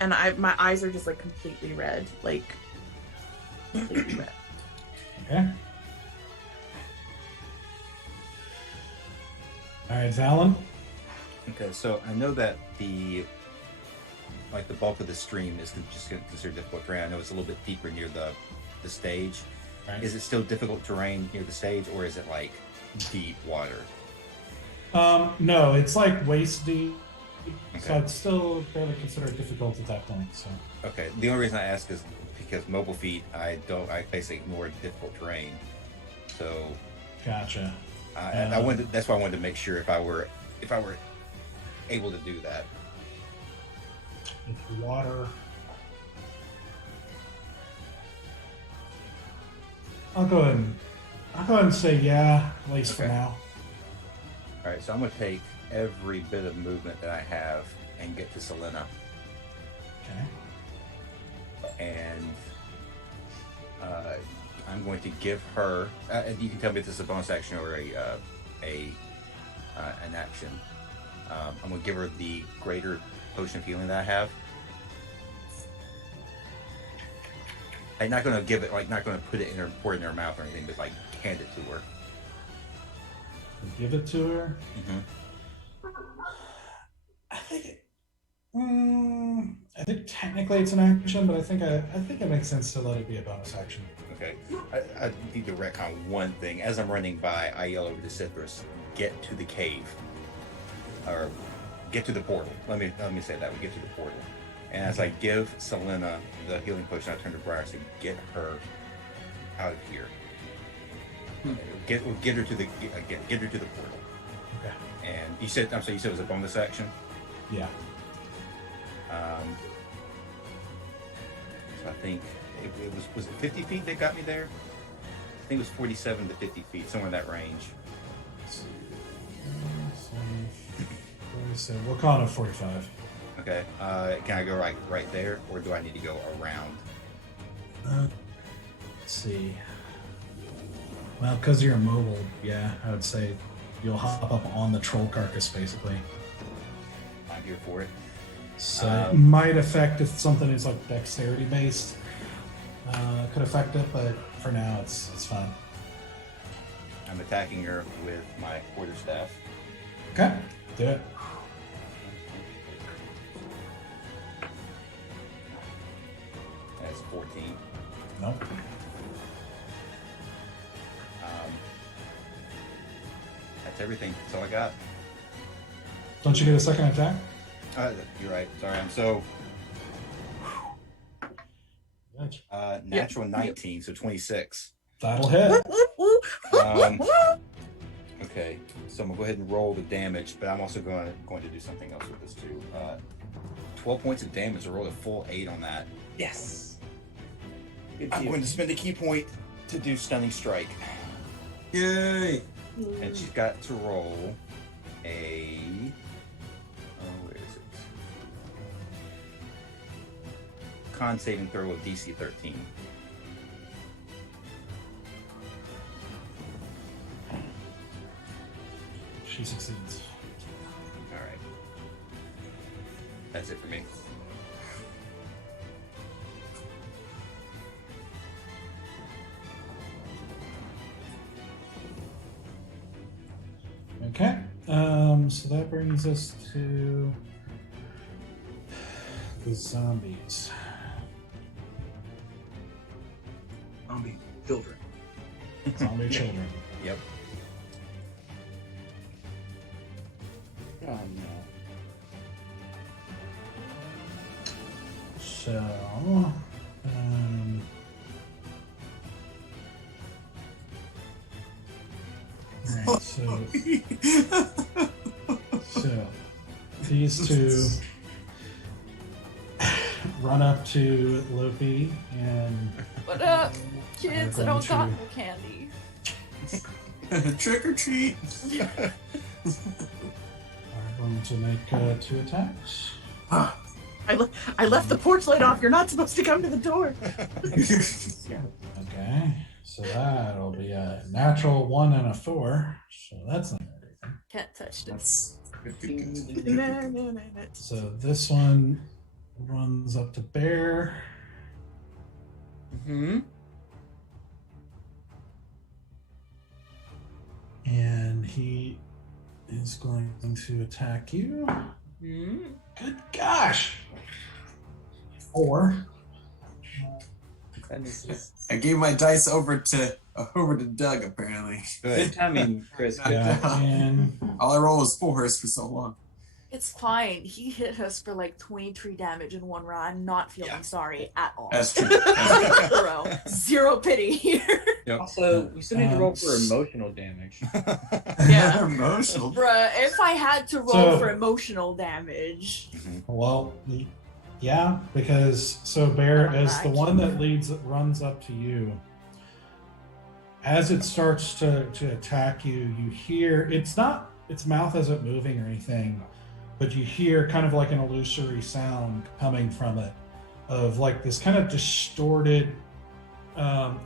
And my eyes are just like completely red. Like completely red. Okay. All right, Valen. Okay, so I know that the bulk of the stream is just considered difficult terrain. I know it's a little bit deeper near the stage. Right. Is it still difficult terrain near the stage, or is it like deep water? No, it's like waist deep, so Okay. I'd still barely consider it difficult at that point. So Okay. The only reason I ask is because mobile feet, I basically ignore difficult terrain. So gotcha. and I wanted. That's why I wanted to make sure if I were able to do that. It's water. I'll go ahead and say yeah, at least for Okay. now. All right. So I'm going to take every bit of movement that I have and get to Selena, Okay. and I'm going to give her. And you can tell me if this is a bonus action or an action. I'm going to give her the greater potion of healing that I have. I'm not going to give it, like, not going to put it in her, pour it in her mouth or anything, but like hand it to her. Give it to her. Mm-hmm. I think technically it's an action, but I think it makes sense to let it be a bonus action. Okay. I need to retcon one thing. As I'm running by, I yell over to Citrus, get to the cave. Or get to the portal. Let me say that. We get to the portal. And as I give Selena the healing potion, I turn to Briar and say, get her out of here. Get her to the portal. Okay. And you said it was a bonus action? Yeah. So I think was it 50 feet that got me there? I think it was 47 to 50 feet, somewhere in that range. So we'll call it 45. Okay. Can I go right there, or do I need to go around? Let's see. Well, because you're immobile, yeah, I would say you'll hop up on the troll carcass, basically. I'm here for it. So it might affect if something is like dexterity based. Could affect it, but for now it's fine. I'm attacking her with my quarterstaff. Okay, do it. That's 14. Nope. That's everything. That's all I got. Don't you get a second attack? You're right. Sorry, I'm so. Natural 19, so 26. That'll hit. Okay, so I'm gonna go ahead and roll the damage, but I'm also going to do something else with this too. 12 points of damage. I rolled a full 8 on that. Yes. I'm going to spend a key point to do stunning strike, Yay! and she's got to roll a. Oh, where is it? Con saving throw of DC 13. She succeeds. All right. That's it for me. Okay. So that brings us to the zombies. Zombie children. Zombie children. Yep. Oh no. So, alright, so these two run up to Loki and What up, kids? I Going don't got to- no candy. Trick or treat. are going to make 2 attacks. I left the porch light off. You're not supposed to come to the door. Okay, so that'll be a natural 1 and a 4. So that's not everything. Can't touch That's this. good. So this one runs up to Bear. Hmm. And he is going to attack you. Hmm. Good gosh! 4. That is just I gave my dice over to Doug. Apparently, good Good. timing, Chris. Yeah, and all I rolled was 4s for so long. It's fine. He hit us for like 23 damage in one round. I'm not feeling Yeah. sorry at all. That's true. Bro, zero pity here. Also, we still need to roll for emotional damage. Yeah. Emotional. Bruh, if I had to roll So- for emotional damage, well, yeah, because so Bear, as the one that runs up to you, as it starts to attack you, you hear its mouth isn't moving or anything, but you hear kind of like an illusory sound coming from it, of like this kind of distorted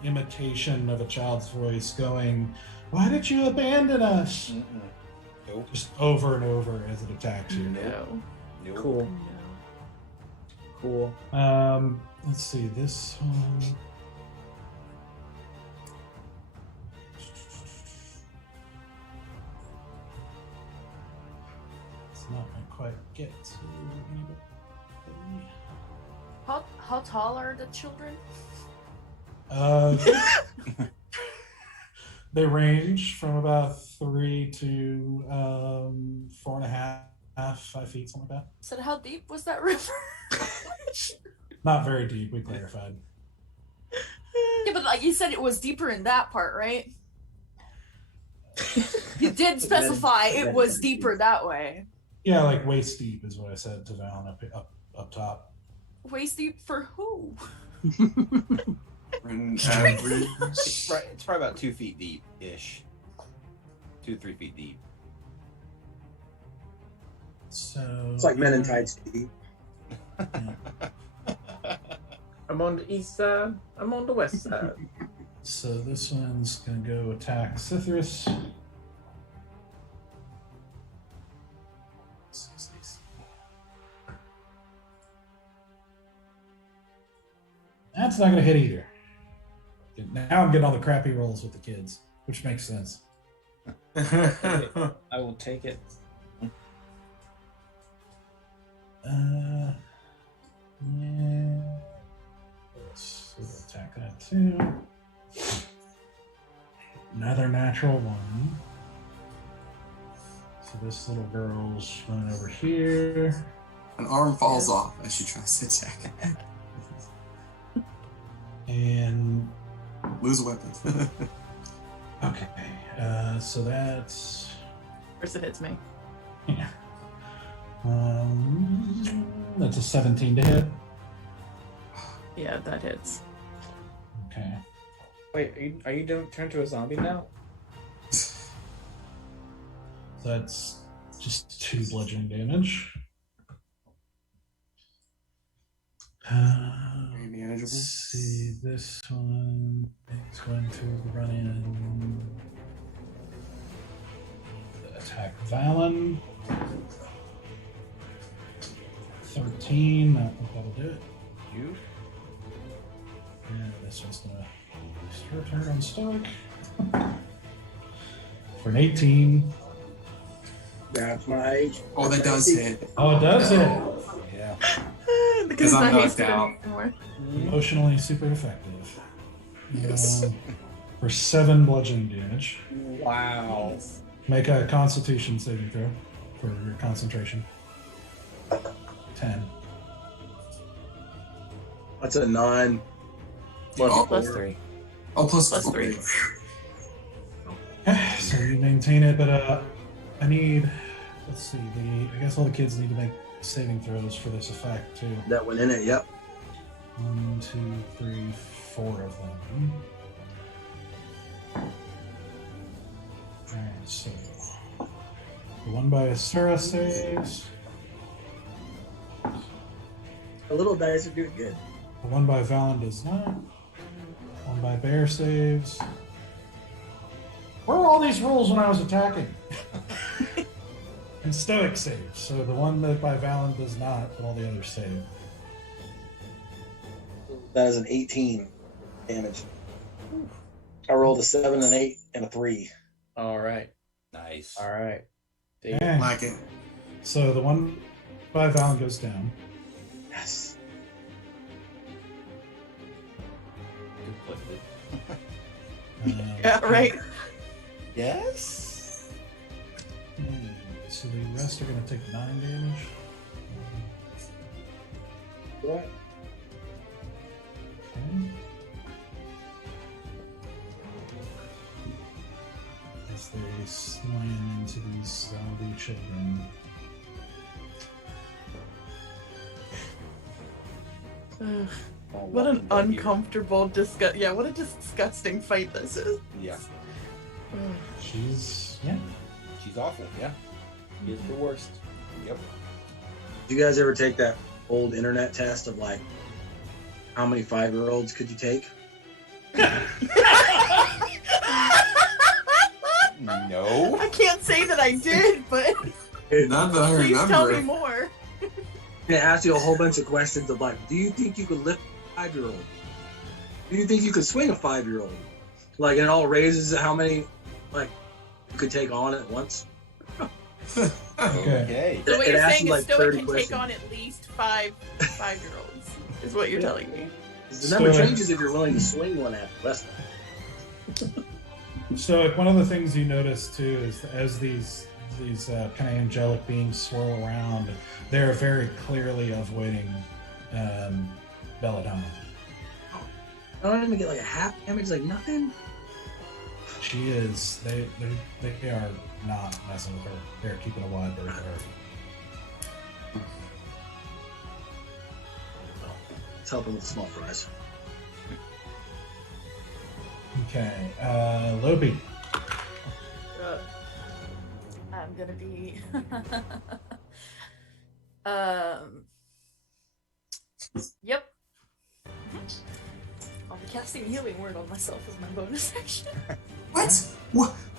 imitation of a child's voice going, "Why did you abandon us?" Nope. Just over and over as it attacks you. no. Nope. Cool. Cool. Let's see this one. It's not gonna quite get to anybody. How tall are the children? They range from about 3 to 4.5, 5 feet, something like that. Said how deep was that river? Not very deep. We clarified. Yeah, but like you said, it was deeper in that part, right? You did specify it was deeper that way. Yeah, like waist deep is what I said to Val up top. Waist deep for who? It's probably about 2 feet deep ish. 2 to 3 feet deep. So It's like men in tights deep. I'm on the east side. I'm on the west side. So this one's gonna go attack Cithrus. That's not gonna hit either. Now I'm getting all the crappy rolls with the kids, which makes sense. I will take it. Yeah. Let's attack that too. Another natural 1. So this little girl's running over here. An arm falls off as she tries to attack. And Lose a weapon. okay, so that's First it hits me. yeah. That's a 17 to hit. Yeah, that hits. Okay. Wait, are you turned to a zombie now? So that's just 2 bludgeoning damage. Very manageable. Let's see, this one is going to run in. Attack Valen. 13, that'll do it. You? And this one's gonna start her on Stoic. For an 18. That's my. Oh, that does hit. Oh, it does hit. Yeah. Because I'm it's not knocked hasted out. anymore. Emotionally super effective. Yes. For 7 bludgeoning damage. Wow. Make a Constitution saving throw for your concentration. 10. That's a 9. Oh, Plus 3. Oh, plus Plus 3. Okay, so you maintain it, but I need. Let's see. I guess all the kids need to make saving throws for this effect too. That went in it. Yep. 1, 2, 3, 4 of them. Alright, so the one by Asura saves. The little dice are doing good. The one by Valen does not. One by Bear saves. Where were all these rules when I was attacking? And Stoic saves. So the one that by Valen does not, but all the others save. That is an 18 damage. I rolled a 7, an 8, and a 3. All right. Nice. All right. Okay. Like it. So the one by Valen goes down. Yes. Completely. Yeah, right. Yes. So the rest are going to take 9 damage. Right. Okay. As they slam into these zombie children. Ugh, what an uncomfortable, yeah, what a disgusting fight this is. Yeah. Ugh. She's She's awful. Yeah. He is the worst. Yep. Did you guys ever take that old internet test of like how many 5-year-olds could you take? No. I can't say that I did, but Not that I please tell me remember. more. They ask you a whole bunch of questions of like, do you think you could lift a 5-year-old? Do you think you could swing a 5-year-old? Like, it all raises how many like you could take on at once. okay. Okay. So what It you're asks saying you, is like, Stoic 30 can questions. take on at least 5-year-olds, is what you're telling me. The number Stoic. changes if you're willing to swing one at the rest of them. So one of the things you notice too is that as these kind of angelic beings swirl around, they're very clearly avoiding Belladonna. I don't even get like a half damage, like nothing. She is. They are not messing with her. They're keeping a wide berth of her. Let's help him with the small fries. Okay, Lobi. I'm gonna be yep. I'll be casting healing word on myself as my bonus action. What?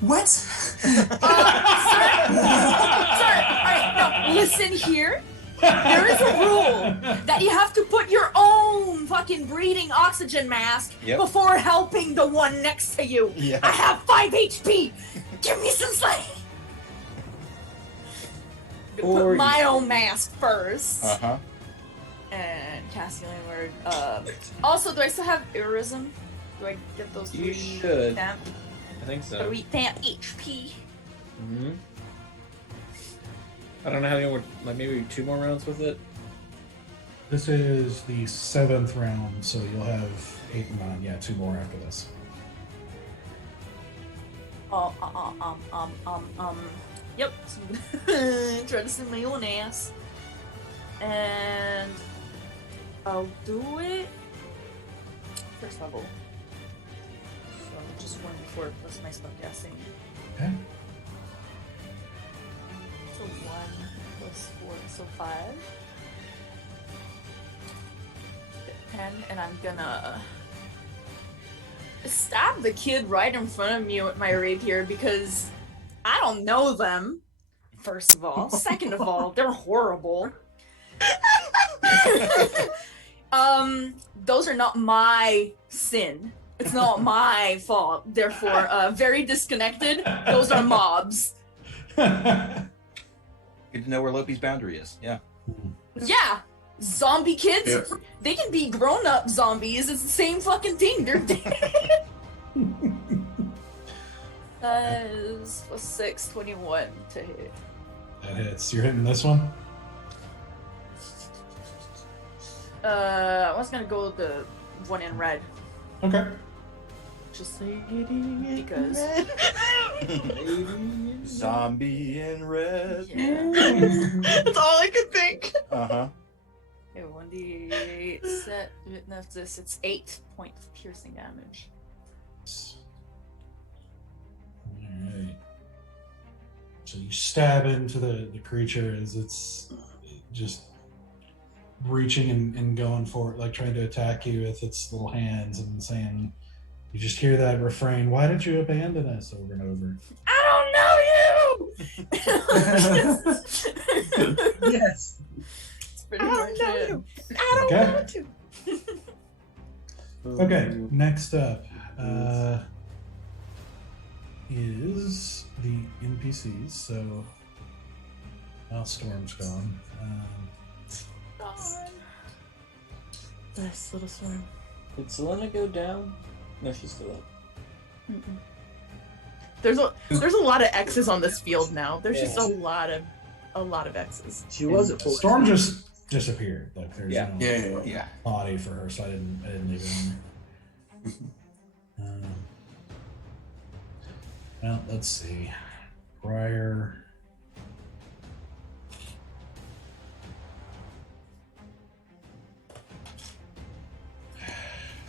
What? Sir, alright, no, listen here. There is a rule that you have to put your own fucking breathing oxygen mask Yep. before helping the one next to you. Yeah. I have 5 HP. Give me some slain. Or Put my own mask first. Uh-huh. And cast healing word. Also, do I still have Irism? Do I get those You 3 should. temp? I think so. 3 temp HP. Mm-hmm. I don't know how many more, like maybe 2 more rounds with it. This is the 7th round, so you'll have 8 and 9. Yeah, 2 more after this. Yep. Try to sing my own ass. And I'll do it first level. So just 1 before plus my spellcasting. Okay. So 1 plus 4, so 5. 10, and I'm gonna stab the kid right in front of me with my rapier because I don't know them, first of all. Second of all, they're horrible. Those are not my sin. It's not my fault. Therefore, very disconnected. Those are mobs. Good to know where Lopi's boundary is. Yeah. Yeah. Zombie kids, Yeah. they can be grown-up zombies. It's the same fucking thing. They're dead. Plus 6, 21 to hit. That hits. You're hitting this one? I was gonna go with the one in red. Okay. Just because. Zombie in red. Yeah. That's all I could think. Uh-huh. Okay, 1d8 set. No, this. It's 8 points of piercing damage. Alright. So you stab into the creature as it's just reaching and going for it, like trying to attack you with its little hands and saying, you just hear that refrain, why did you abandon us, over and over. I don't know you! Yes. That's pretty much it. I don't Okay. want to. Okay, next up is the NPCs. So, well, Storm's gone. Nice little storm. Did Selena go down? No, she's still up. Mm-mm. There's a lot of X's on this field now. There's just a Yeah. lot of X's. She was at full. Storm just disappeared. Like there's Yeah. no Yeah. body for her, so I didn't leave it in there. Well, let's see. Briar.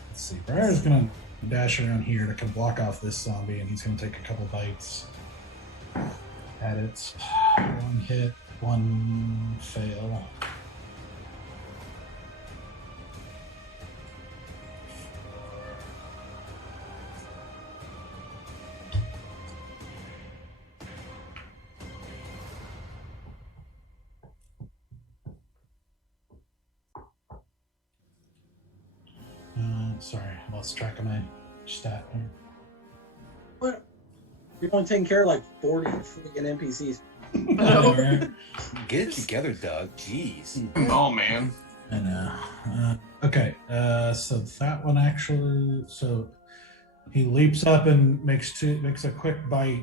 Let's see. Briar's gonna dash around here to come block off this zombie, and he's gonna take a couple bites at it. 1 hit, 1 fail. Sorry, I lost track of my stat here. What? You're only taking care of like 40 freaking NPCs. Alright. Get it together, Doug. Jeez. Oh man. I know. Okay, so that one actually. So he leaps up and makes a quick bite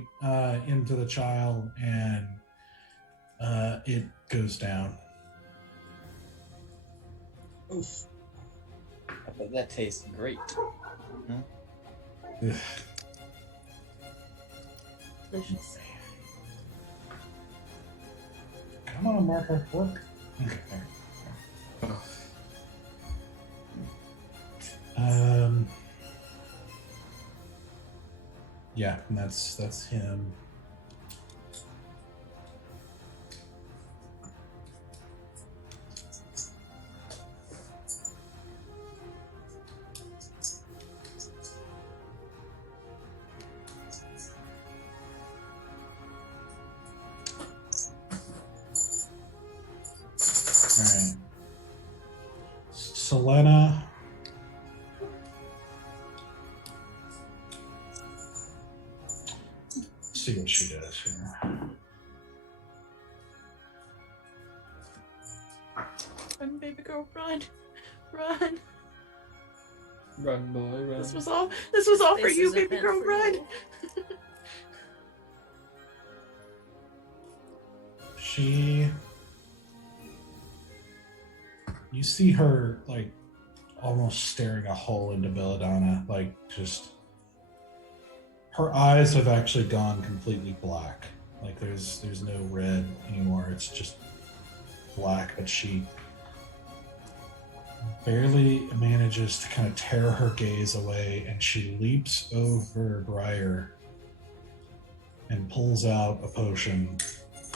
into the child, and it goes down. Oof. I bet that tastes great. Ugh. Delicious. Come on, marker, work. Okay, there. Yeah, and that's him. Alright. Selena. See what she does here. Run, baby girl, run. Run. Run, boy, run. This was all for This you, is a baby bit girl, for run. you. She you see her like almost staring a hole into Belladonna, like just her eyes have actually gone completely black. Like there's no red anymore. It's just black, but she barely manages to kind of tear her gaze away, and she leaps over Briar and pulls out a potion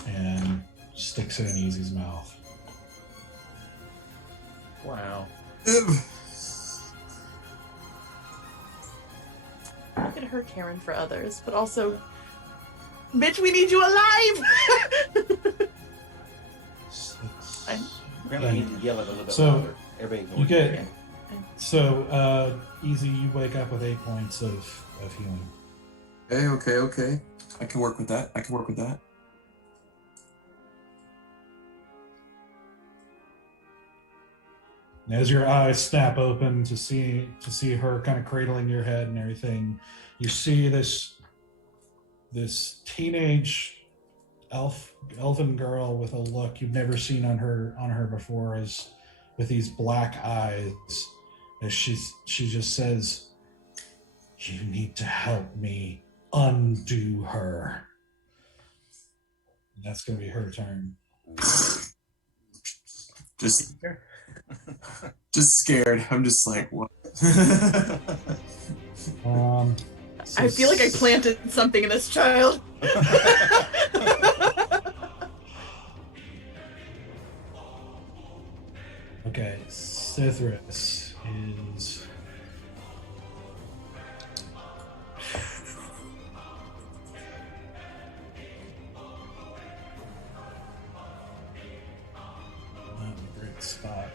and sticks it in Easy's mouth. Wow. Look at her caring for others, but also, bitch, we need you alive! We're gonna need to yell it a little bit So, louder. Everybody ignore You get Yeah. Easy. You wake up with 8 points of healing. Okay. I can work with that. And as your eyes snap open to see her kind of cradling your head and everything, you see this teenage elven girl with a look you've never seen on her before, as with these black eyes, as she just says, "You need to help me undo her." And that's going to be her turn. Just scared. I'm just like, what? So I feel like I planted something in this child. Okay, Sithris is. Not in a great spot.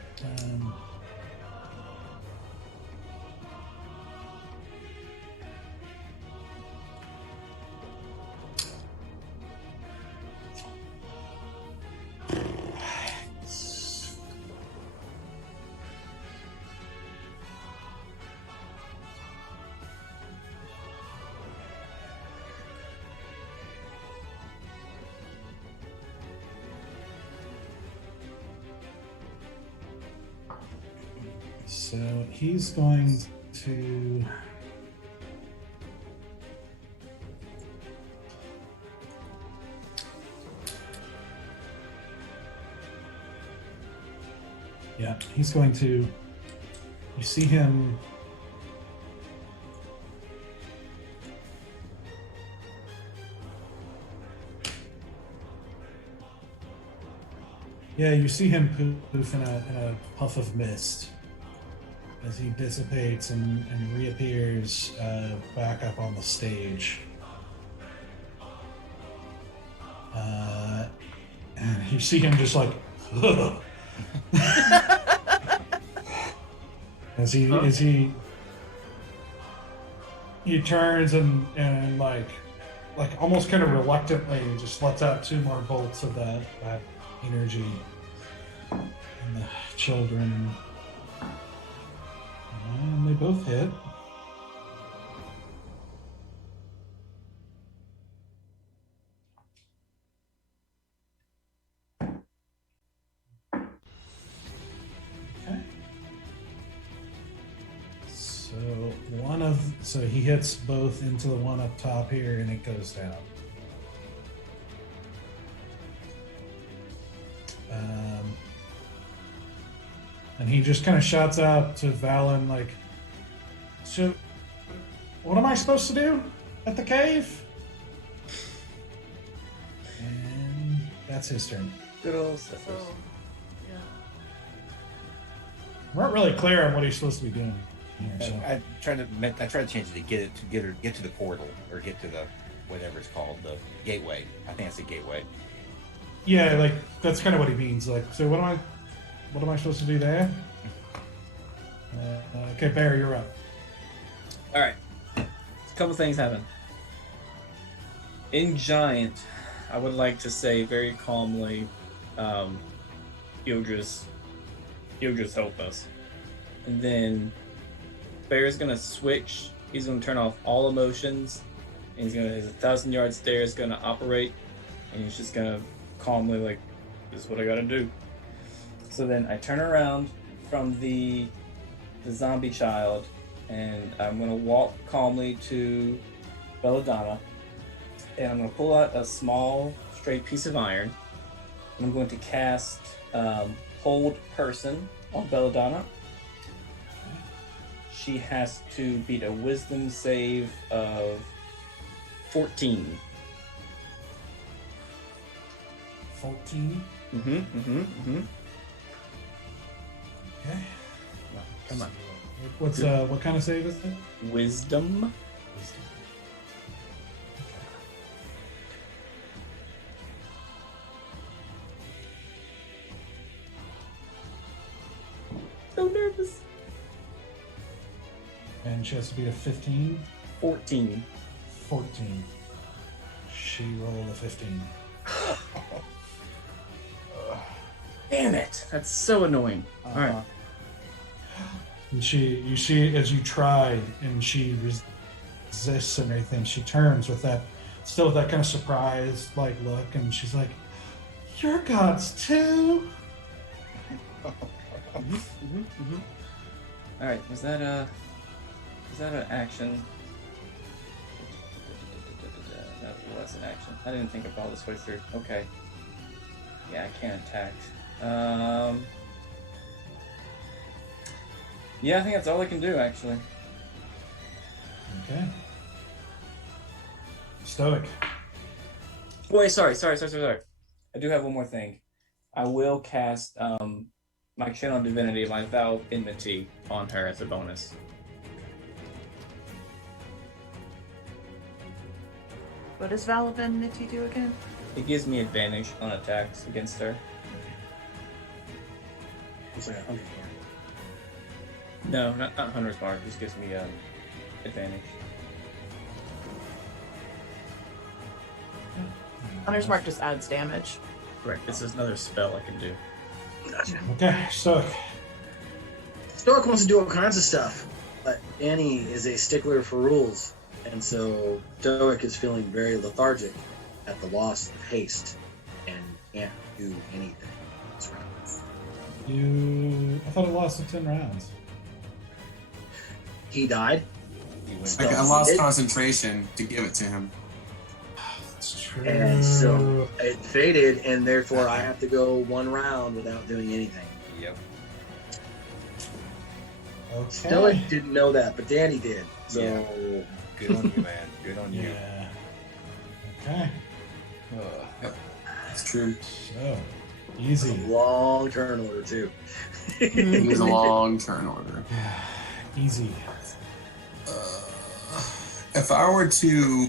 So he's going to. Yeah, he's going to. You see him. Yeah, you see him poof in a puff of mist as he dissipates and reappears back up on the stage. And you see him just like as he turns and like almost kind of reluctantly just lets out 2 more bolts of that energy, and the children, and they both hit. Okay. So he hits both into the one up top here, and it goes down. And he just kind of shouts out to Valen, like, "So, what am I supposed to do at the cave?" And that's his turn. Good old Sithris. So, yeah. We weren't really clear on what he's supposed to be doing here, so. I tried to change it to get to the portal or get to the whatever it's called, the gateway. I think it's a gateway. Yeah, like that's kind of what he means. Like, so what am I supposed to do there? Okay, Barry, you're up. All right. A couple things happen. In Giant, I would like to say very calmly, you'll just help us. And then Bear's gonna switch. He's gonna turn off all emotions. And his 1,000-yard stare is gonna operate, and he's just gonna calmly, like, this is what I gotta do. So then I turn around from the zombie child, and I'm gonna walk calmly to Belladonna, and I'm gonna pull out a small straight piece of iron. And I'm going to cast Hold Person on Belladonna. She has to beat a Wisdom save of 14. 14. Okay. Come on. What kind of save is it? Wisdom. So nervous. And she has to beat a 15. 14. 14. She rolled a 15. Damn it! That's so annoying. All right. And you see as you try, and she resists and everything. She turns with that, still with that kind of surprised like look, and she's like, "You're gods too." All right. Was that an action? That was an action. I didn't think of all this way through. Okay. Yeah, I can't attack. Yeah, I think that's all I can do, actually. Okay. Stoic. Wait, sorry. I do have one more thing. I will cast my Channel Divinity, my Vow of Enmity, on her as a bonus. What does Vow of Enmity do again? It gives me advantage on attacks against her. It's like a hunting mark. No, not Hunter's Mark. It just gives me advantage. Hunter's Mark just adds damage. Correct. This is another spell I can do. Gotcha. Okay, Stoic. Stoic wants to do all kinds of stuff, but Annie is a stickler for rules, and so Stoic is feeling very lethargic at the loss of haste and can't do anything this round. I thought it lost in 10 rounds. He died. He went Like, I lost concentration to give it to him. That's true. And so it faded, and therefore I have to go one round without doing anything. Yep. Okay. Stoic didn't know that, but Danny did. So Good on you, man. Good on you. Yeah. Okay. It's true. So it's easy. a long turn order too. It was a long turn order. Easy. If I were to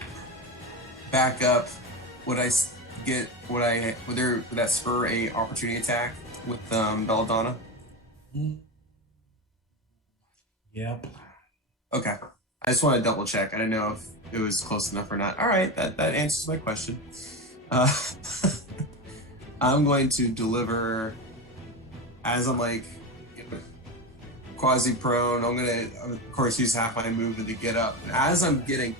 back up, would I get? Would that spur a opportunity attack with Belladonna? Yep. Okay. I just want to double check. I didn't know if it was close enough or not. All right, that answers my question. I'm going to deliver as I'm like quasi prone. I'm gonna, of course, use half my movement to get up. And as I'm gonna,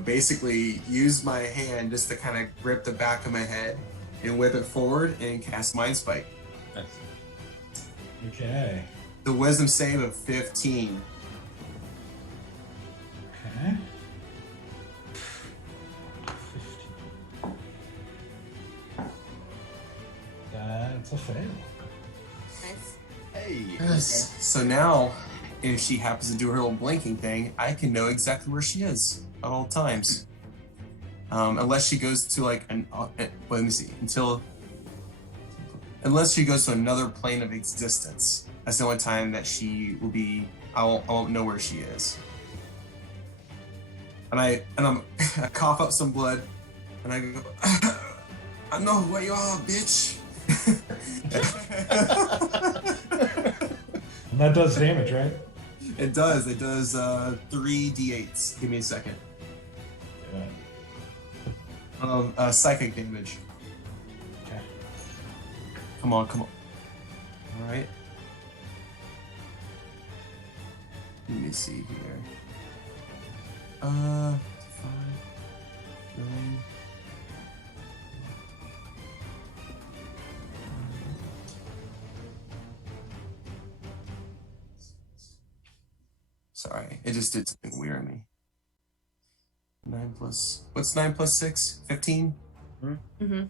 basically use my hand just to kind of grip the back of my head and whip it forward and cast Mind Spike. Nice. Okay. The Wisdom save of 15. Okay. 15. That's a fail. Nice. Hey. Yes. So now, if she happens to do her little blinking thing, I can know exactly where she is at all times. Unless she goes to like let me see. Unless she goes to another plane of existence. That's the only time that she will be. I won't know where she is. And I cough up some blood, and I go, I know where you are, bitch. And that does damage, right? It does. It does 3d8s. Give me a second. Yeah. Psychic damage. Okay. Come on. All right. Let me see here. 5, 9. Sorry, it just did something weird on me. 9 plus. What's 9 plus 6? 15? Mm-hmm.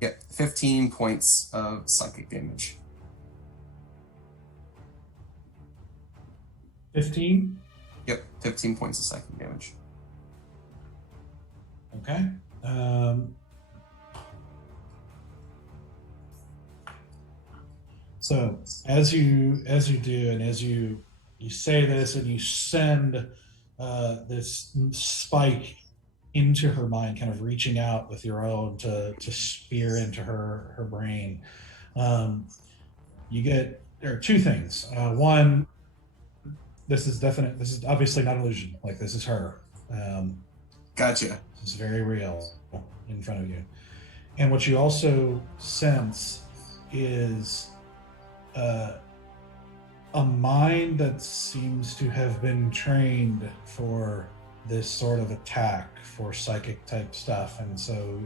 Yep, 15 points of psychic damage. 15. Yep, 15 points of psychic damage. Okay. So as you do, and as you say this, and you send this spike into her mind, kind of reaching out with your own to spear into her brain. You get there are two things. One, this is obviously not illusion. Like, this is her. Gotcha. This is very real in front of you. And what you also sense is a mind that seems to have been trained for this sort of attack, for psychic type stuff, and so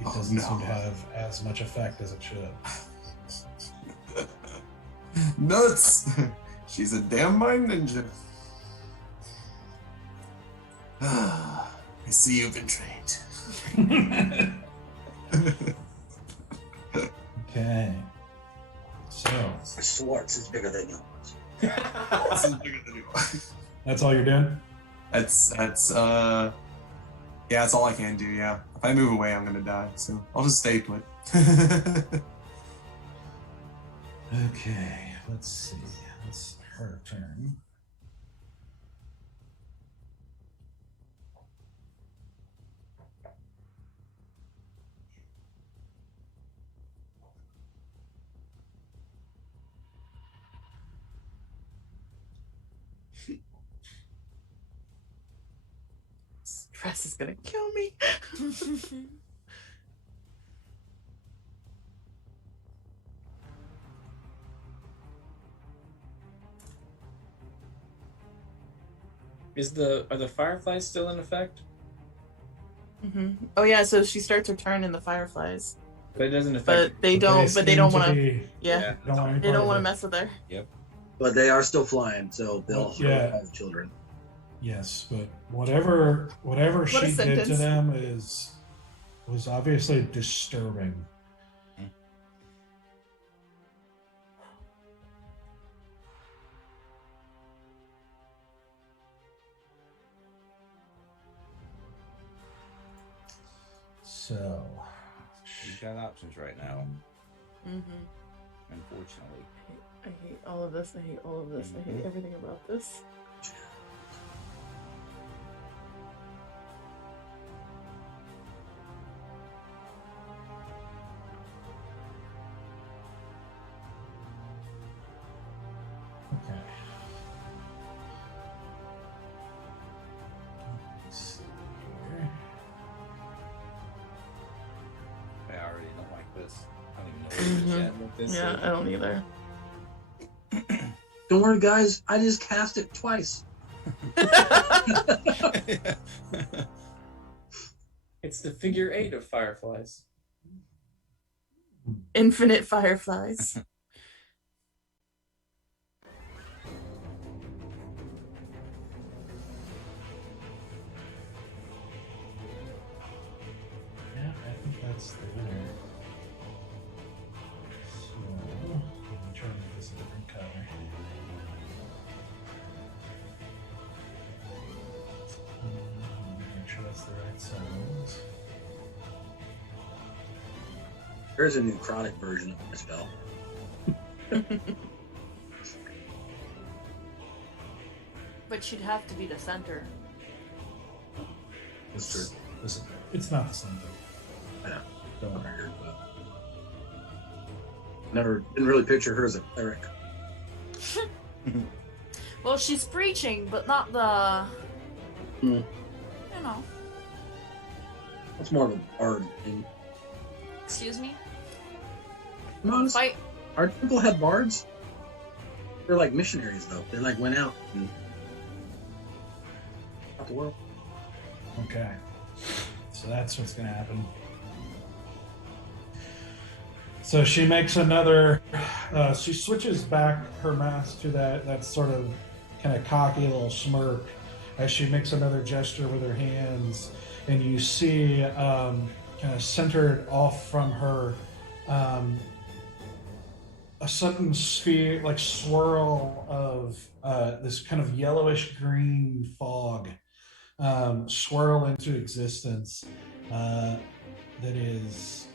it doesn't seem to have as much effect as it should. Nuts! She's a damn mind ninja. I see you've been trained. Okay. So Schwartz is bigger than yours. This is bigger than you are. that's all you're doing? That's yeah, that's all I can do, yeah. If I move away, I'm gonna die, so I'll just stay put. Okay, let's see. It's her turn. Dress is gonna kill me. Are the fireflies still in effect? Mm-hmm. Oh yeah, so she starts her turn in the fireflies, But it doesn't affect. but they don't want to. Yeah, Don't want any they part don't of want to it. mess with her. But they are still flying, so they'll have children. Yes, but whatever she did to sentence. them was obviously disturbing. So You've got options right now, Mm-hmm. unfortunately. I hate all of this. I hate all of this. I hate everything about this. okay. Let's see here. I already don't like this. I don't even know what it is yet. What this Yeah, is. I don't either. Don't worry, guys. I just cast it twice. It's the figure 8 of fireflies. Infinite fireflies. Yeah, I think that's the winner. So I'm trying to make this a different color. Make sure that's the right size. There's a necrotic version of my spell. But she'd have to be the center. That's true. Listen, it's not the same thing. I know. Don't worry. Weird, but never didn't really picture her as a cleric. Well, she's preaching, but not the. Hmm. You know. That's more of a bard thing. Excuse me. I'm honest. Fight. Our temple had bards. They're like missionaries, though. They like went out and out the world. Okay. So that's what's going to happen. So she makes another, she switches back her mask to that sort of kind of cocky little smirk as she makes another gesture with her hands, and you see kind of centered off from her a sudden sphere, like swirl of this kind of yellowish green fog swirl into existence that is,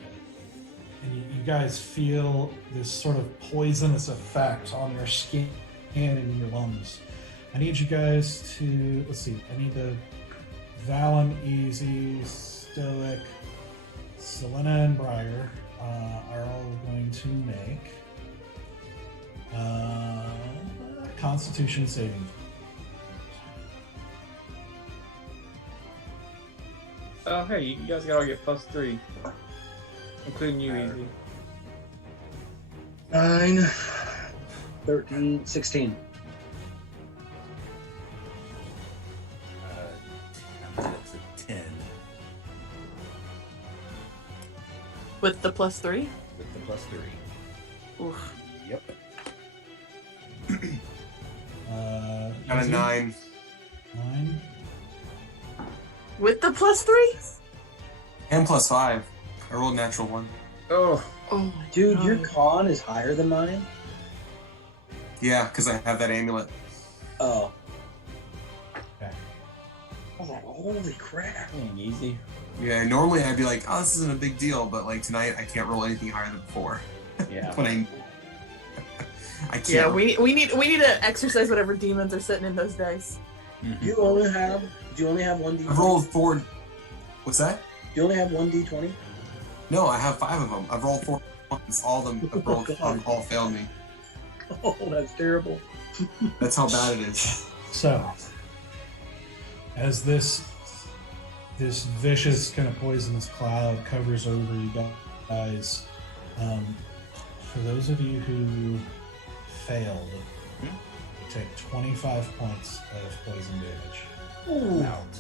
and you guys feel this sort of poisonous effect on your skin and in your lungs. I need you guys to, let's see, I need the Valen, Easy, Stoic, Selena, and Briar are all going to make Constitution saving. Oh, hey, you guys gotta get +3. Including you, Easy. 9, 13, 16. That's a 10 With the +3? with the +3. Oof. Yep. Got a Easy? 9. 9. With the +3? And +5. I rolled a natural 1. Oh, Oh my Dude, your God. con is higher than mine? Yeah, because I have that amulet. Oh. Okay. I was like, holy crap. dang, Easy. Yeah, normally I'd be like, oh, this isn't a big deal, but like tonight I can't roll anything higher than 4. Yeah. When I can't. Yeah, we need to exercise whatever demons are sitting in those dice. Do you only have one D20? I've rolled 4. What's that? Do you only have one D20? No, I have 5 of them. I've rolled 4 once. All of them have rolled, God. all failed me. Oh, that's terrible. That's how bad it is. So, as this vicious kind of poisonous cloud covers over you guys, for those of you who failed, you take 25 points of poison damage. Out.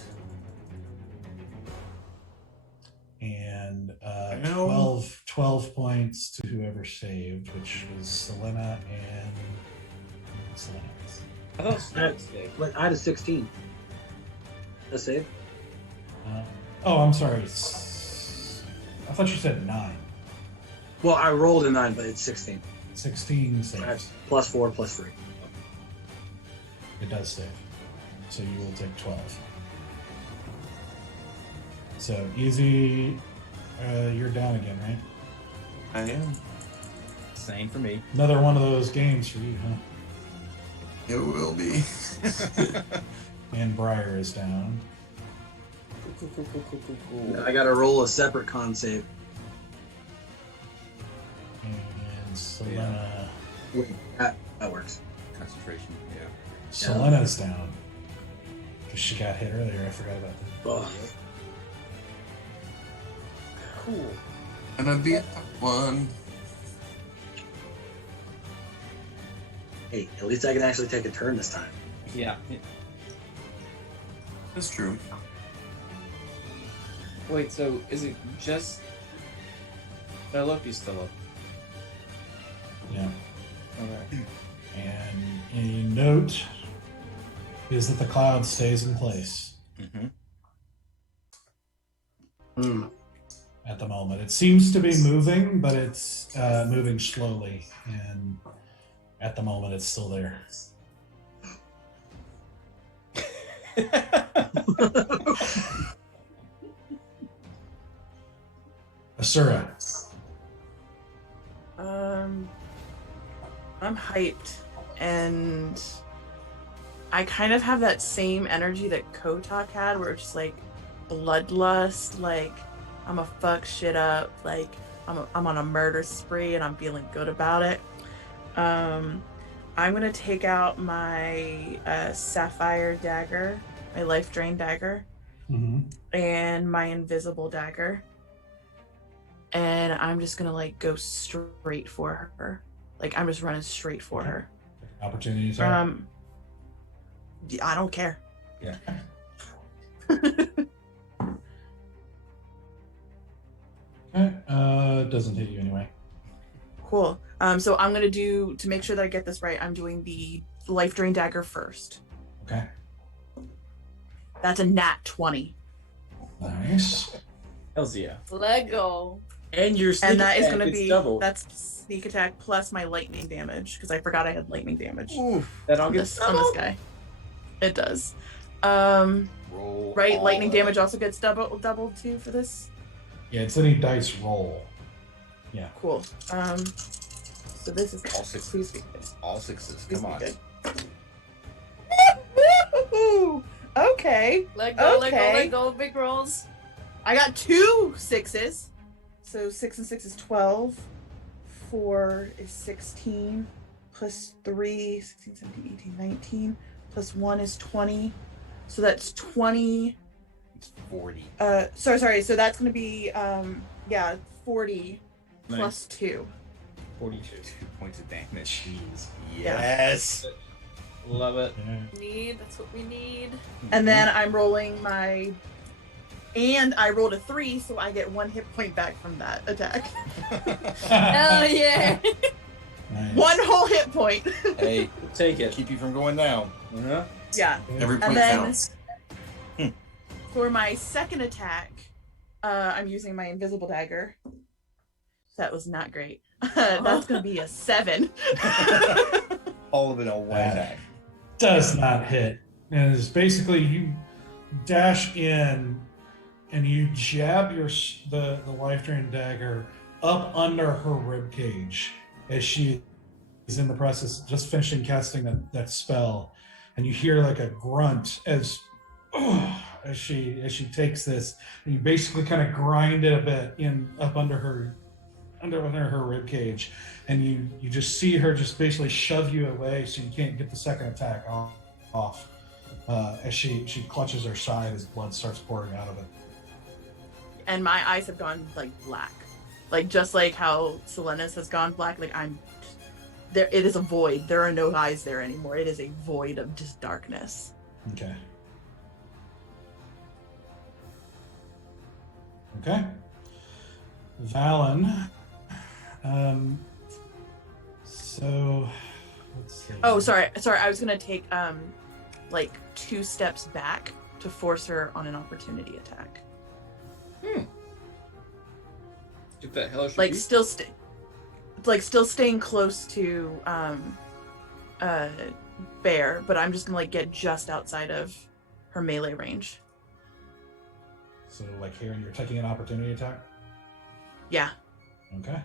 And Ow. 12 points to whoever saved, which was Selena and Selena. I thought Stoic saved. Like, I had a 16. A save? Oh, I'm sorry. I thought you said 9. Well, I rolled a 9, but it's 16. 16 I have saves. +4, +3. It does save. So you will take 12. So, Easy, you're down again, right? I am. Same for me. Another one of those games for you, huh? It will be. And Briar is down. Cool. I gotta roll a separate con save. And Selena. Wait, that works. Concentration, yeah. Selena's down. Because she got hit earlier. I forgot about that. Ugh. Cool. And I'd be at 1. Hey, at least I can actually take a turn this time. Yeah. That's true. Wait, so is it just... No, Loki's still up. Yeah. Okay. And a note is that the cloud stays in place Mm-hmm. at the moment. It seems to be moving, but it's moving slowly. And at the moment, it's still there. Asura. I'm hyped, and I kind of have that same energy that Kotak had, where it's just like bloodlust, like I'm a fuck shit up, like I'm on a murder spree, and I'm feeling good about it. I'm gonna take out my sapphire dagger, my life drain dagger, and my invisible dagger, and I'm just gonna like go straight for her. Like I'm just running straight for her. Opportunity attack. I don't care. Yeah. Okay. Doesn't hit you anyway. Cool. So I'm gonna do, to make sure that I get this right, I'm doing the life drain dagger first. Okay. That's a nat 20. Nice. Hells yeah. Lego. And your sneak And that is attack, gonna it's be, double. that's sneak attack plus my lightning damage, because I forgot I had lightning damage That all on gets this guy. It does. Roll Right, all lightning of it. damage also gets doubled too for this. Yeah, it's any dice roll. Yeah. Cool. So this is All six. please be good. All sixes. Please Come on. be good. Okay. Lego, Okay. Lego, big rolls. I got 2 6s. So 6 and 6 is 12. 4 is 16. Plus 3, 16, 17, 18, 19. Plus 1 is 20. So that's 20. It's 40. Sorry. So that's going to be, 40 Nice. plus 2. 42. 2 points of damage. Jeez. Yes. Love it. Yeah. That's what we need. And then I'm rolling my. And I rolled a 3, so I get 1 hit point back from that attack. Hell yeah. Nice. 1 whole hit point. Hey, Take it. keep you from going down. Uh-huh. Yeah. Every And point then- counts. For my second attack, I'm using my invisible dagger. That was not great. That's going to be a 7. All of it on one attack. Does not hit. And it's basically you dash in and you jab the life drain dagger up under her rib cage as she is in the process just finishing casting that spell, and you hear like a grunt as she takes this, and you basically kind of grind it a bit up under her rib cage, and you just see her just basically shove you away so you can't get the second attack off as she clutches her side as blood starts pouring out of it. And my eyes have gone like black. Like just like how Selena's has gone black, like I'm there. It is a void. There are no eyes there anymore. It is a void of just darkness. Okay. Okay. Valen. So let's see. Oh, sorry. I was gonna take like 2 steps back to force her on an opportunity attack. Get that hellish Like rebuke. still staying close to Bear, but I'm just gonna like get just outside of her melee range. So like here, and you're taking an opportunity attack. Yeah. Okay.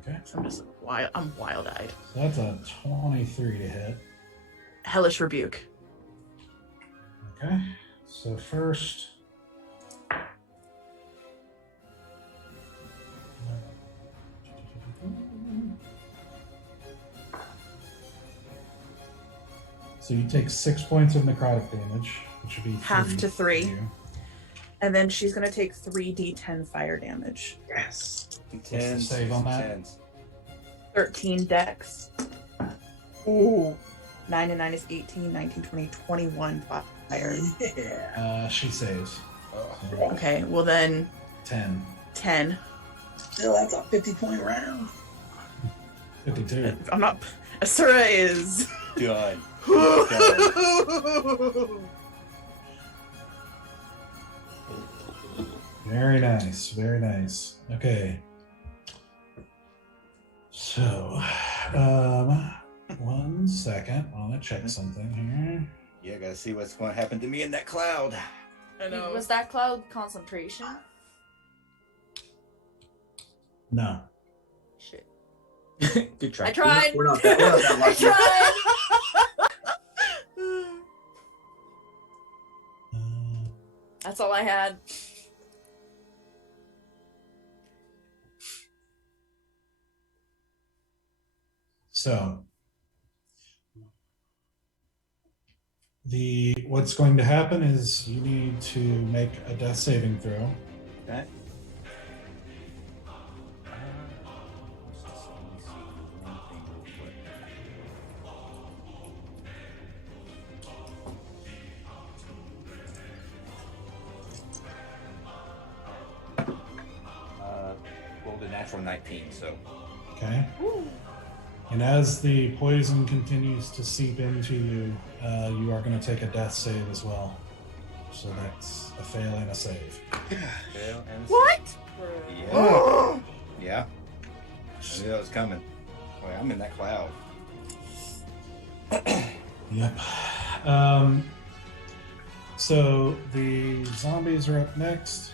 Okay. So I'm just I'm wild-eyed. So that's a 23 to hit. Hellish rebuke. Okay. So first. So you take 6 points of necrotic damage, which would be Half to 3. for you. And then she's gonna take 3d10 fire damage. Yes. the save on that? Tens. 13 dex. Ooh. 9 and 9 is 18, 19, 20, 21 fire. Yeah. She saves. Oh. Okay, well then 10. 10. Still, that's a 50-point round. 52. I'm not. Asura is. Done. Very nice. Very nice. Okay. So, 1 second. I want to check something here. Yeah, gotta see what's going to happen to me in that cloud. I know. Was that cloud concentration? No. Shit. Good try. I tried. We're not that I lucky. tried. That's all I had. So, what's going to happen is you need to make a death saving throw. Okay. natural 19, so. Okay. And as the poison continues to seep into you, you are going to take a death save as well. So that's a fail and a save. Fail and What? Yeah. Yeah. I knew that was coming. Boy, I'm in that cloud. Yep. So the zombies are up next.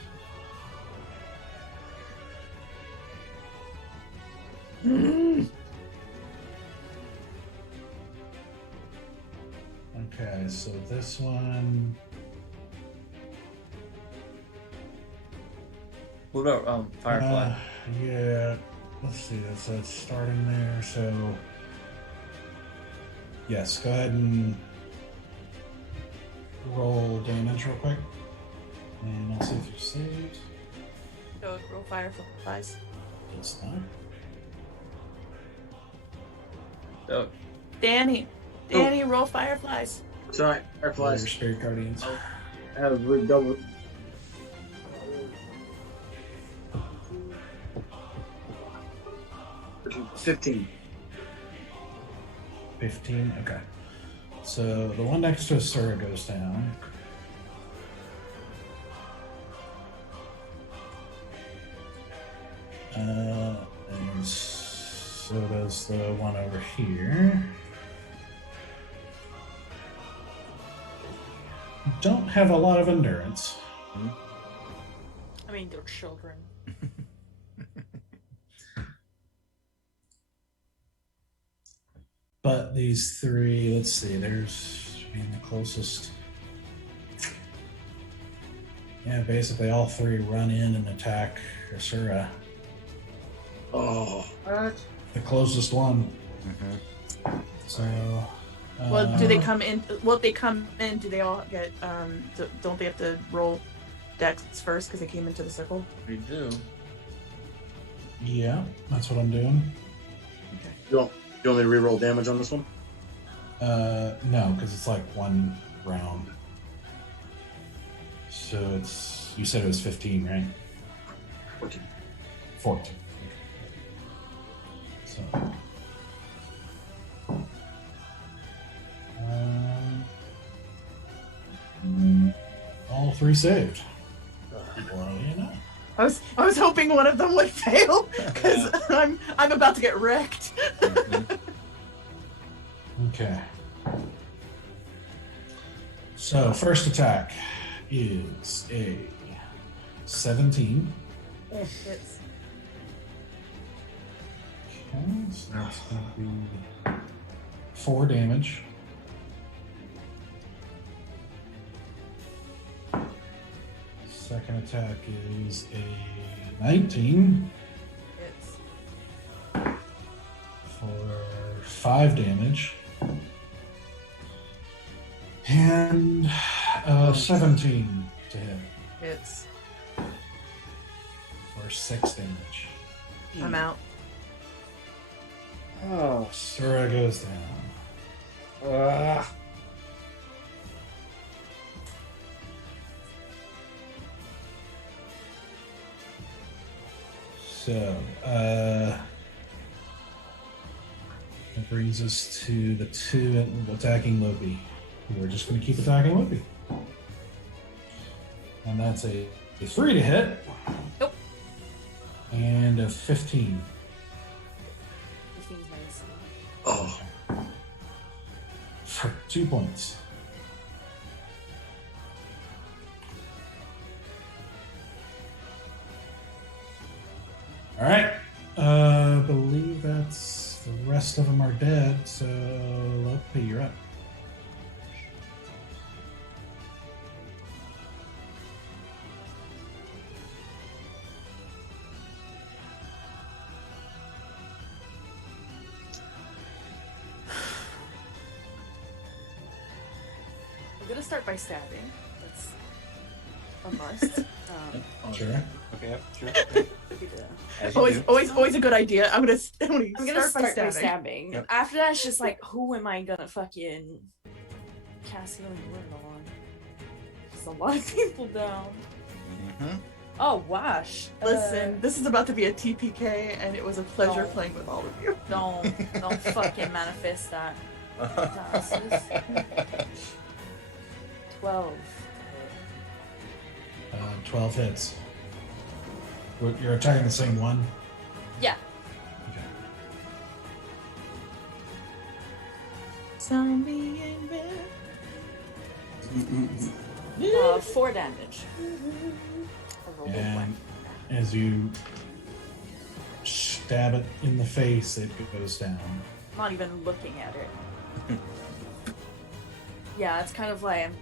Okay, so this one. What about Firefly? Yeah. Let's see. That's starting there. So yes, go ahead and roll damage real quick, and I'll see if you saved. Go roll fireflies. It's not. Oh, Danny, roll fireflies. Sorry, Your Fireflies. spirit guardians. I have a double. 15. 15. Okay. So the one next to Asura goes down. And so does the one over here. Don't have a lot of endurance. I mean, they're children. But these three, let's see, there's the closest. Yeah, basically all three run in and attack Asura. Oh. what? The closest one. Mm-hmm. So. Well, do they come in? Well, if they come in, do they all get? Don't they have to roll dex first because they came into the circle? We do. Yeah, that's what I'm doing. You want me to reroll damage on this one? No, because it's like one round. So it's. You said it was 15, right? 14. 14. So. All three saved. Well, you know. I was hoping one of them would fail because I'm about to get wrecked. Okay. So first attack is a 17. It's Okay, so that's going to be 4 damage. Second attack is a 19 it's for 5 damage. And 17 to hit it's. for 6 damage. I'm out. Oh, Sura goes down. So, that brings us to the 2 attacking Lopi. We're just going to keep attacking Lopi. And that's a 3 to hit. Nope. And a 15. 15's nice. Oh. For 2 points. All right. I believe that's the rest of them are dead. So Lopi, you're up. I'm gonna start by stabbing. That's a must. Sure. Okay, yep, sure. Maybe the- As you Always a good idea. I'm gonna I'm gonna start by stabbing. Yep. After that, it's just like, who am I gonna fucking cast healing word on? There's a lot of people down. Mm-hmm. Oh gosh. Listen, this is about to be a TPK, and it was a pleasure No. playing with all of you. Don't fucking manifest that. 12. 12 hits. You're attacking the same one? Yeah. Okay. Zombie in bed. 4 damage. I rolled a And one. as you stab it in the face, it goes down. I'm not even looking at it. Yeah, it's kind of like I'm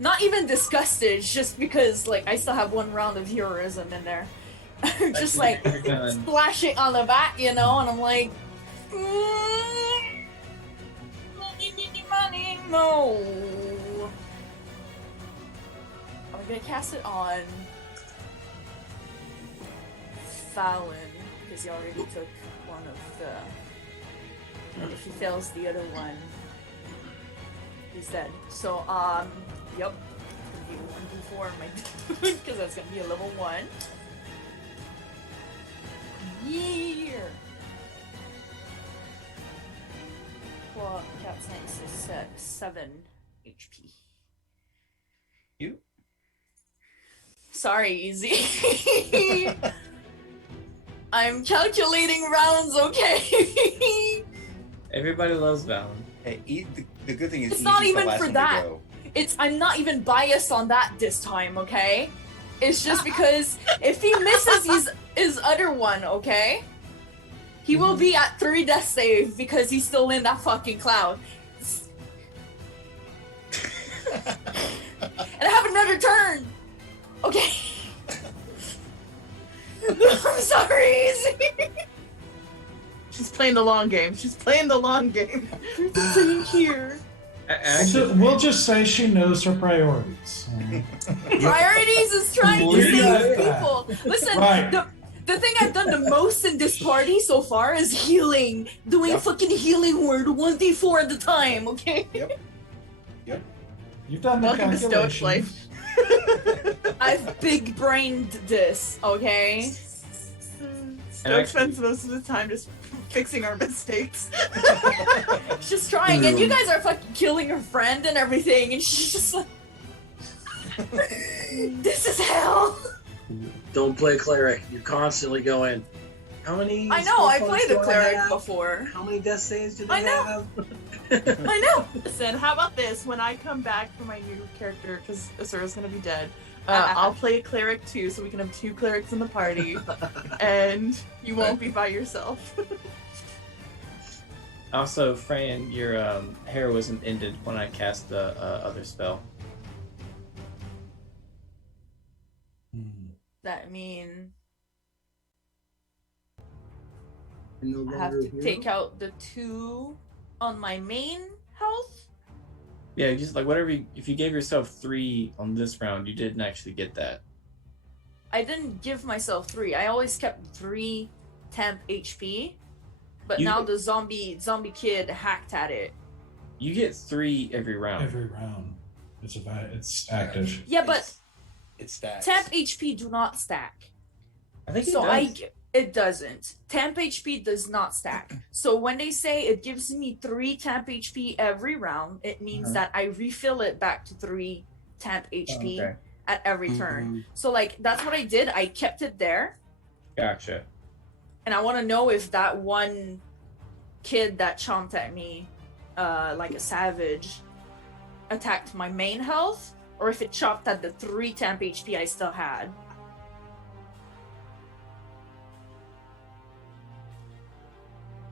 not even disgusted, just because like I still have 1 round of heroism in there. Just like You're done. splash it on the back, you know, and I'm like, money, no. I'm gonna cast it on Fallon because he already took one of the. And if he fails the other one, he's dead. So, yep. Do 1d4 because that's gonna be a level 1. Yeah. Well, Cat Science is 7 HP. You? Sorry, Easy. I'm calculating rounds, okay? Everybody loves Valen. Hey, the good thing is It's not Easy's the even last for one to that. go. I'm not even biased on that this time, okay? It's just because if he misses his other one, okay? He will be at 3 death save because he's still in that fucking cloud. And I have another turn! Okay. I'm sorry, Izzy. She's playing the long game. She's playing the long game. Sitting here. So we'll just say she knows her priorities. Priorities is trying to Leave it save at that. people. Listen, Right. the thing I've done the most in this party so far is healing. Doing Yep. fucking healing word 1d4 at the time, okay? You've done the Welcome to Stoic calculations. life. I've big brained this, okay? Stoic spends most of the time just fixing our mistakes. She's trying, and you guys are fucking killing her friend and everything, and she's just like, this is hell. Don't play cleric. You're constantly going. How many? I know, I spell played points a do I cleric have? before. How many death saves do they I know. have? I know. Listen, how about this? When I come back for my new character, because Asura's gonna be dead, I'll play a cleric too, so we can have 2 clerics in the party, and you won't be by yourself. Also, Fran, your heroism ended when I cast the other spell. That mean No I have longer to a hero? take out the 2 on my main health? Yeah, just like whatever. If you gave yourself 3 on this round, you didn't actually get that. I didn't give myself 3. I always kept 3 temp HP. But You- now the zombie kid hacked at it. You get 3 every round. Every round. It's active. Yeah, but It's that. temp HP do not stack. I think So it does. it doesn't. Temp HP does not stack. So when they say it gives me 3 temp HP every round, it means that I refill it back to 3 temp HP Okay. at every turn. So like that's what I did. I kept it there, Gotcha. and I want to know if that one kid that chomped at me like a savage attacked my main health, or if it chopped at the 3 temp HP I still had.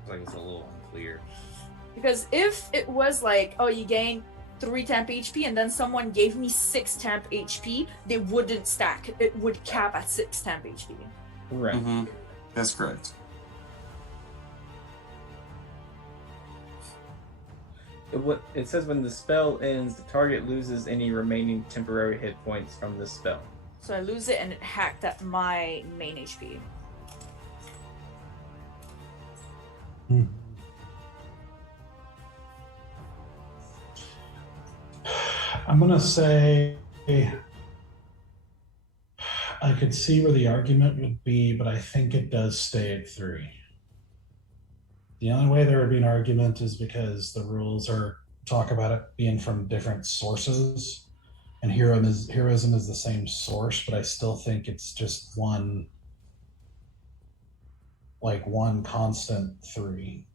It's like it's a little unclear. Because if it was like, oh, you gain 3 temp HP and then someone gave me 6 temp HP, they wouldn't stack. It would cap at 6 temp HP. Right. Mm-hmm. That's correct. It says when the spell ends, the target loses any remaining temporary hit points from the spell. So I lose it and it hacked at my main HP. I'm gonna say I could see where the argument would be, but I think it does stay at 3. The only way there would be an argument is because the rules are talk about it being from different sources, and heroism is the same source, but I still think it's just one constant 3.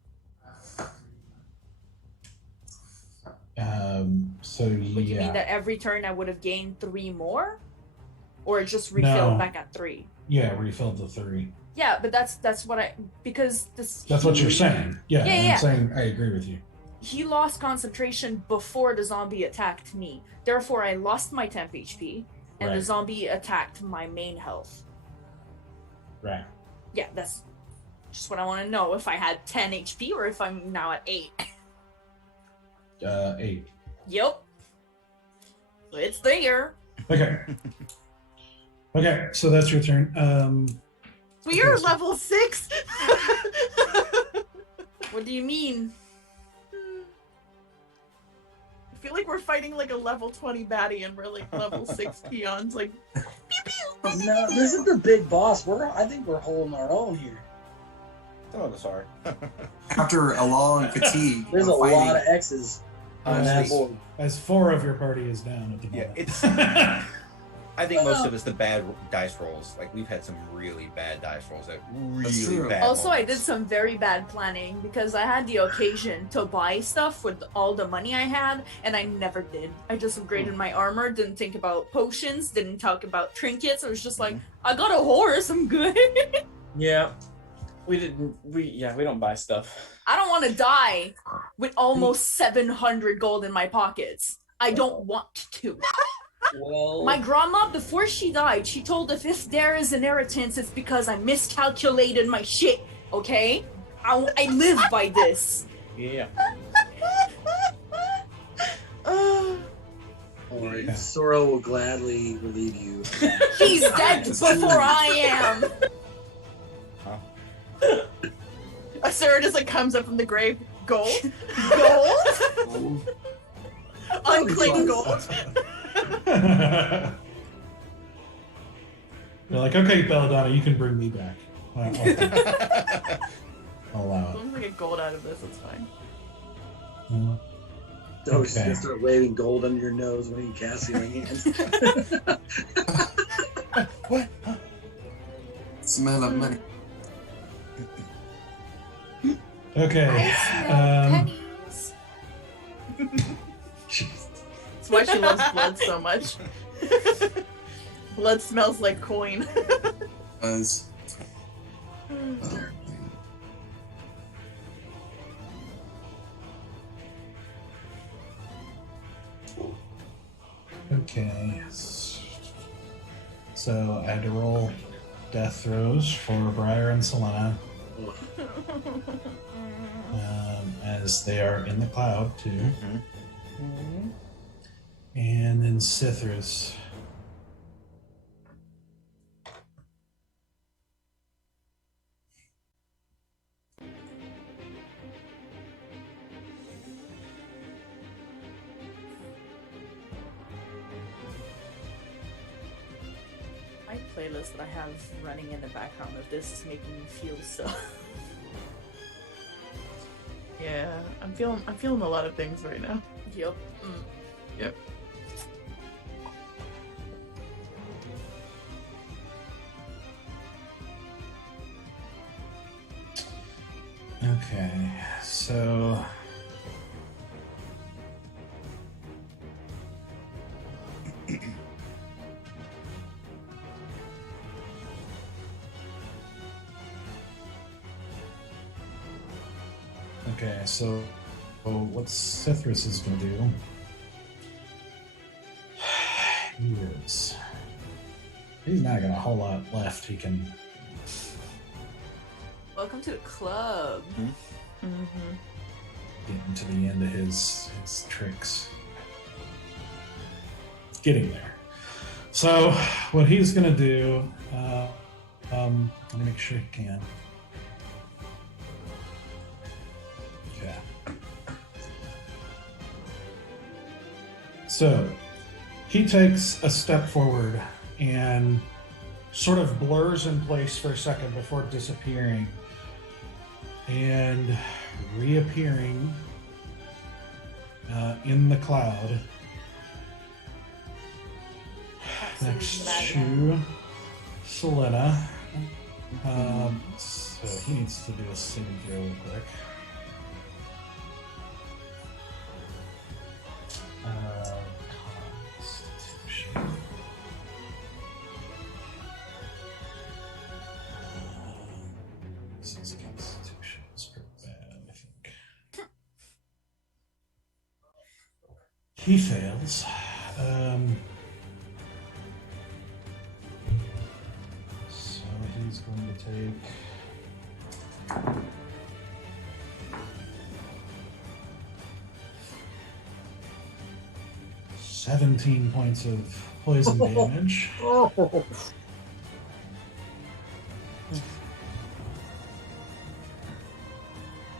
So Would you mean yeah, that every turn I would have gained 3 more? Or it just refilled No. back at 3? yeah, refilled the 3. Yeah, but that's what I because this That's what you're saying. Yeah, Yeah, and yeah. I'm saying I agree with you. he lost concentration before the zombie attacked me. Therefore I lost my temp HP and the Right. zombie attacked my main health. Right. Yeah, that's just what I want to know, if I had 10 HP or if I'm now at 8. 8. Yep. It's there. Okay. Okay, so that's your turn. We are Okay, so- level 6. What do you mean? I feel like we're fighting like a level 20 baddie and we're like level 6 peons. Like, pew pew. No, this is the big boss. I think we're holding our own here. Some of us are. After a long fatigue, There's a of fighting, lot of X's on that As, board. as 4 of your party is down at the Yeah, moment. it's. I think most of it's the bad dice rolls. Like we've had some really bad dice rolls. Like That's really true. bad. Also, I did moments. some very bad planning because I had the occasion to buy stuff with all the money I had, and I never did. I just upgraded my armor, didn't think about potions, didn't talk about trinkets. I was just like, I got a horse, I'm good. Yeah. We don't buy stuff. I don't want to die with almost 700 gold in my pockets. I don't want to. Well, My grandma, before she died, she told if there is inheritance, it's because I miscalculated my shit, okay? I live by this. yeah. Alright, Sora will gladly relieve you. He's dead before I am. Asura just like comes up from the grave. Gold? Gold? Unclaimed gold? They're like, okay, Belladonna, you can bring me back. I'll allow As long as I get gold out of this, it's fine. it. So she's Okay. gonna start waving gold under your nose when you cast healing hands. What? smell of money. Okay. pennies. That's why she loves blood so much. Blood smells like coin. Buzz. Okay. So I had to roll death throws for Briar and Selena, as they are in the cloud too. Mhm. And then Cithrus. My playlist that I have running in the background of this is making me feel so. Yeah, I'm feeling a lot of things right now. Yup. Yep. Okay, so okay, so what Cithrus is gonna do is he's not got a whole lot left he can Welcome to the club. Mm-hmm. getting to the end of his tricks. Getting there. So what he's gonna do, let me make sure he can. Okay. So he takes a step forward and sort of blurs in place for a second before disappearing and reappearing in the cloud next to Selena. So he needs to do a sync here real quick. Constitution. This is Constitution. It's pretty bad, I think. He fails. So he's going to take 17 points of poison damage. Oh.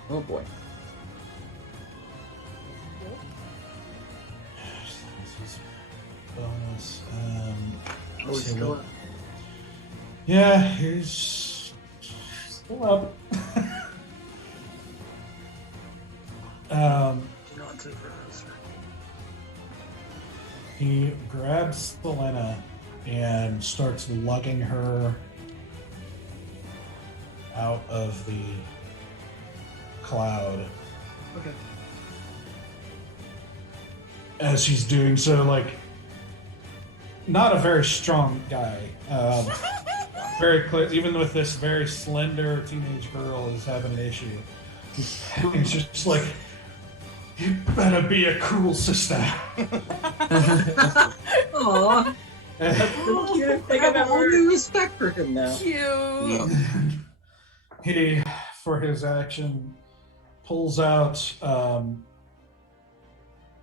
Oh boy. This is bonus. Oh, he's still up. Yeah, he's still up. Not too fast. He grabs Selena and starts lugging her out of the cloud. Okay. As he's doing so, like, not a very strong guy. Very clear, even with this very slender teenage girl is having an issue. He's just like, you better be a cool sister. Aww. I think I have a whole new respect for him now. Cute. He, for his action, pulls out.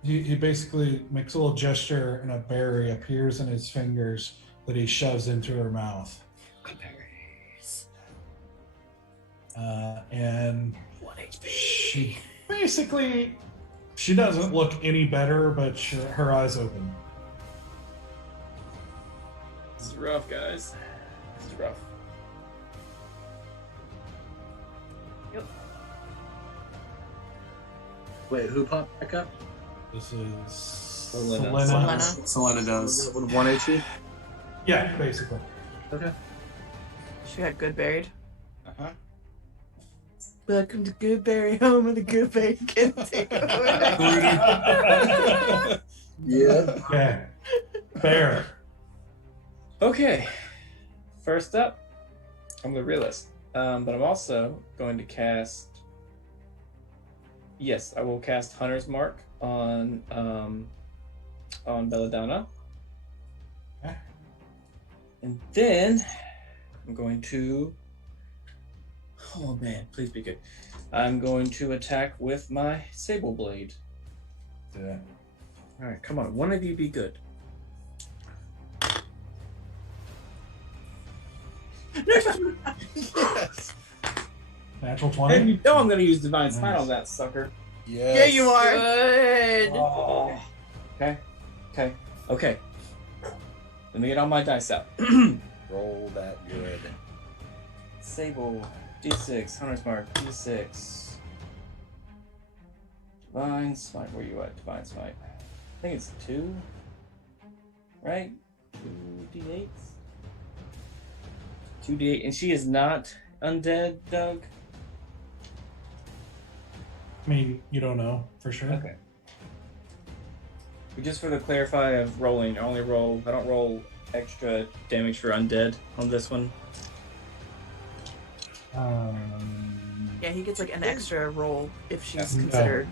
He basically makes a little gesture, and a berry appears in his fingers that he shoves into her mouth. And she basically, she doesn't look any better, but her eyes open. This is rough, guys. This is rough. Wait, who popped back up? This is Selena. Selena does. 1 HP? Yeah, basically. Okay. She got good buried. Uh-huh. Welcome to Goodberry, home of the Goodberry can take over. Yeah. Okay. Bear. Okay. First up, I'm the realist. But I'm also going to cast. Yes, I will cast Hunter's Mark on Belladonna. Okay. And then I'm going to. Oh man, please be good. I'm going to attack with my Sable Blade. Yeah. Alright, come on. One of you be good. Yes. Natural 20. And you know I'm going to use Divine Smite Nice. on that sucker. Yes. Yeah, you are. Good. Oh. Okay. Okay. Okay. Let me get all my dice out. Roll that good. Sable, D6, Hunter's Mark, D6. Divine Smite, where you at? Divine Smite. I think it's 2. Right? 2 D8s? 2d8, and she is not undead, Doug? I mean, you don't know for sure. Okay. But just for the clarify of rolling, I don't roll extra damage for undead on this one. Yeah, he gets like an extra roll if she's No. considered.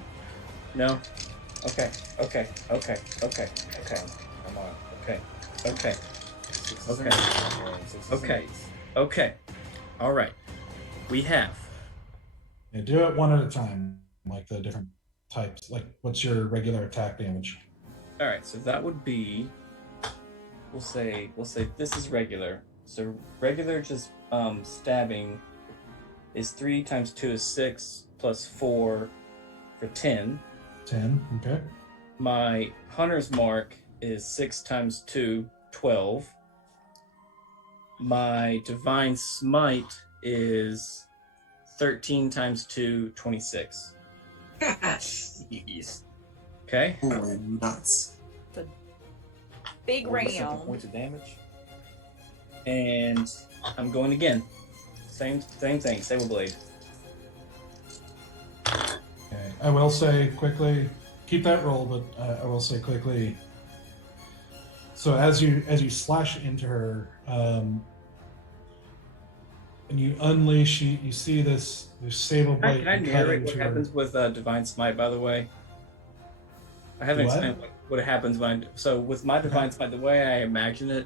No? Okay. Okay. Okay. Okay. Okay. Come on. Okay. Okay. Okay. Okay. Okay. All right. We have. Yeah, do it one at a time, like the different types. Like, what's your regular attack damage? All right. So that would be. We'll say this is regular. So regular just stabbing is 3 times 2 is 6 plus 4 for 10. 10. Okay. My Hunter's Mark is 6 times 2, 12. my divine smite is 13 times 2, 26. Jeez. Okay. Oh, nuts. Big 47 ram. points of damage. And I'm going again. Same thing, Saber Blade. Okay. I will say quickly, keep that roll, but I will say quickly. So as you slash into her, and you unleash, you see this sable blade. Can I narrate what happens with Divine Smite, by the way? I haven't What? explained what happens when so with my Divine Smite, the way I imagine it,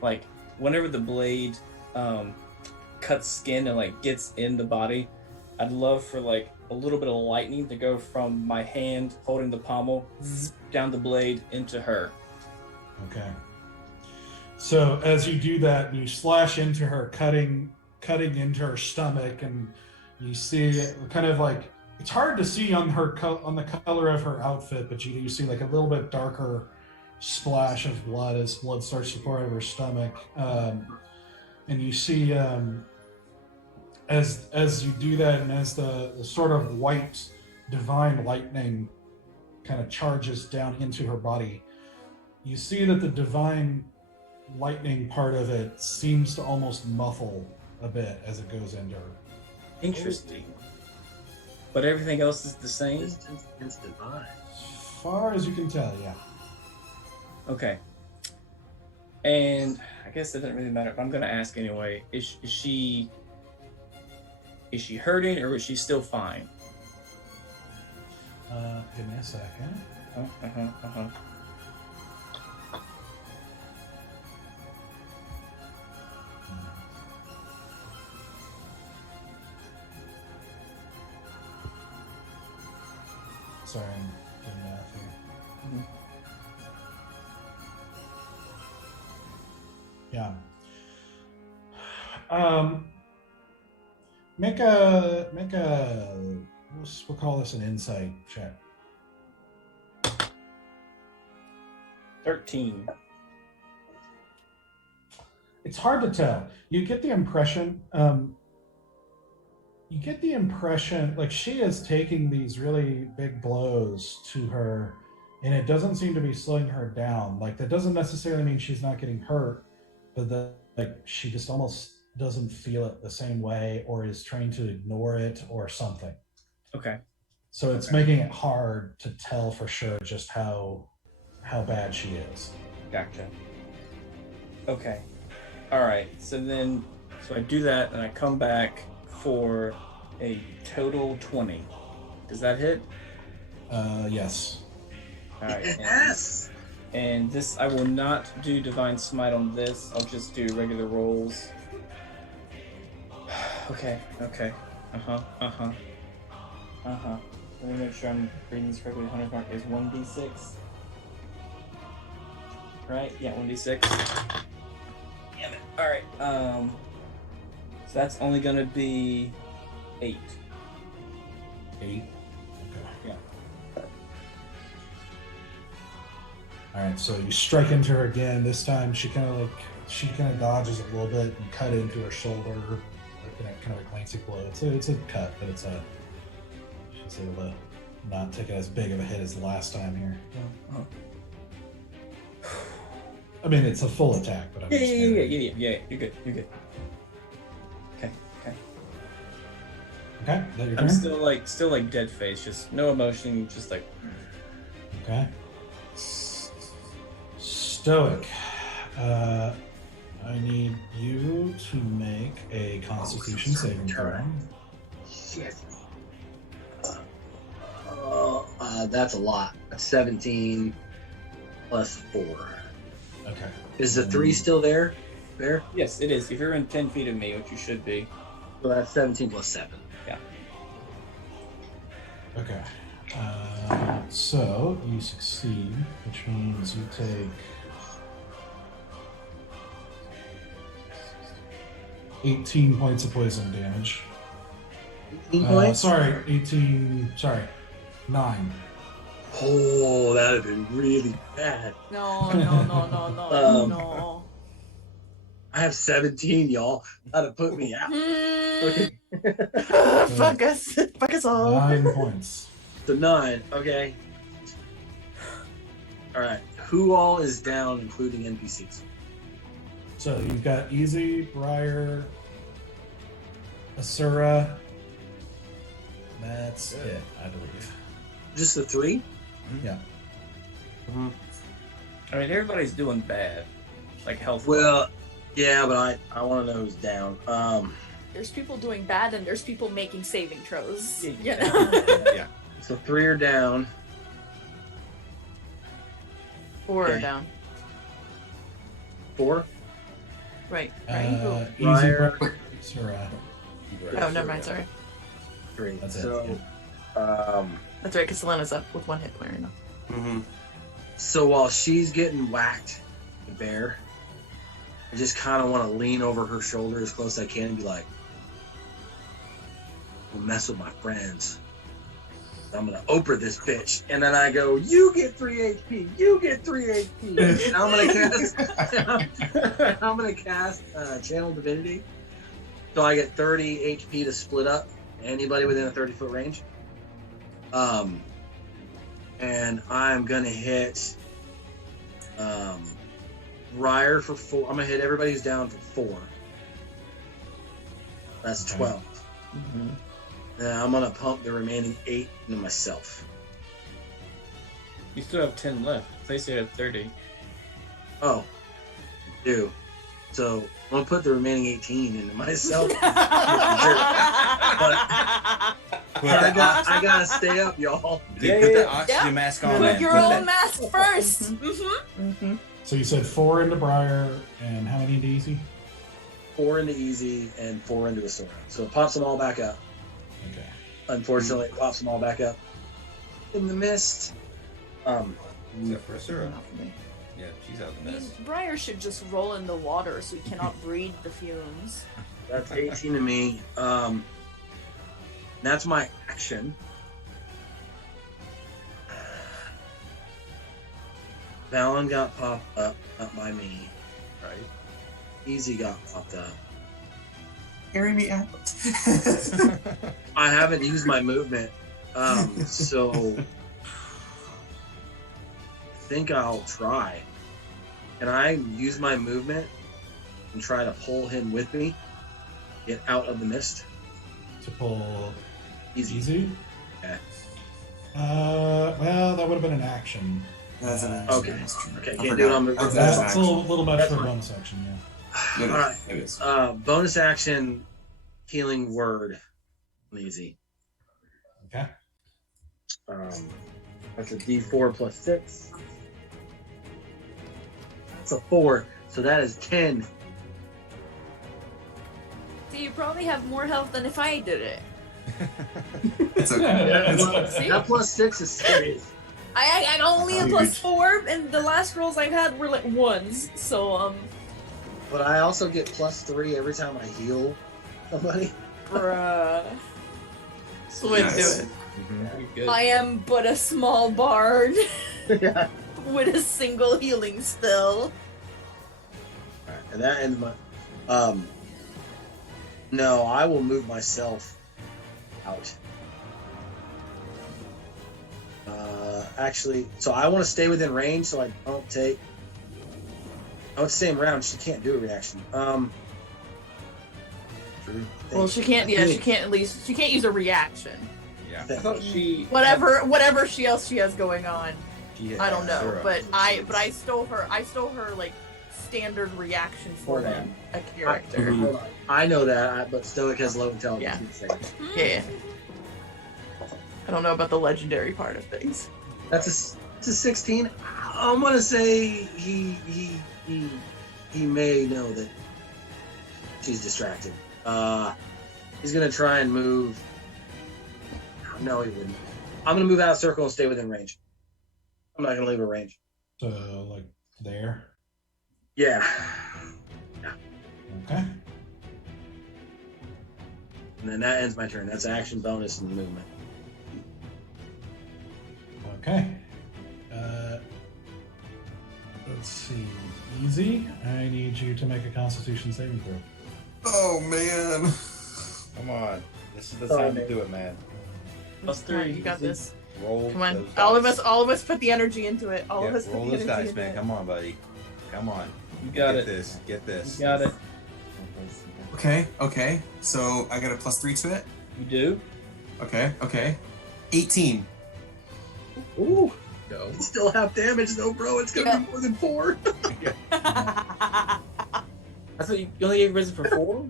like whenever the blade cuts skin and like gets in the body, I'd love for like a little bit of lightning to go from my hand holding the pommel down the blade into her. Okay. So as you do that, you slash into her, cutting into her stomach, and you see it kind of like, it's hard to see on her on the color of her outfit, but you see like a little bit darker splash of blood as blood starts to pour out of her stomach, and you see as you do that, and as the sort of white divine lightning kind of charges down into her body, you see that the divine lightning part of it seems to almost muffle a bit as it goes into her. Interesting. But everything else is the same? Distance against divine. As far as you can tell, yeah. Okay. And I guess it doesn't really matter, but I'm gonna ask anyway. Is she hurting, or is she still fine? Give me a second. Sorry, I'm doing math here. Yeah. Make a we'll call this an insight check. 13. It's hard to tell. You get the impression like she is taking these really big blows to her, and it doesn't seem to be slowing her down. Like, that doesn't necessarily mean she's not getting hurt, but like she just almost doesn't feel it the same way, or is trying to ignore it or something. Okay. So it's making it hard to tell for sure just how bad she is. Gotcha. Okay. Alright, so I do that, and I come back for a total 20. Does that hit? Yes. Alright. Yes. And this, I will not do Divine Smite on this. I'll just do regular rolls. Okay. Let me make sure I'm reading this correctly. Hunter's Mark is 1d6. Right? Yeah, 1d6. Damn it. Alright, so that's only gonna be 8. 8? Okay. Yeah. Alright, so you strike into her again. This time she kind of dodges a little bit and cut into her shoulder. Kind of a glancing blow. It's a cut, but she's able to not take it as big of a hit as the last time here. I mean, it's a full attack, but I'm Yeah. just You're good. Okay. Okay, is that your I'm turn? still like dead face, just no emotion, just like. Okay. Stoic. I need you to make a Constitution saving throw. Shit. That's a lot. That's 17 plus 4. Okay. Is the 3 still there? There? Yes, it is. If you're in 10 feet of me, which you should be. So that's 17 plus 7. Yeah. Okay. So you succeed, which means you take 18 points of poison damage. 18 points? Sorry, 9. Oh, that would have been really bad. No. I have 17, y'all. That'd put me out. Okay. Fuck us. Fuck us all. 9 points. So 9. Okay. All right. Who all is down, including NPCs? So you've got Easy, Briar, Asura. That's it, I believe. Just the 3? Yeah. I mean, everybody's doing bad, like health. Well, yeah, but I want to know who's down. There's people doing bad and there's people making saving throws. You Yeah. know? Yeah. So 3 are down. 4 Okay. are down. 4? Right. Easy, Briar. Briar, Asura. Oh, never mind. Sorry. 3. That's it, So, That's right, because Selena's up with 1 hit point right now. Mm-hmm. so while she's getting whacked, the bear, I just kind of want to lean over her shoulder as close as I can and be like, "Don't mess with my friends. I'm gonna Oprah this bitch." And then I go, "You get 3 HP. You get 3 HP." And I'm gonna cast Channel Divinity, so I get 30 HP to split up anybody within a 30-foot range. And I'm gonna hit Briar for 4. I'm gonna hit everybody who's down for 4. That's Okay. 12. And I'm gonna pump the remaining 8 into myself. You still have 10 left. They say you have 30. Oh, do. So I'm gonna put the remaining 18 into myself. But I gotta stay up, y'all. Dude, put that oxygen mask on, Put man. your Put own that- mask first. So you said 4 into Briar, and how many into Easy? 4 into Easy and 4 into Asura. So it pops them all back up. Okay. Unfortunately, it pops them all back up in the mist. Except for Asura. Not for me. Yeah, she's out of I the mean, mist. Briar should just roll in the water so he cannot breathe the fumes. That's 18 to me. That's my action. Valen got popped up by me. Right? Easy got popped up. Carry me out. I haven't used my movement, so I think I'll try. Can I use my movement and try to pull him with me? Get out of the mist? To pull Easy. Easy? Yeah. Well, that would have been an action. That's an action. Okay. That's true. Okay, I can't do it on forgot. movement. That's That's an a action. little much That's for a fine. bonus action, yeah. It is. Alright. It is. Bonus action, healing word, Easy. Okay. That's a D4 plus 6. That's a 4, so that is 10. So you probably have more health than if I did it. It's okay. See? That plus 6 is 6. I only a plus 4, and the last rolls I've had were like 1s. So But I also get plus 3 every time I heal somebody. bruh. That's the way to do Nice. it. Very good. I am but a small bard Yeah. with a single healing spell. Alright, and that ends my. No, I will move myself out. Actually, so I want to stay within range so I don't take. Oh, it's the same round. She can't do a reaction. True. Well, she can't. Yeah, she can't. At least she can't use a reaction. Yeah. I thought she. Whatever she else she has going on. She I don't know, Asura. but I stole her like standard reaction for Hold them, a character. Hold on. I know that, but Stoic has low intelligence. Yeah. Yeah. I don't know about the legendary part of things. That's a 16. I'm gonna say he may know that she's distracted. He's gonna try and move. No, he wouldn't. I'm gonna move out of circle and stay within range. I'm not gonna leave a range. So, like, there. Yeah. Okay. And then that ends my turn. That's action, bonus, and movement. Okay. Let's see. Easy. I need you to make a Constitution saving throw. Oh man. Come on. This is the time to do it, man. +3. You got this. Roll. Come on. those All of dice. us put the energy into it. All of Yeah, us put roll the those energy dice, into man. it. Come on, buddy. Come on. You got Get it. this. Get this. You got it. Okay. So I got a +3 to it. You do? Okay. 18. Ooh, Go. it's still half damage though, bro. It's gonna be more than 4. I thought you only gave Risen for 4?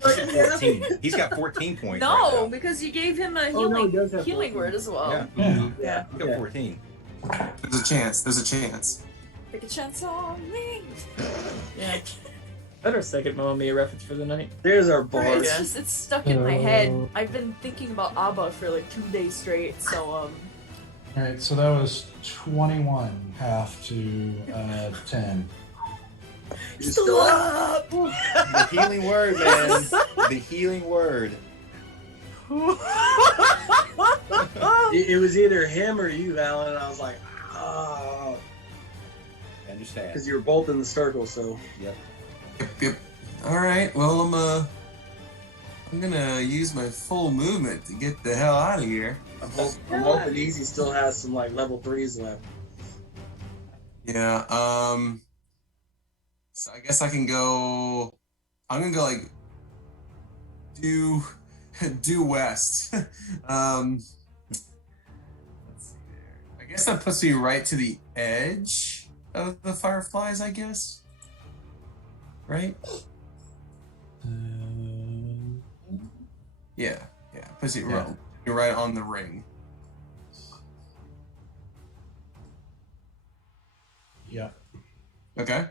14. He's got 14 points. right No, now. because you gave him a Oh, no, he does have healing 14. word as well. Yeah. Yeah. Yeah. He's got 14. There's a chance. Take a chance on me. Yeah. Better second Mamma Mia reference for the night. There's our It's bars. just it's stuck in my head. I've been thinking about ABBA for like 2 days straight. So All right, so that was 21 half to 10. You're still up. The healing word, man. The healing word. It was either him or you, Alan, and I was like, ah, I understand. because you were both in the circle. So Yep. All right. Well, I'm gonna use my full movement to get the hell out of here. I'm hoping Easy still has some like level 3s left. Yeah. So I guess I can go. I'm gonna go like due west. Let's see there. I guess that puts me right to the edge of the fireflies. I guess. Right. Yeah. Puts it right on the ring. Yeah. Okay.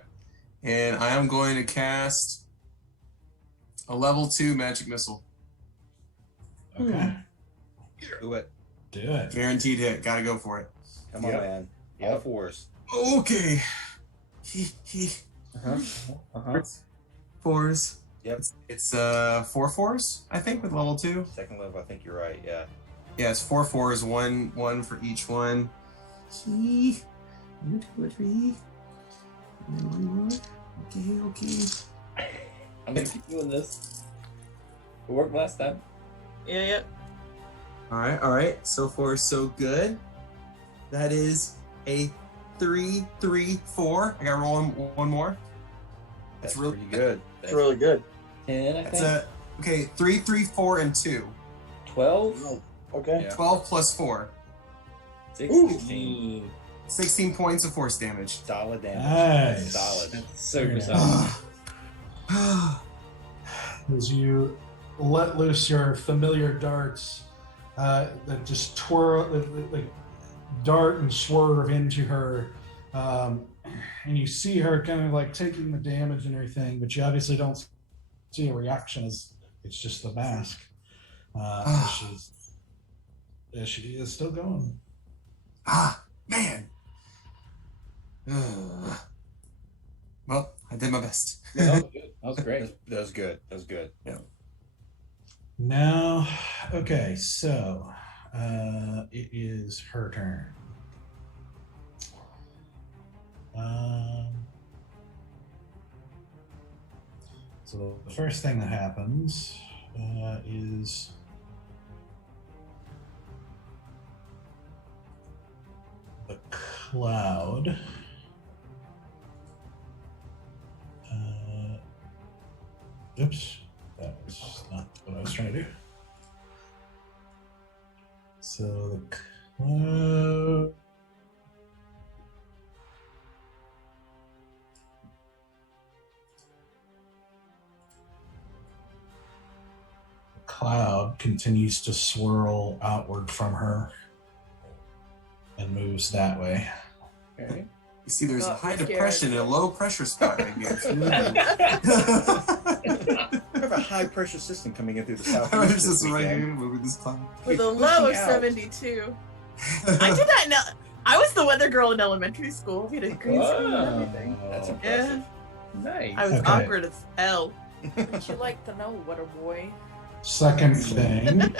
And I am going to cast a level 2 magic missile. Okay. Do it. Do it. Guaranteed hit. Gotta go for it. Come on, Yep. man. All fours. Okay. Uh-huh. 4s. Yep. It's 4 4s, I think, with level 2. Second level, I think you're right. Yeah. Yeah, it's 4 4s, one for each one. 1, 2, 3. And then 1 more. Okay. I'm gonna keep doing this. It worked last time. Yeah. All right. So far, so good. That is a 3, 3, 4. I got to roll one more. That's really pretty good. It's really good. 10, I That's think. okay. 3, 3, 4, and 2. 12? Oh, okay. Yeah. 12 plus 4. 16. 16 points of force damage. Solid damage. Nice. Solid. That's super Very solid. As you let loose your familiar darts that just twirl, like dart and swerve into her, and you see her kind of like taking the damage and everything, but you obviously don't see a reaction as it's just the mask. She is still going. Man. Well, I did my best. That was good. That was great. That was good. That was good. Now, okay, so it is her turn. So the first thing that happens is the cloud. Oops, that was not what I was trying to do. So the cloud. Cloud continues to swirl outward from her and moves that way. Okay. You see, there's a Got high me scared. depression and a low pressure spot right here. We have a high pressure system coming in through the southeast. There's this this right weekend. here, moving this cloud. With a Pushing low of out. 72. I did that I was the weather girl in elementary school. We had a green screen and everything. That's Wow. impressive. Nice. I was Okay. awkward as hell. Would you like to know, what a boy? Second thing.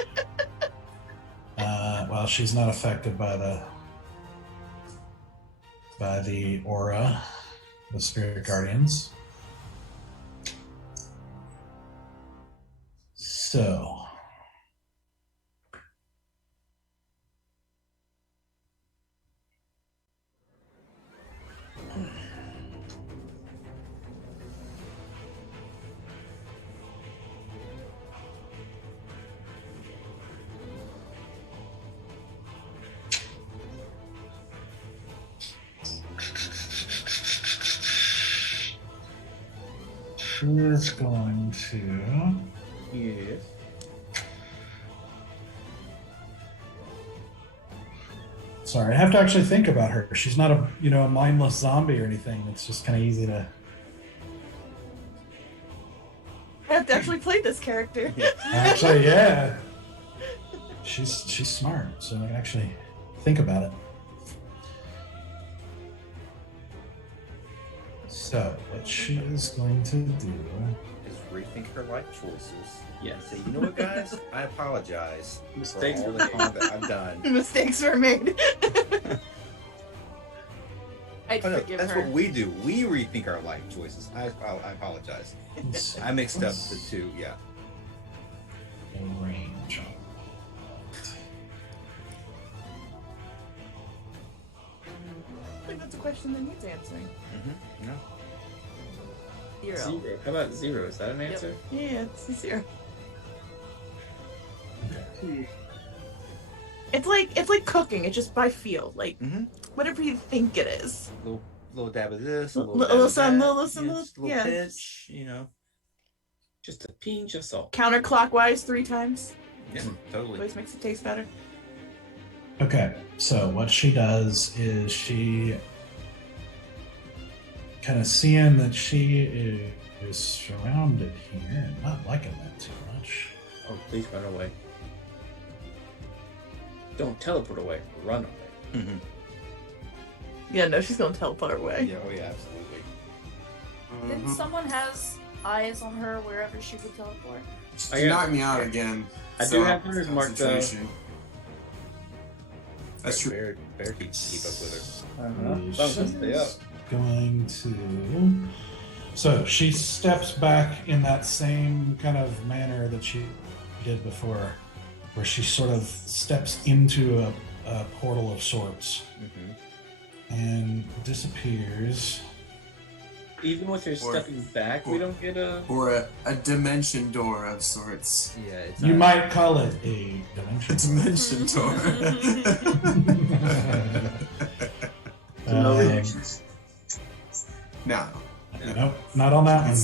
Well, she's not affected by the aura. the spirit guardians. So. She is going to. Yes. Sorry, I have to actually think about her. She's not a a mindless zombie or anything. It's just kind of easy to. I have to actually play this character. Actually, yeah. She's smart, so I can actually think about it. So what she is going to do Is rethink her life choices. Yes. Say, you know what, guys? I apologize Mistakes for all were the things that I've done. Mistakes were made. I'd Oh, no, forgive that's her. what we do. We rethink our life choices. I apologize. I mixed up the two. Yeah. range. I think that's a question that needs answering. Mm-hmm. No. Zero. Zero. How about zero? Is that an Yep. answer? Yeah, it's a zero. It's like cooking. It's just by feel. Like Mhm. whatever you think it is. Little dab of this, a little Little dab of some, that, little some, just a little yeah. pinch, you know. Just a pinch of salt. Counterclockwise 3 times. Yeah, totally. Always makes it taste better. Okay, so what she does is she kind of seeing that she is surrounded here and not liking that too much. Oh, please run away. Don't teleport away. Run away. Mm-hmm. Yeah, no, she's gonna teleport away. Yeah, oh yeah, absolutely. Then someone has eyes on her wherever she would teleport. She knocked me out again. I do have hers marked though. concentration. That's true. Bear keep up with her. Something stay up. She's going to. So she steps back in that same kind of manner that she did before, where she sort of steps into a portal of sorts Mm-hmm. and disappears. Even with her stepping back, we don't get a. Or a dimension door of sorts. Yeah, it's You might call it a A dimension. dimension door. No Um, reactions. No. nope, not on that one. She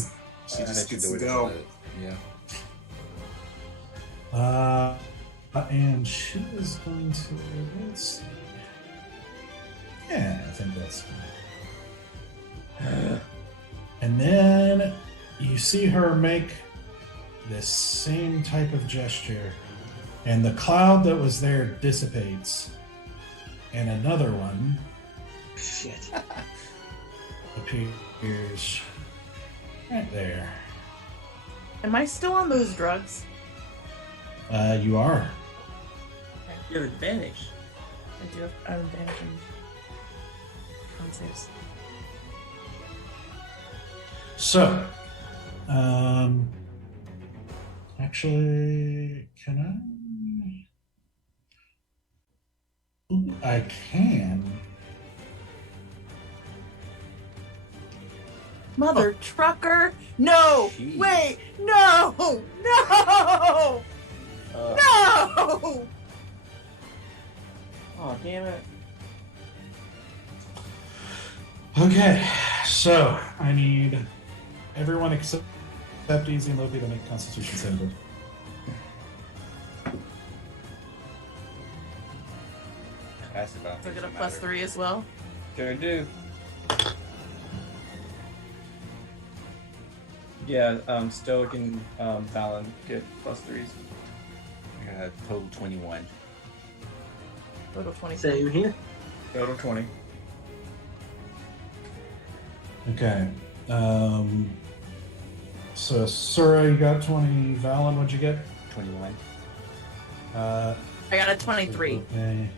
just that's gets the to way go. do it. Yeah. And she is going to. Let's see. Yeah, I think that's. And then you see her make this same type of gesture, and the cloud that was there dissipates, and another one Shit. appears right there. Am I still on those drugs? You are. You have advantage. I do have advantage in con saves. So, actually, can I? I can. Mother trucker! No! Jeez. Wait! No! No! No! Oh, damn it. Okay, so I need everyone except Easy and Loki to make Constitution saving. Passive So I outfits get a don't plus matter. 3 as well. Sure do. Yeah, Stoic and Fallon get plus 3s. I got a total 21. Total 20. Same here. Total 20. Okay. So Sura, you got 20. Valen, what'd you get? 21. I got a 23. Okay.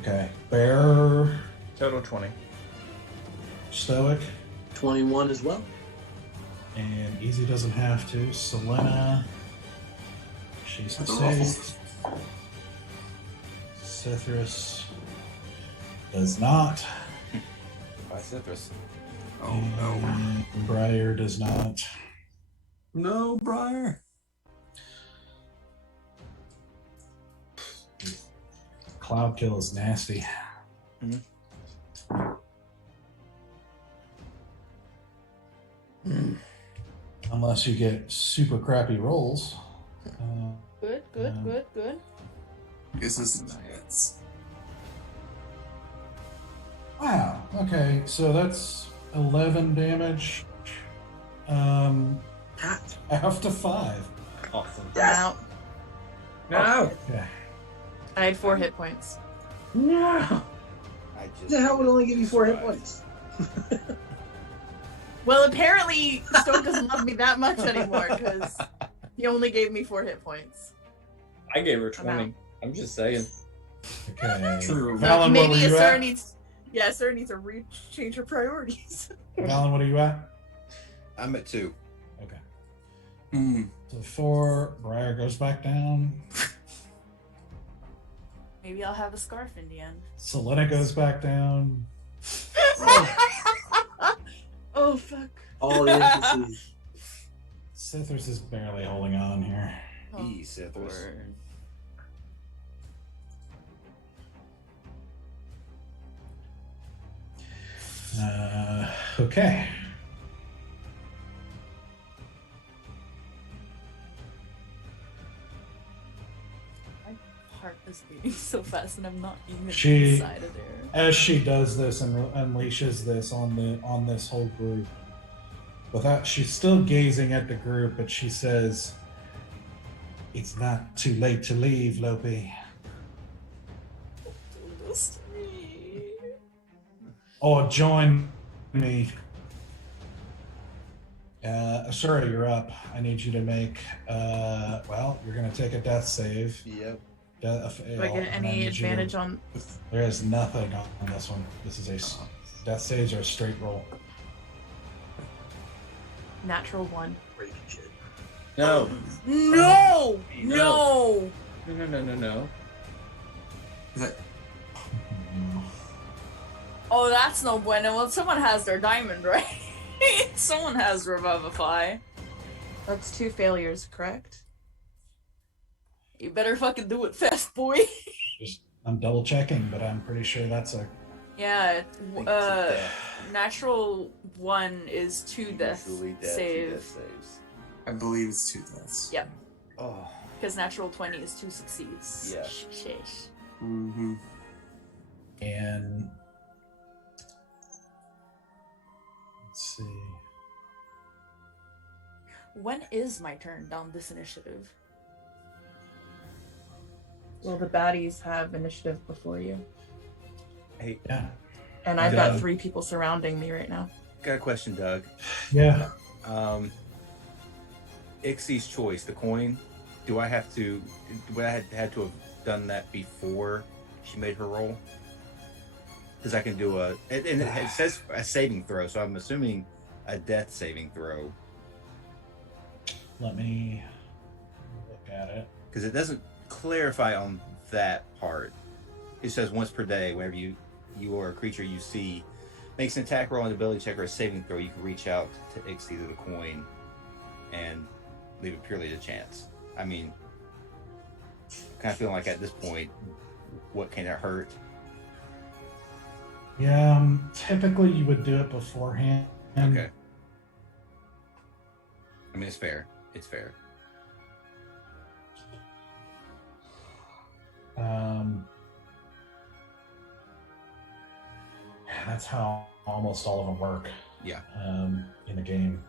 Okay. Bear. Total 20. Stoic. 21 as well. And Easy doesn't have to. Selena. She's safe. Cithras does not. By Citrus. Oh no. And Briar does not. No, Briar. Cloud kill is nasty. Unless you get super crappy rolls. Good, good, good, good. This is nice. Wow. Okay, so that's 11 damage. Half to 5. Awesome. Yes. Out. No. Okay. I had 4 hit points. No. I just The hell would only give you 4 hit points? Well, apparently Stone doesn't love me that much anymore because he only gave me 4 hit points. I gave her I'm out. 20. I'm just saying. Okay. True. Valen, what were Maybe you Sarah at? needs. Yeah, Sarah needs to change her priorities. Valen, what are you at? I'm at 2. Okay. Hmm. So 4. Briar goes back down. Maybe I'll have a scarf in the end. Selena goes back down. Oh fuck. All the NPCs. Cithras is barely holding on here. Oh, Citrus. Lord. Okay. My heart is beating so fast, and I'm not even She- inside of there. As she does this and unleashes this on this whole group, without she's still gazing at the group, but she says, "It's not too late to leave, Lope." Do this to me. Or join me. Asura, you're up. I need you to make. Well, you're gonna take a death save. Yep. A Do I fail, get and I any need you to- advantage on? There is nothing on this one. This is death saves are a straight roll. Natural 1. Breaking shit. No. No! No. No! No. Is that Oh, that's no bueno. Well, someone has their diamond, right? Someone has Revivify. That's 2 failures, correct? You better fucking do it fast, boy. I'm double checking, but I'm pretty sure that's a. Yeah, Think it's a death. natural 1 is 2 death Usually death, 2 save. death saves. I believe it's 2 deaths. Yep, Oh. because natural 20 is 2 succeeds. Yeah. Sheesh. Mm-hmm. And let's see. When is my turn down this initiative? Well, the baddies have initiative before you. Hey, Yeah. And I've Yeah. got 3 people surrounding me right now. got a question, Doug. Yeah. Ixie's choice, the coin. Do I have to? Would I had to have done that before she made her roll? Because I can do and it says a saving throw, so I'm assuming a death saving throw. Let me look at it. Because it doesn't clarify on that part. It says once per day, whenever you or a creature you see makes an attack roll, an ability check, or a saving throw, you can reach out to Ixie to the coin and leave it purely to chance. I mean, kind of feeling like at this point, what can it hurt? Yeah. Typically, you would do it beforehand. Okay. I mean, it's fair. It's fair. Yeah, that's how almost all of them work. Yeah. In the game.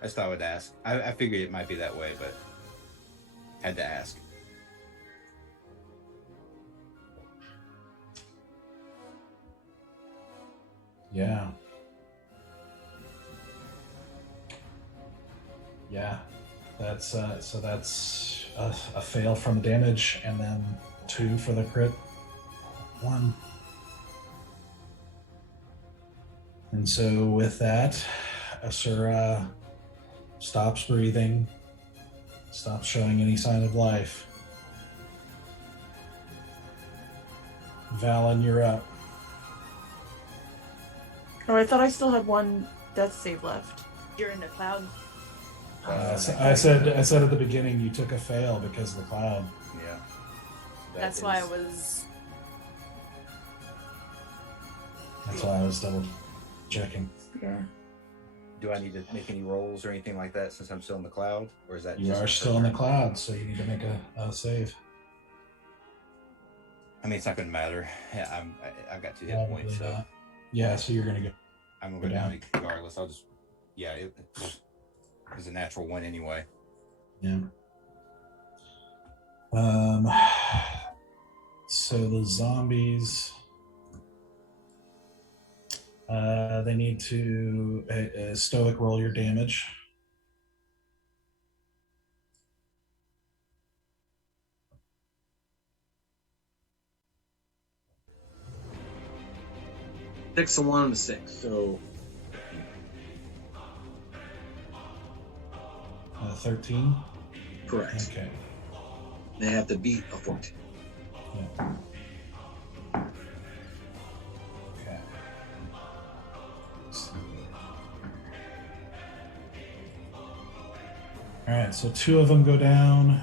I just thought I would ask. I figured it might be that way, but had to ask. Yeah. Yeah. That's so that's a fail from damage, and then 2 for the crit. 1. And so with that, Asura stops breathing, stops showing any sign of life. Valen, you're up. Oh, I thought I still had one death save left. You're in the cloud. I said at the beginning you took a fail because of the cloud. Yeah. That's why I was. That's why I was double checking. Yeah. Do I need to make any rolls or anything like that since I'm still in the cloud, or is that You just are the still in the first cloud, so you need to make a save. round? I mean, it's not going to matter. Yeah, I've got 2 hit Probably points, so not. Yeah, so you're gonna go. I'm going to go down regardless. I'll just, yeah, it was a natural 1 anyway. Yeah. So the zombies, they need to stoic roll your damage. Six, a 1, and a 6. So 13. correct. Okay. They have to beat a 14. Yeah. Okay. All right, so 2 of them go down.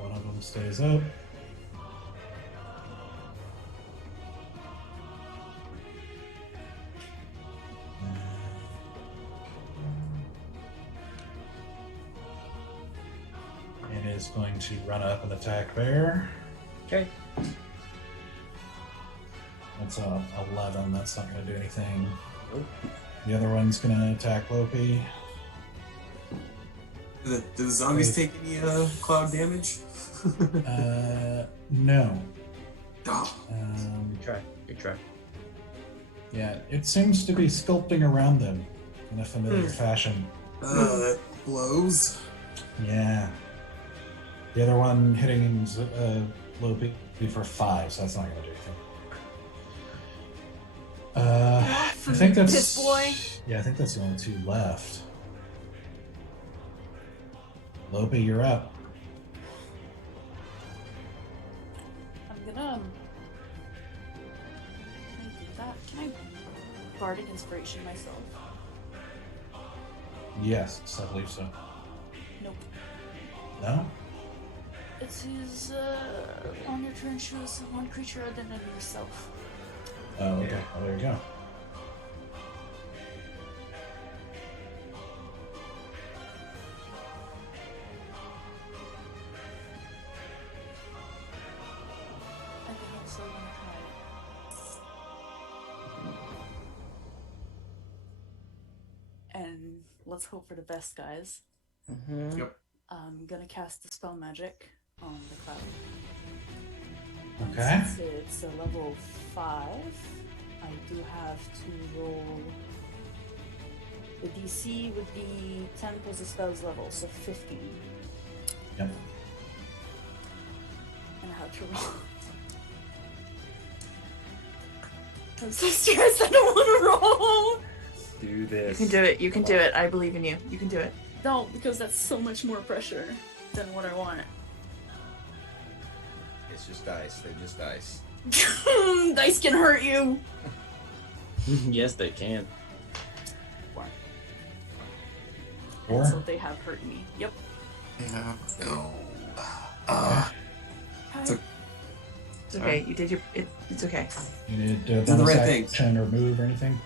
1 of them stays up. And is going to run up and attack Bear. Okay. That's a 11. That's not going to do anything. Nope. The other one's going to attack Lopi. Do the zombies take any cloud damage? No. Oh, Good try. Yeah, it seems to be sculpting around them in a familiar fashion. that blows. Yeah. The other one hitting Lopi for 5, so that's not going to do anything. I think that's Piss boy. Yeah, I think that's the only 2 left. Lopi, you're up. I'm gonna. Can I do that? Can I bardic inspiration myself? Yes, I believe so. Nope. No? It says on your turn, choose 1 creature other than yourself. Oh, okay. Well, there you go. I think I'm still gonna try it. And let's hope for the best, guys. Mm-hmm. Yep. I'm gonna cast the spell magic on the cloud. Okay. Since it's a level 5, I do have to roll. The DC would be 10 plus the spell's level, so 15. Yep. And I have to roll. I'm so stressed, I don't want to roll! Do You this. can do it. You can do it. I believe in you. You can do it. No, because that's so much more pressure than what I want. It's just dice. They're just dice. Dice can hurt you! Yes, they can. 4? So they have hurt me. Yep. Yeah. No. It's okay. You did your. It's okay. You did the bonus right thing. action or move or anything?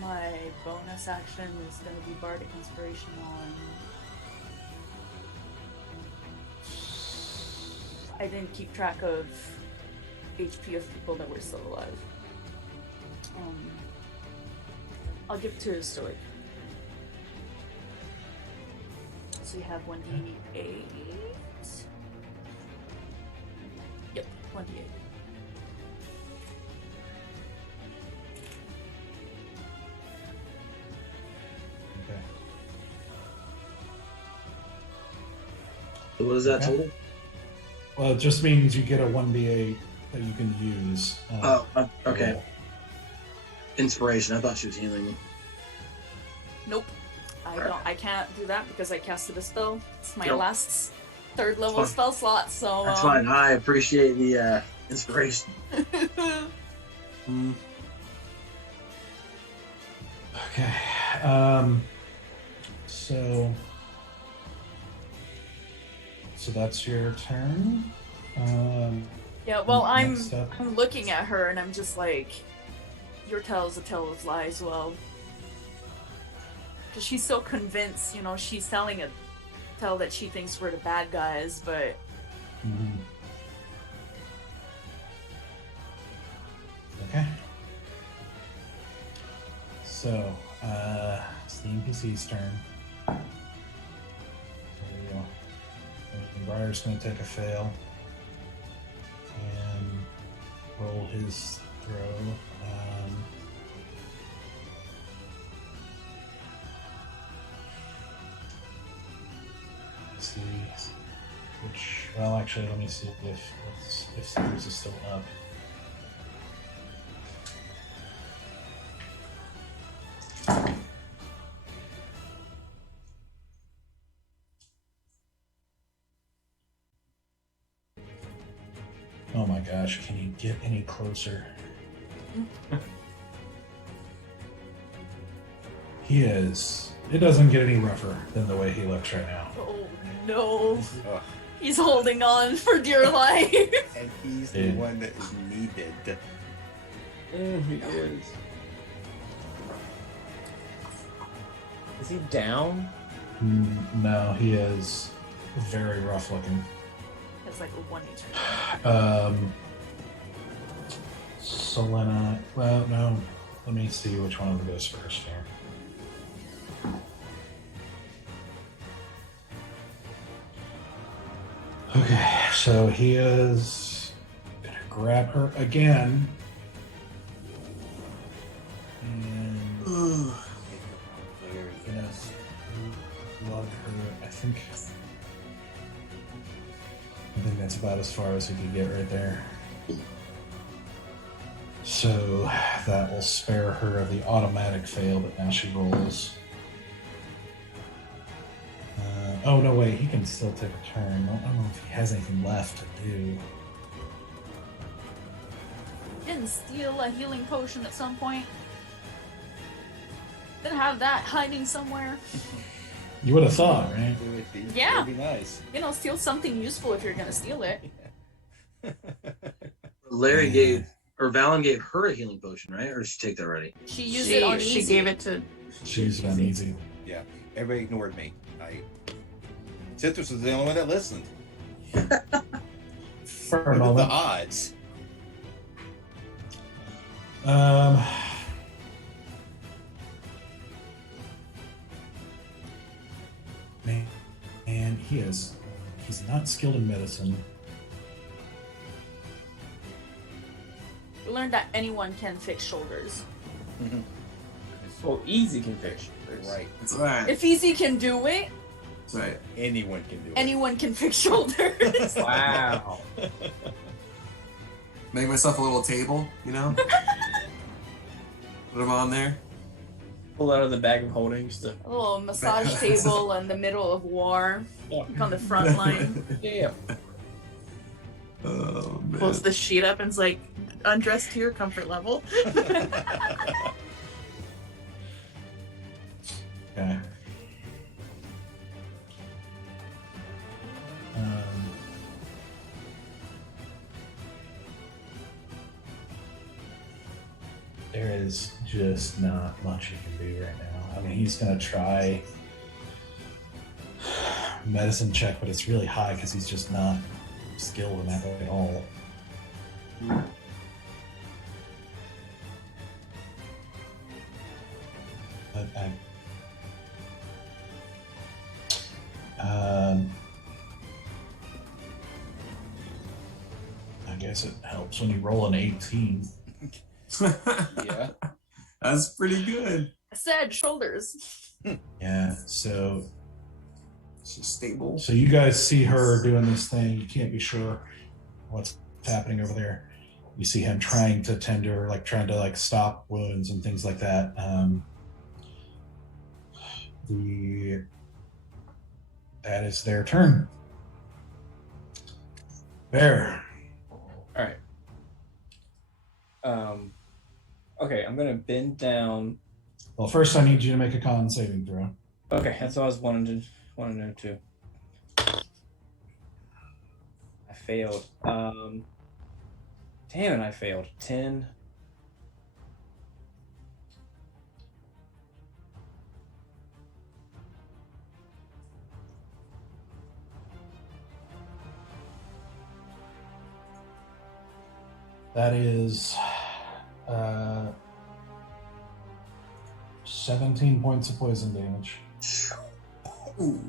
My bonus action is going to be bardic inspiration on. I didn't keep track of HP of people that were still alive. I'll give to Stoic. So you have 1d8. Yep, 1d8. Okay. So what is that Okay. total? Well, it just means you get a 1d8 that you can use. Oh, okay. inspiration. I thought she was healing me. Nope. I can't do that because I casted a spell. It's my Yep. last third level Fine. spell slot, so That's fine. I appreciate the inspiration. Okay. So that's your turn. Yeah, well, Next up. I'm looking at her and I'm just like, your tale is a tale of lies, well. Because she's so convinced, you know, she's telling a tale that she thinks we're the bad guys, but Mhm. Okay. So, it's the NPC's turn. So, Briar's going to take a fail and roll his throw. Let's see which. Well, actually, let me see if Cyrus is still up. Oh my gosh, can you get any closer? He is. It doesn't get any rougher than the way he looks right now. oh no. Ugh. He's holding on for dear life. And he's the Yeah. one that is needed. He is. Is he down? No, he is very rough looking. It's like a 1 HP. Selena. Well, no. Let me see which one of them goes first here. Okay, so he is gonna grab her again. And gonna lug her. I think that's about as far as we could get right there. So that will spare her of the automatic fail, but now she rolls. Oh no, wait, he can still take a turn. I don't know if he has anything left to do. Didn't steal a healing potion at some point. Didn't have that hiding somewhere. You would have thought, right? Yeah. It'd be nice. You know, steal something useful if you're gonna steal it. Larry gave, or Valen gave her a healing potion, right? Or did she take that already? She used it on She easy. gave it to. She's uneasy. Yeah. Everybody ignored me. Citrus was the only one that listened. For a What are the moment. odds? Man, and he's not skilled in medicine. We learned that anyone can fix shoulders. Well, easy can fix. Right. It's alright. If Easy can do it, It's alright. Anyone can do it. anyone can fix shoulders. Wow. Make myself a little table, you know? Put them on there. Pull out of the bag of holding. Just to, A little massage table in the middle of war, like on the front line. yeah. Oh, man. Pulls the sheet up and is like, undress to your comfort level. Okay. There is just not much he can do right now. I mean, he's gonna try medicine check, but it's really high because he's just not skilled in that at all. But I guess it helps when you roll an 18. Yeah. That's pretty good. I said shoulders. Yeah, so She's stable. you guys see her doing this thing. You can't be sure what's happening over there. You see him trying to tend to her, like trying to like stop wounds and things like that. That is their turn. Bear. All right. Okay, I'm gonna bend down. Well, first I need you to make a con saving throw. Okay, that's what I was wanting to know too. I failed. Damn it, I failed. 10. That is 17 points of poison damage. Ooh.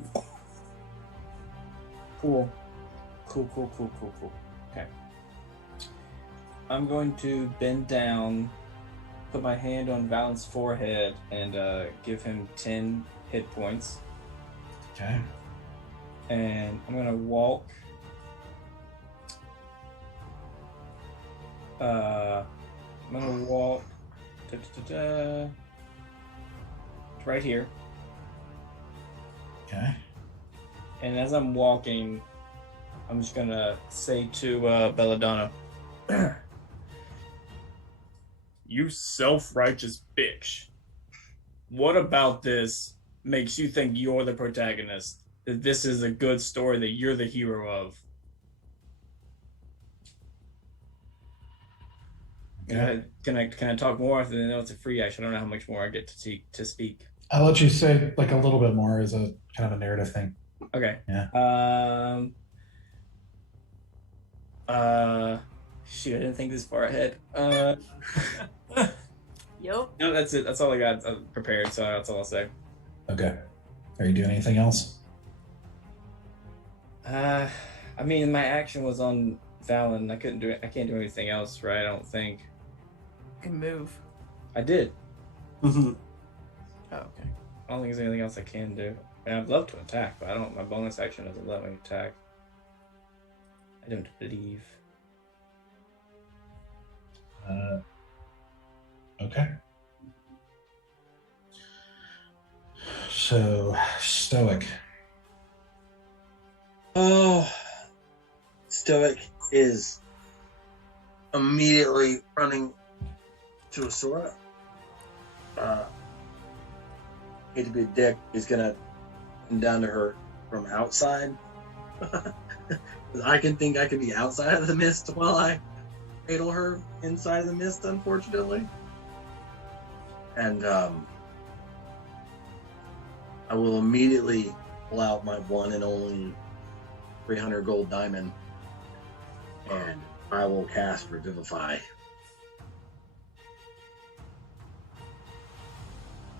Cool. Okay. I'm going to bend down, put my hand on Valen's forehead, and give him 10 hit points. Okay. And I'm gonna walk. Right here. Okay. And as I'm walking, I'm just gonna say to Belladonna, "You self-righteous bitch. What about this makes you think you're the protagonist? That this is a good story that you're the hero of?" Okay. Can I talk more? I know it's a free action. I don't know how much more I get to speak. I'll let you say like a little bit more as a kind of a narrative thing. Okay. Yeah. Shoot, I didn't think this far ahead. Yep. No, that's it. That's all I got prepared. So that's all I'll say. Okay. Are you doing anything else? I mean, my action was on Valen. I can't do anything else, right? I don't think. You can move. I did. Mm-hmm. Oh, okay. I don't think there's anything else I can do. And I'd love to attack, but I don't. My bonus action doesn't let me attack. I don't believe. Okay. So, Stoic. Oh, Stoic is immediately running to Asura. Hate to be a dick, he's gonna come down to her from outside. I can think I can be outside of the mist while I cradle her inside of the mist, unfortunately. And I will immediately pull out my one and only 300 gold diamond, and I will cast Revivify.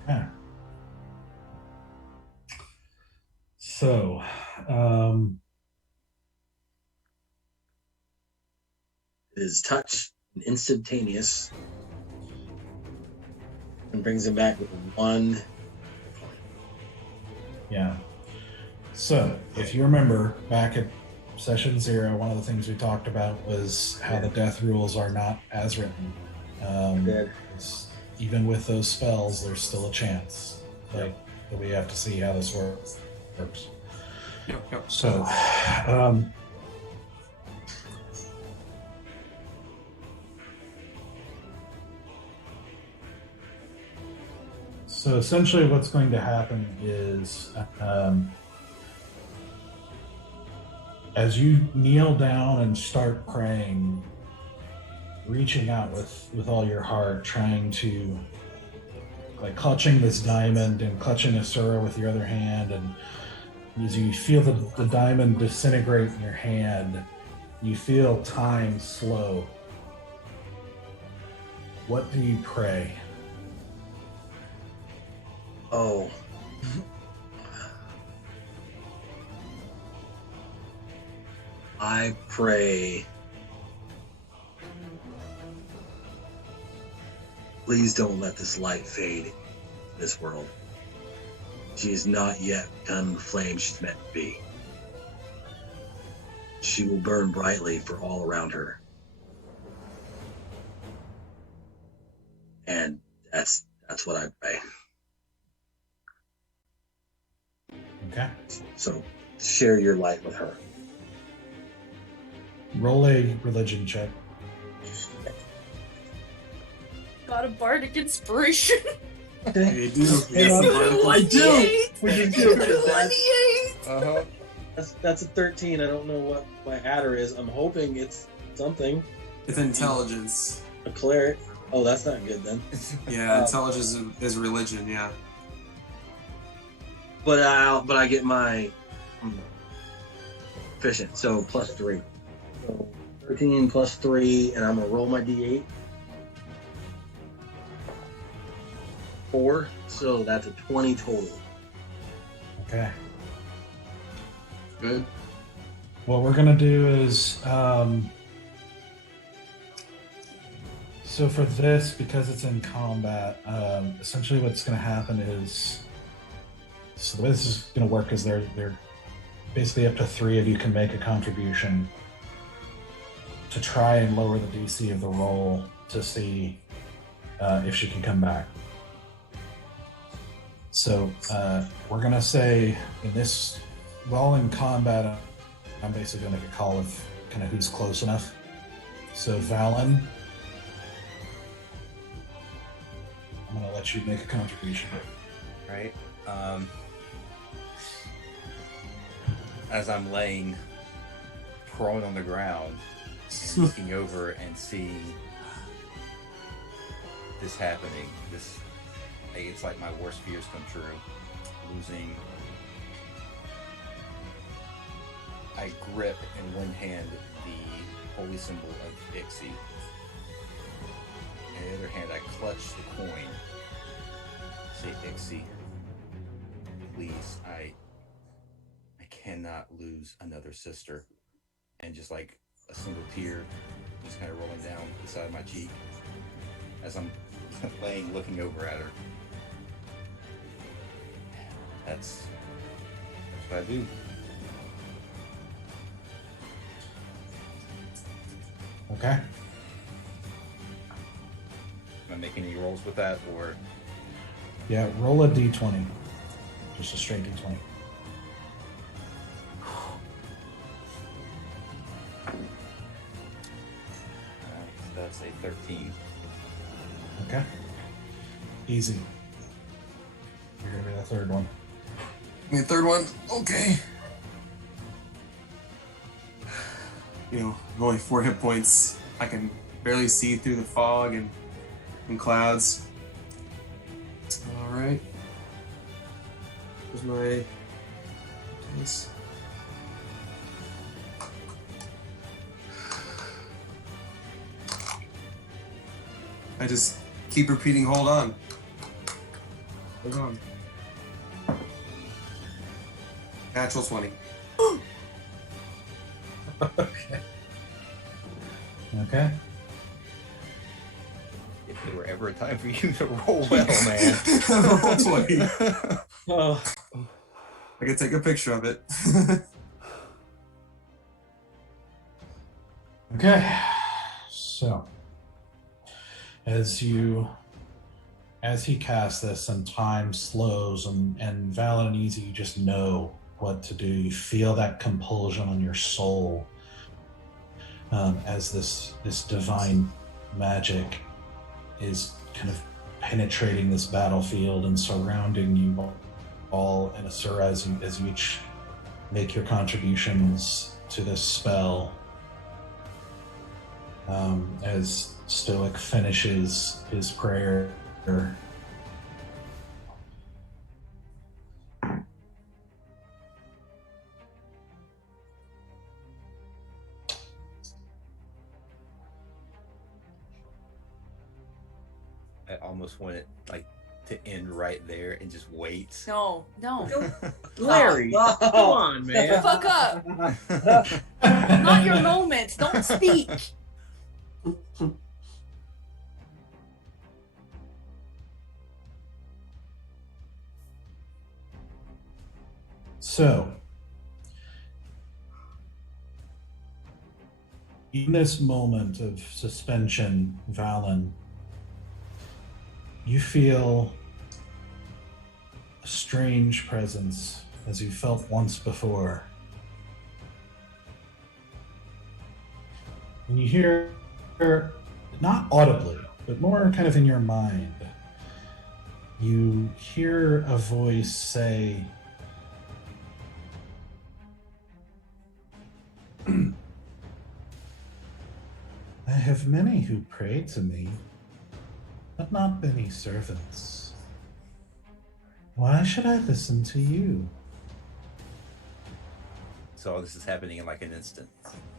Okay. So, It is touch and instantaneous, and brings him back with one. yeah. So, if you remember back at session 0, one of the things we talked about was how the death rules are not as written. Even with those spells, there's still a chance. Like, that we have to see how this works. Yep. So, so essentially what's going to happen is as you kneel down and start praying, reaching out with all your heart, trying to, like, clutching this diamond and clutching Asura with your other hand, and as you feel the diamond disintegrate in your hand, you feel time slow. What do you pray? Oh. I pray. Please don't let this light fade in this world. She has not yet become the flame she's meant to be. She will burn brightly for all around her. and that's what I pray. Okay. So share your light with her. Roll a religion check. Got a bardic inspiration. You do. I do. Which is good. 28. Uh-huh. That's a 13. I don't know what my adder is. I'm hoping it's something. It's intelligence. A cleric. Oh, that's not good then. Yeah, intelligence is religion. Yeah. But I get my efficient, so +3. So 13 +3, and I'm gonna roll my d8. 4, so that's a 20 total. Okay. Good. What we're gonna do is, so for this, because it's in combat, essentially what's gonna happen is, so the way this is gonna work is they're basically up to 3 of you can make a contribution to try and lower the DC of the roll to see if she can come back. So we're gonna say in this, while in combat, I'm basically gonna make a call of kind of who's close enough. So Valen, I'm gonna let you make a contribution. Right. As I'm laying prone on the ground and looking over and seeing this happening, it's like my worst fears come true. Losing. I grip in one hand the holy symbol of Ixie. In the other hand, I clutch the coin. Say, Ixie, please, I cannot lose another sister. And just like a single tear just kind of rolling down the side of my cheek as I'm laying looking over at her. That's what I do. Okay. Am I making any rolls with that, or? Yeah, roll a d20. Just a straight d20. That's a 13. Okay. Easy. You're gonna be the third one. The third one. Okay. You know, only 4 hit points. I can barely see through the fog and clouds. All right. Here's my dice. I just keep repeating, hold on. Hold on. Natural 20. Okay. Okay. If there were ever a time for you to roll well, man. Roll 20. Oh. I can take a picture of it. Okay. So, as he casts this and time slows and Valen and Easy, you just know what to do. You feel that compulsion on your soul as this divine magic is kind of penetrating this battlefield and surrounding you all in Asura as you each make your contributions to this spell. As Stoic finishes his prayer. I almost want it like to end right there and just wait. No. Larry, Oh. come on, man. Fuck up. Not your moment. Don't speak. So, in this moment of suspension, Valen, you feel a strange presence as you felt once before. And you hear, not audibly, but more kind of in your mind, you hear a voice say, I have many who pray to me, but not many servants. Why should I listen to you? So all this is happening in like an instant.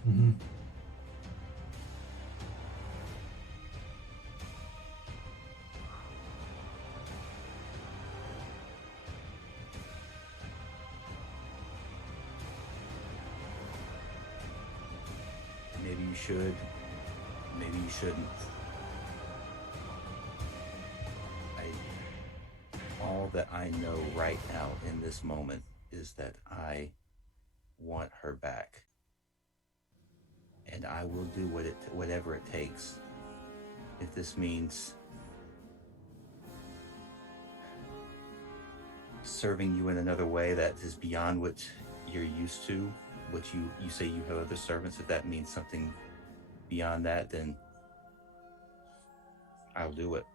Mm-hmm. Maybe you should, maybe you shouldn't. All that I know right now in this moment is that I want her back. And I will do whatever it takes. If this means serving you in another way that is beyond what you're used to, what you say you have other servants, if that means something beyond that, then I'll do it.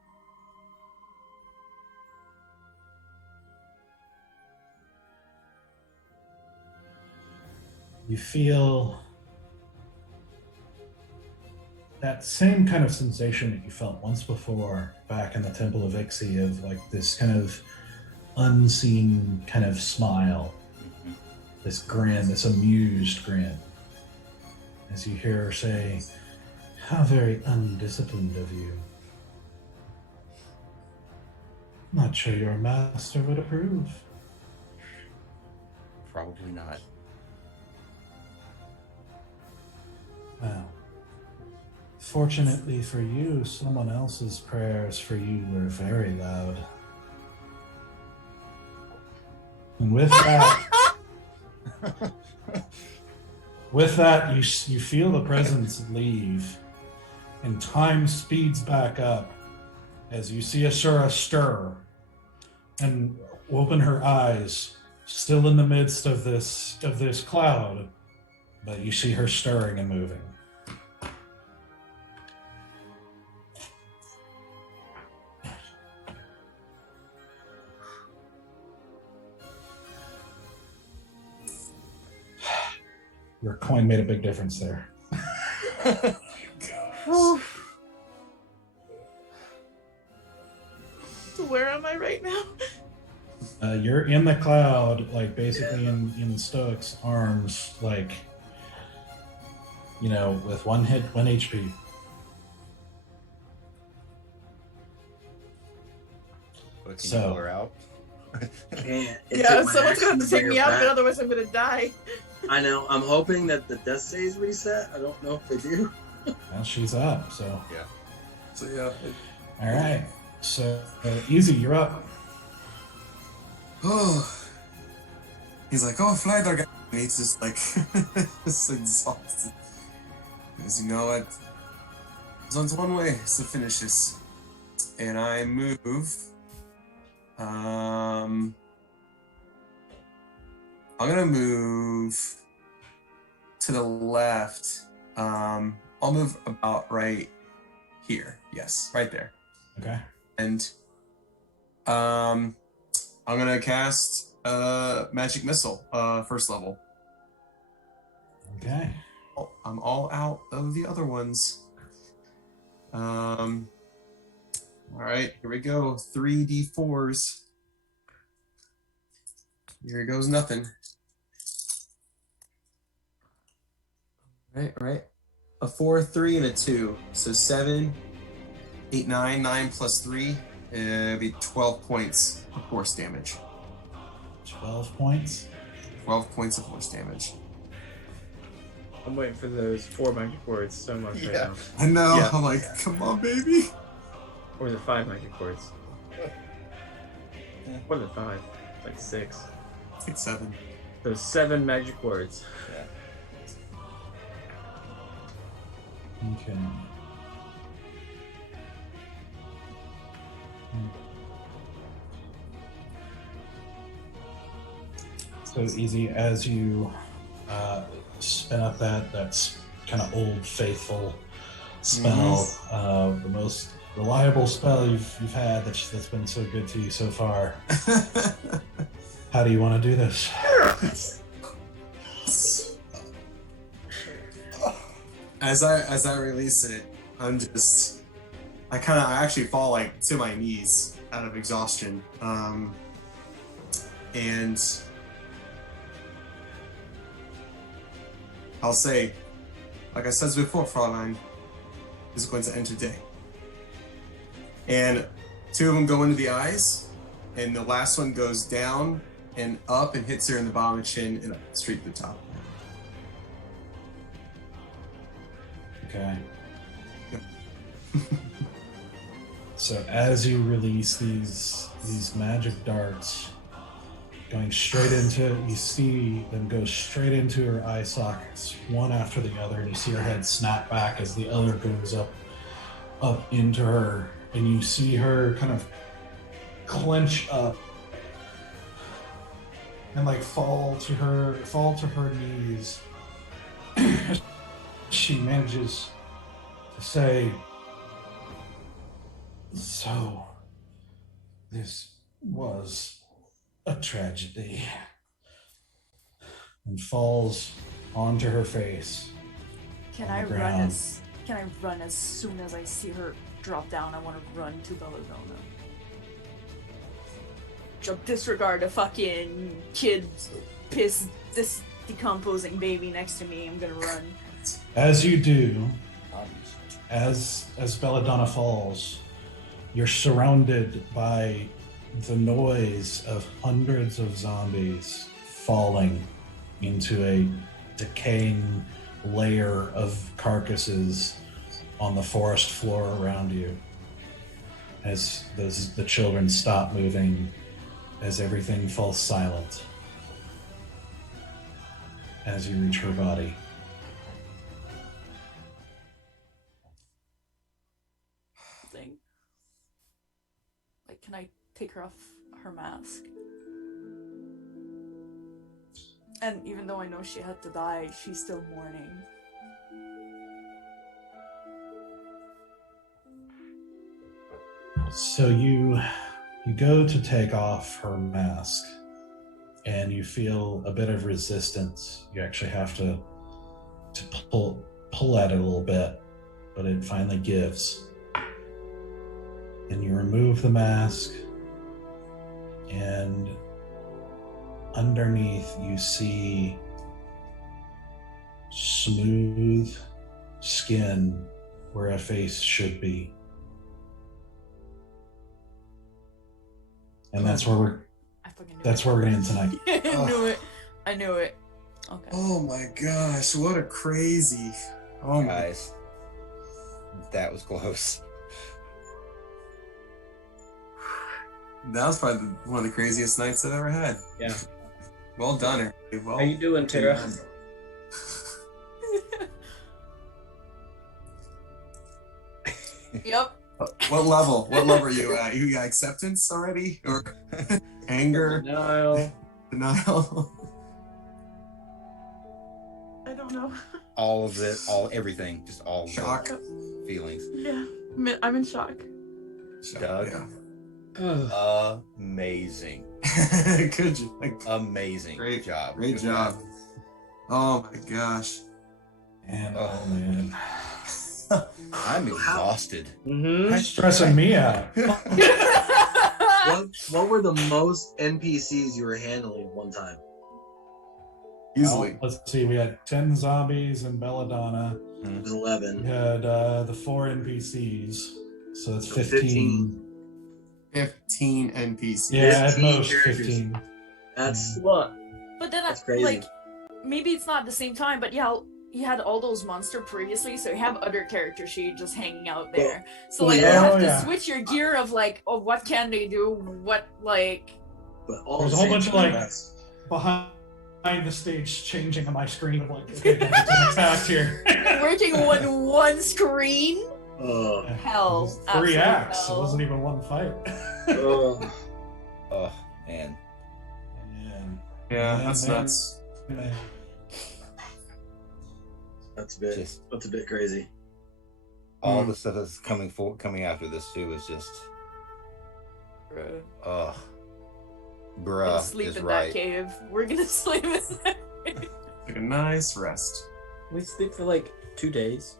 You feel that same kind of sensation that you felt once before back in the Temple of Ixie, of like this kind of unseen kind of smile, this grin, this amused grin, as you hear her say, how very undisciplined of you. Not sure your master would approve. Probably not. Well, fortunately for you, someone else's prayers for you were very loud. And with that, you feel the presence leave, and time speeds back up as you see Asura stir and open her eyes, still in the midst of this cloud, but you see her stirring and moving. Your coin made a big difference there. So where am I right now? You're in the cloud, like basically in Stoic's arms, like, you know, with one HP. But can So- you pull her out? Can't. Yeah, someone's gonna have to take me out, but otherwise I'm gonna die. I know. I'm hoping that the death saves reset. I don't know if they do. Well, she's up, so. So yeah. All right. So, Easy, you're up. Oh. He's like, oh, fly dog. And he's just like, just exhausted. Because you know what? There's only one way to finish this. And I move. I'm gonna move to the left. I'll move about right here. Yes, right there. Okay. And I'm gonna cast magic missile, first level. Okay. Oh, I'm all out of the other ones. All right, here we go. 3d4s. Here goes nothing. Right. A 4, 3, and a 2. So 7, 8, 9. 9 plus 3. It'd be 12 points of force damage. 12 points. 12 points of force damage. I'm waiting for those 4 magic words so much right now. I know. Yeah. I'm like, come on, baby. Or is it 5 magic words? What are the 5? Like 6. It's like 7. Those 7 magic words. Okay. So easy as you spin up that's kind of old faithful spell, the most reliable spell you've had that's been so good to you so far. How do you want to do this? As I release it, I actually fall like to my knees out of exhaustion, and I'll say, like I said before, Fraulein, this is going to end today. And 2 of them go into the eyes, and the last one goes down and up and hits her in the bottom of the chin and straight to the top. Okay. So as you release these magic darts going straight into, you see them go straight into her eye sockets, one after the other, and you see her head snap back as the other goes up into her, and you see her kind of clench up and like fall to her knees. She manages to say, "So, this was a tragedy," and falls onto her face. Can on I the run ground. as soon as I see her drop down? I want to run to Belladonna. Disregard a fucking kid piss this decomposing baby next to me. I'm gonna run. As you do, as Belladonna falls, you're surrounded by the noise of hundreds of zombies falling into a decaying layer of carcasses on the forest floor around you. As the children stop moving, as everything falls silent, as you reach her body. Thing. Like, can I take her off her mask? And even though I know she had to die, she's still mourning. So you go to take off her mask, and you feel a bit of resistance. You actually have to pull at it a little bit, but it finally gives. And you remove the mask, and underneath you see smooth skin where a face should be. And that's where we're gonna end tonight. I knew it. Okay. Oh my gosh, what a crazy. Oh my. Guys, that was close. That was probably one of the craziest nights I've ever had. Yeah. Well done, everybody. Well How you doing, Tara? done. Yep. What level? What level are you at? You got acceptance already? Or anger? Denial. Denial? I don't know. All of it, everything, just all Shock? the feelings. Yeah, I'm in shock. Doug? Yeah. Amazing. Good job. Amazing. Great job. Great job. Oh my gosh. And Oh. oh man, I'm exhausted. Mm-hmm. it's stressing me out. What were the most NPCs you were handling at one time? Easily. Let's see, we had 10 zombies in Belladonna. It was We 11. had the 4 NPCs, so that's 15. 15 NPCs. Yeah, at 15 most characters. 15. That's What? But then, That's crazy. like, maybe it's not at the same time, but yeah, you had all those monsters previously, so you have other character sheet just hanging out there. So, like, yeah. you have Oh, to yeah. switch your gear of, like, oh, what can they do? What, like... but all There's the a whole same bunch of, time, like, that's- behind the stage changing on my screen of like, okay, that's an attack here. working on one screen? Oh, It Hell, was 3 absolute acts. hell. It wasn't even one fight. oh. Oh man. Man. Yeah, Man, that's man, nuts. man. That's a Just bit crazy. all the stuff that's coming after this too is just Bruh. bruh Gonna sleep is in right. that cave. We're gonna sleep in that cave. Like a nice rest. We sleep for like 2 days.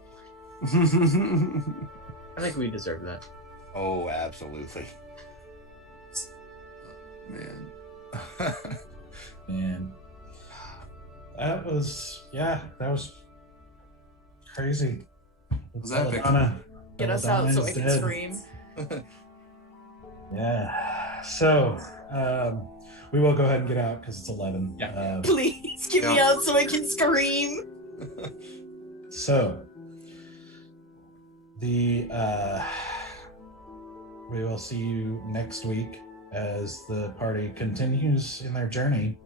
Man. I think we deserve that. Oh, absolutely. Man. That was crazy. Was epic. Get us out Belladonna so I is can dead. scream. Yeah. So, we will go ahead and get out because it's 11. Yeah. Please get me Yeah. out so I can scream. So, we will see you next week as the party continues in their journey,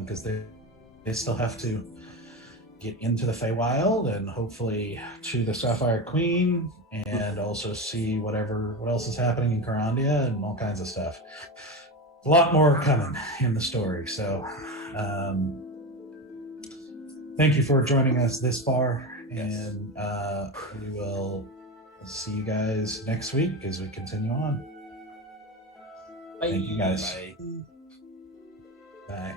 because they still have to get into the Feywild and hopefully to the Sapphire Queen, and also see what else is happening in Carandia and all kinds of stuff. A lot more coming in the story. So, thank you for joining us this far, and we will see you guys next week as we continue on. Thank you guys. Bye. Bye.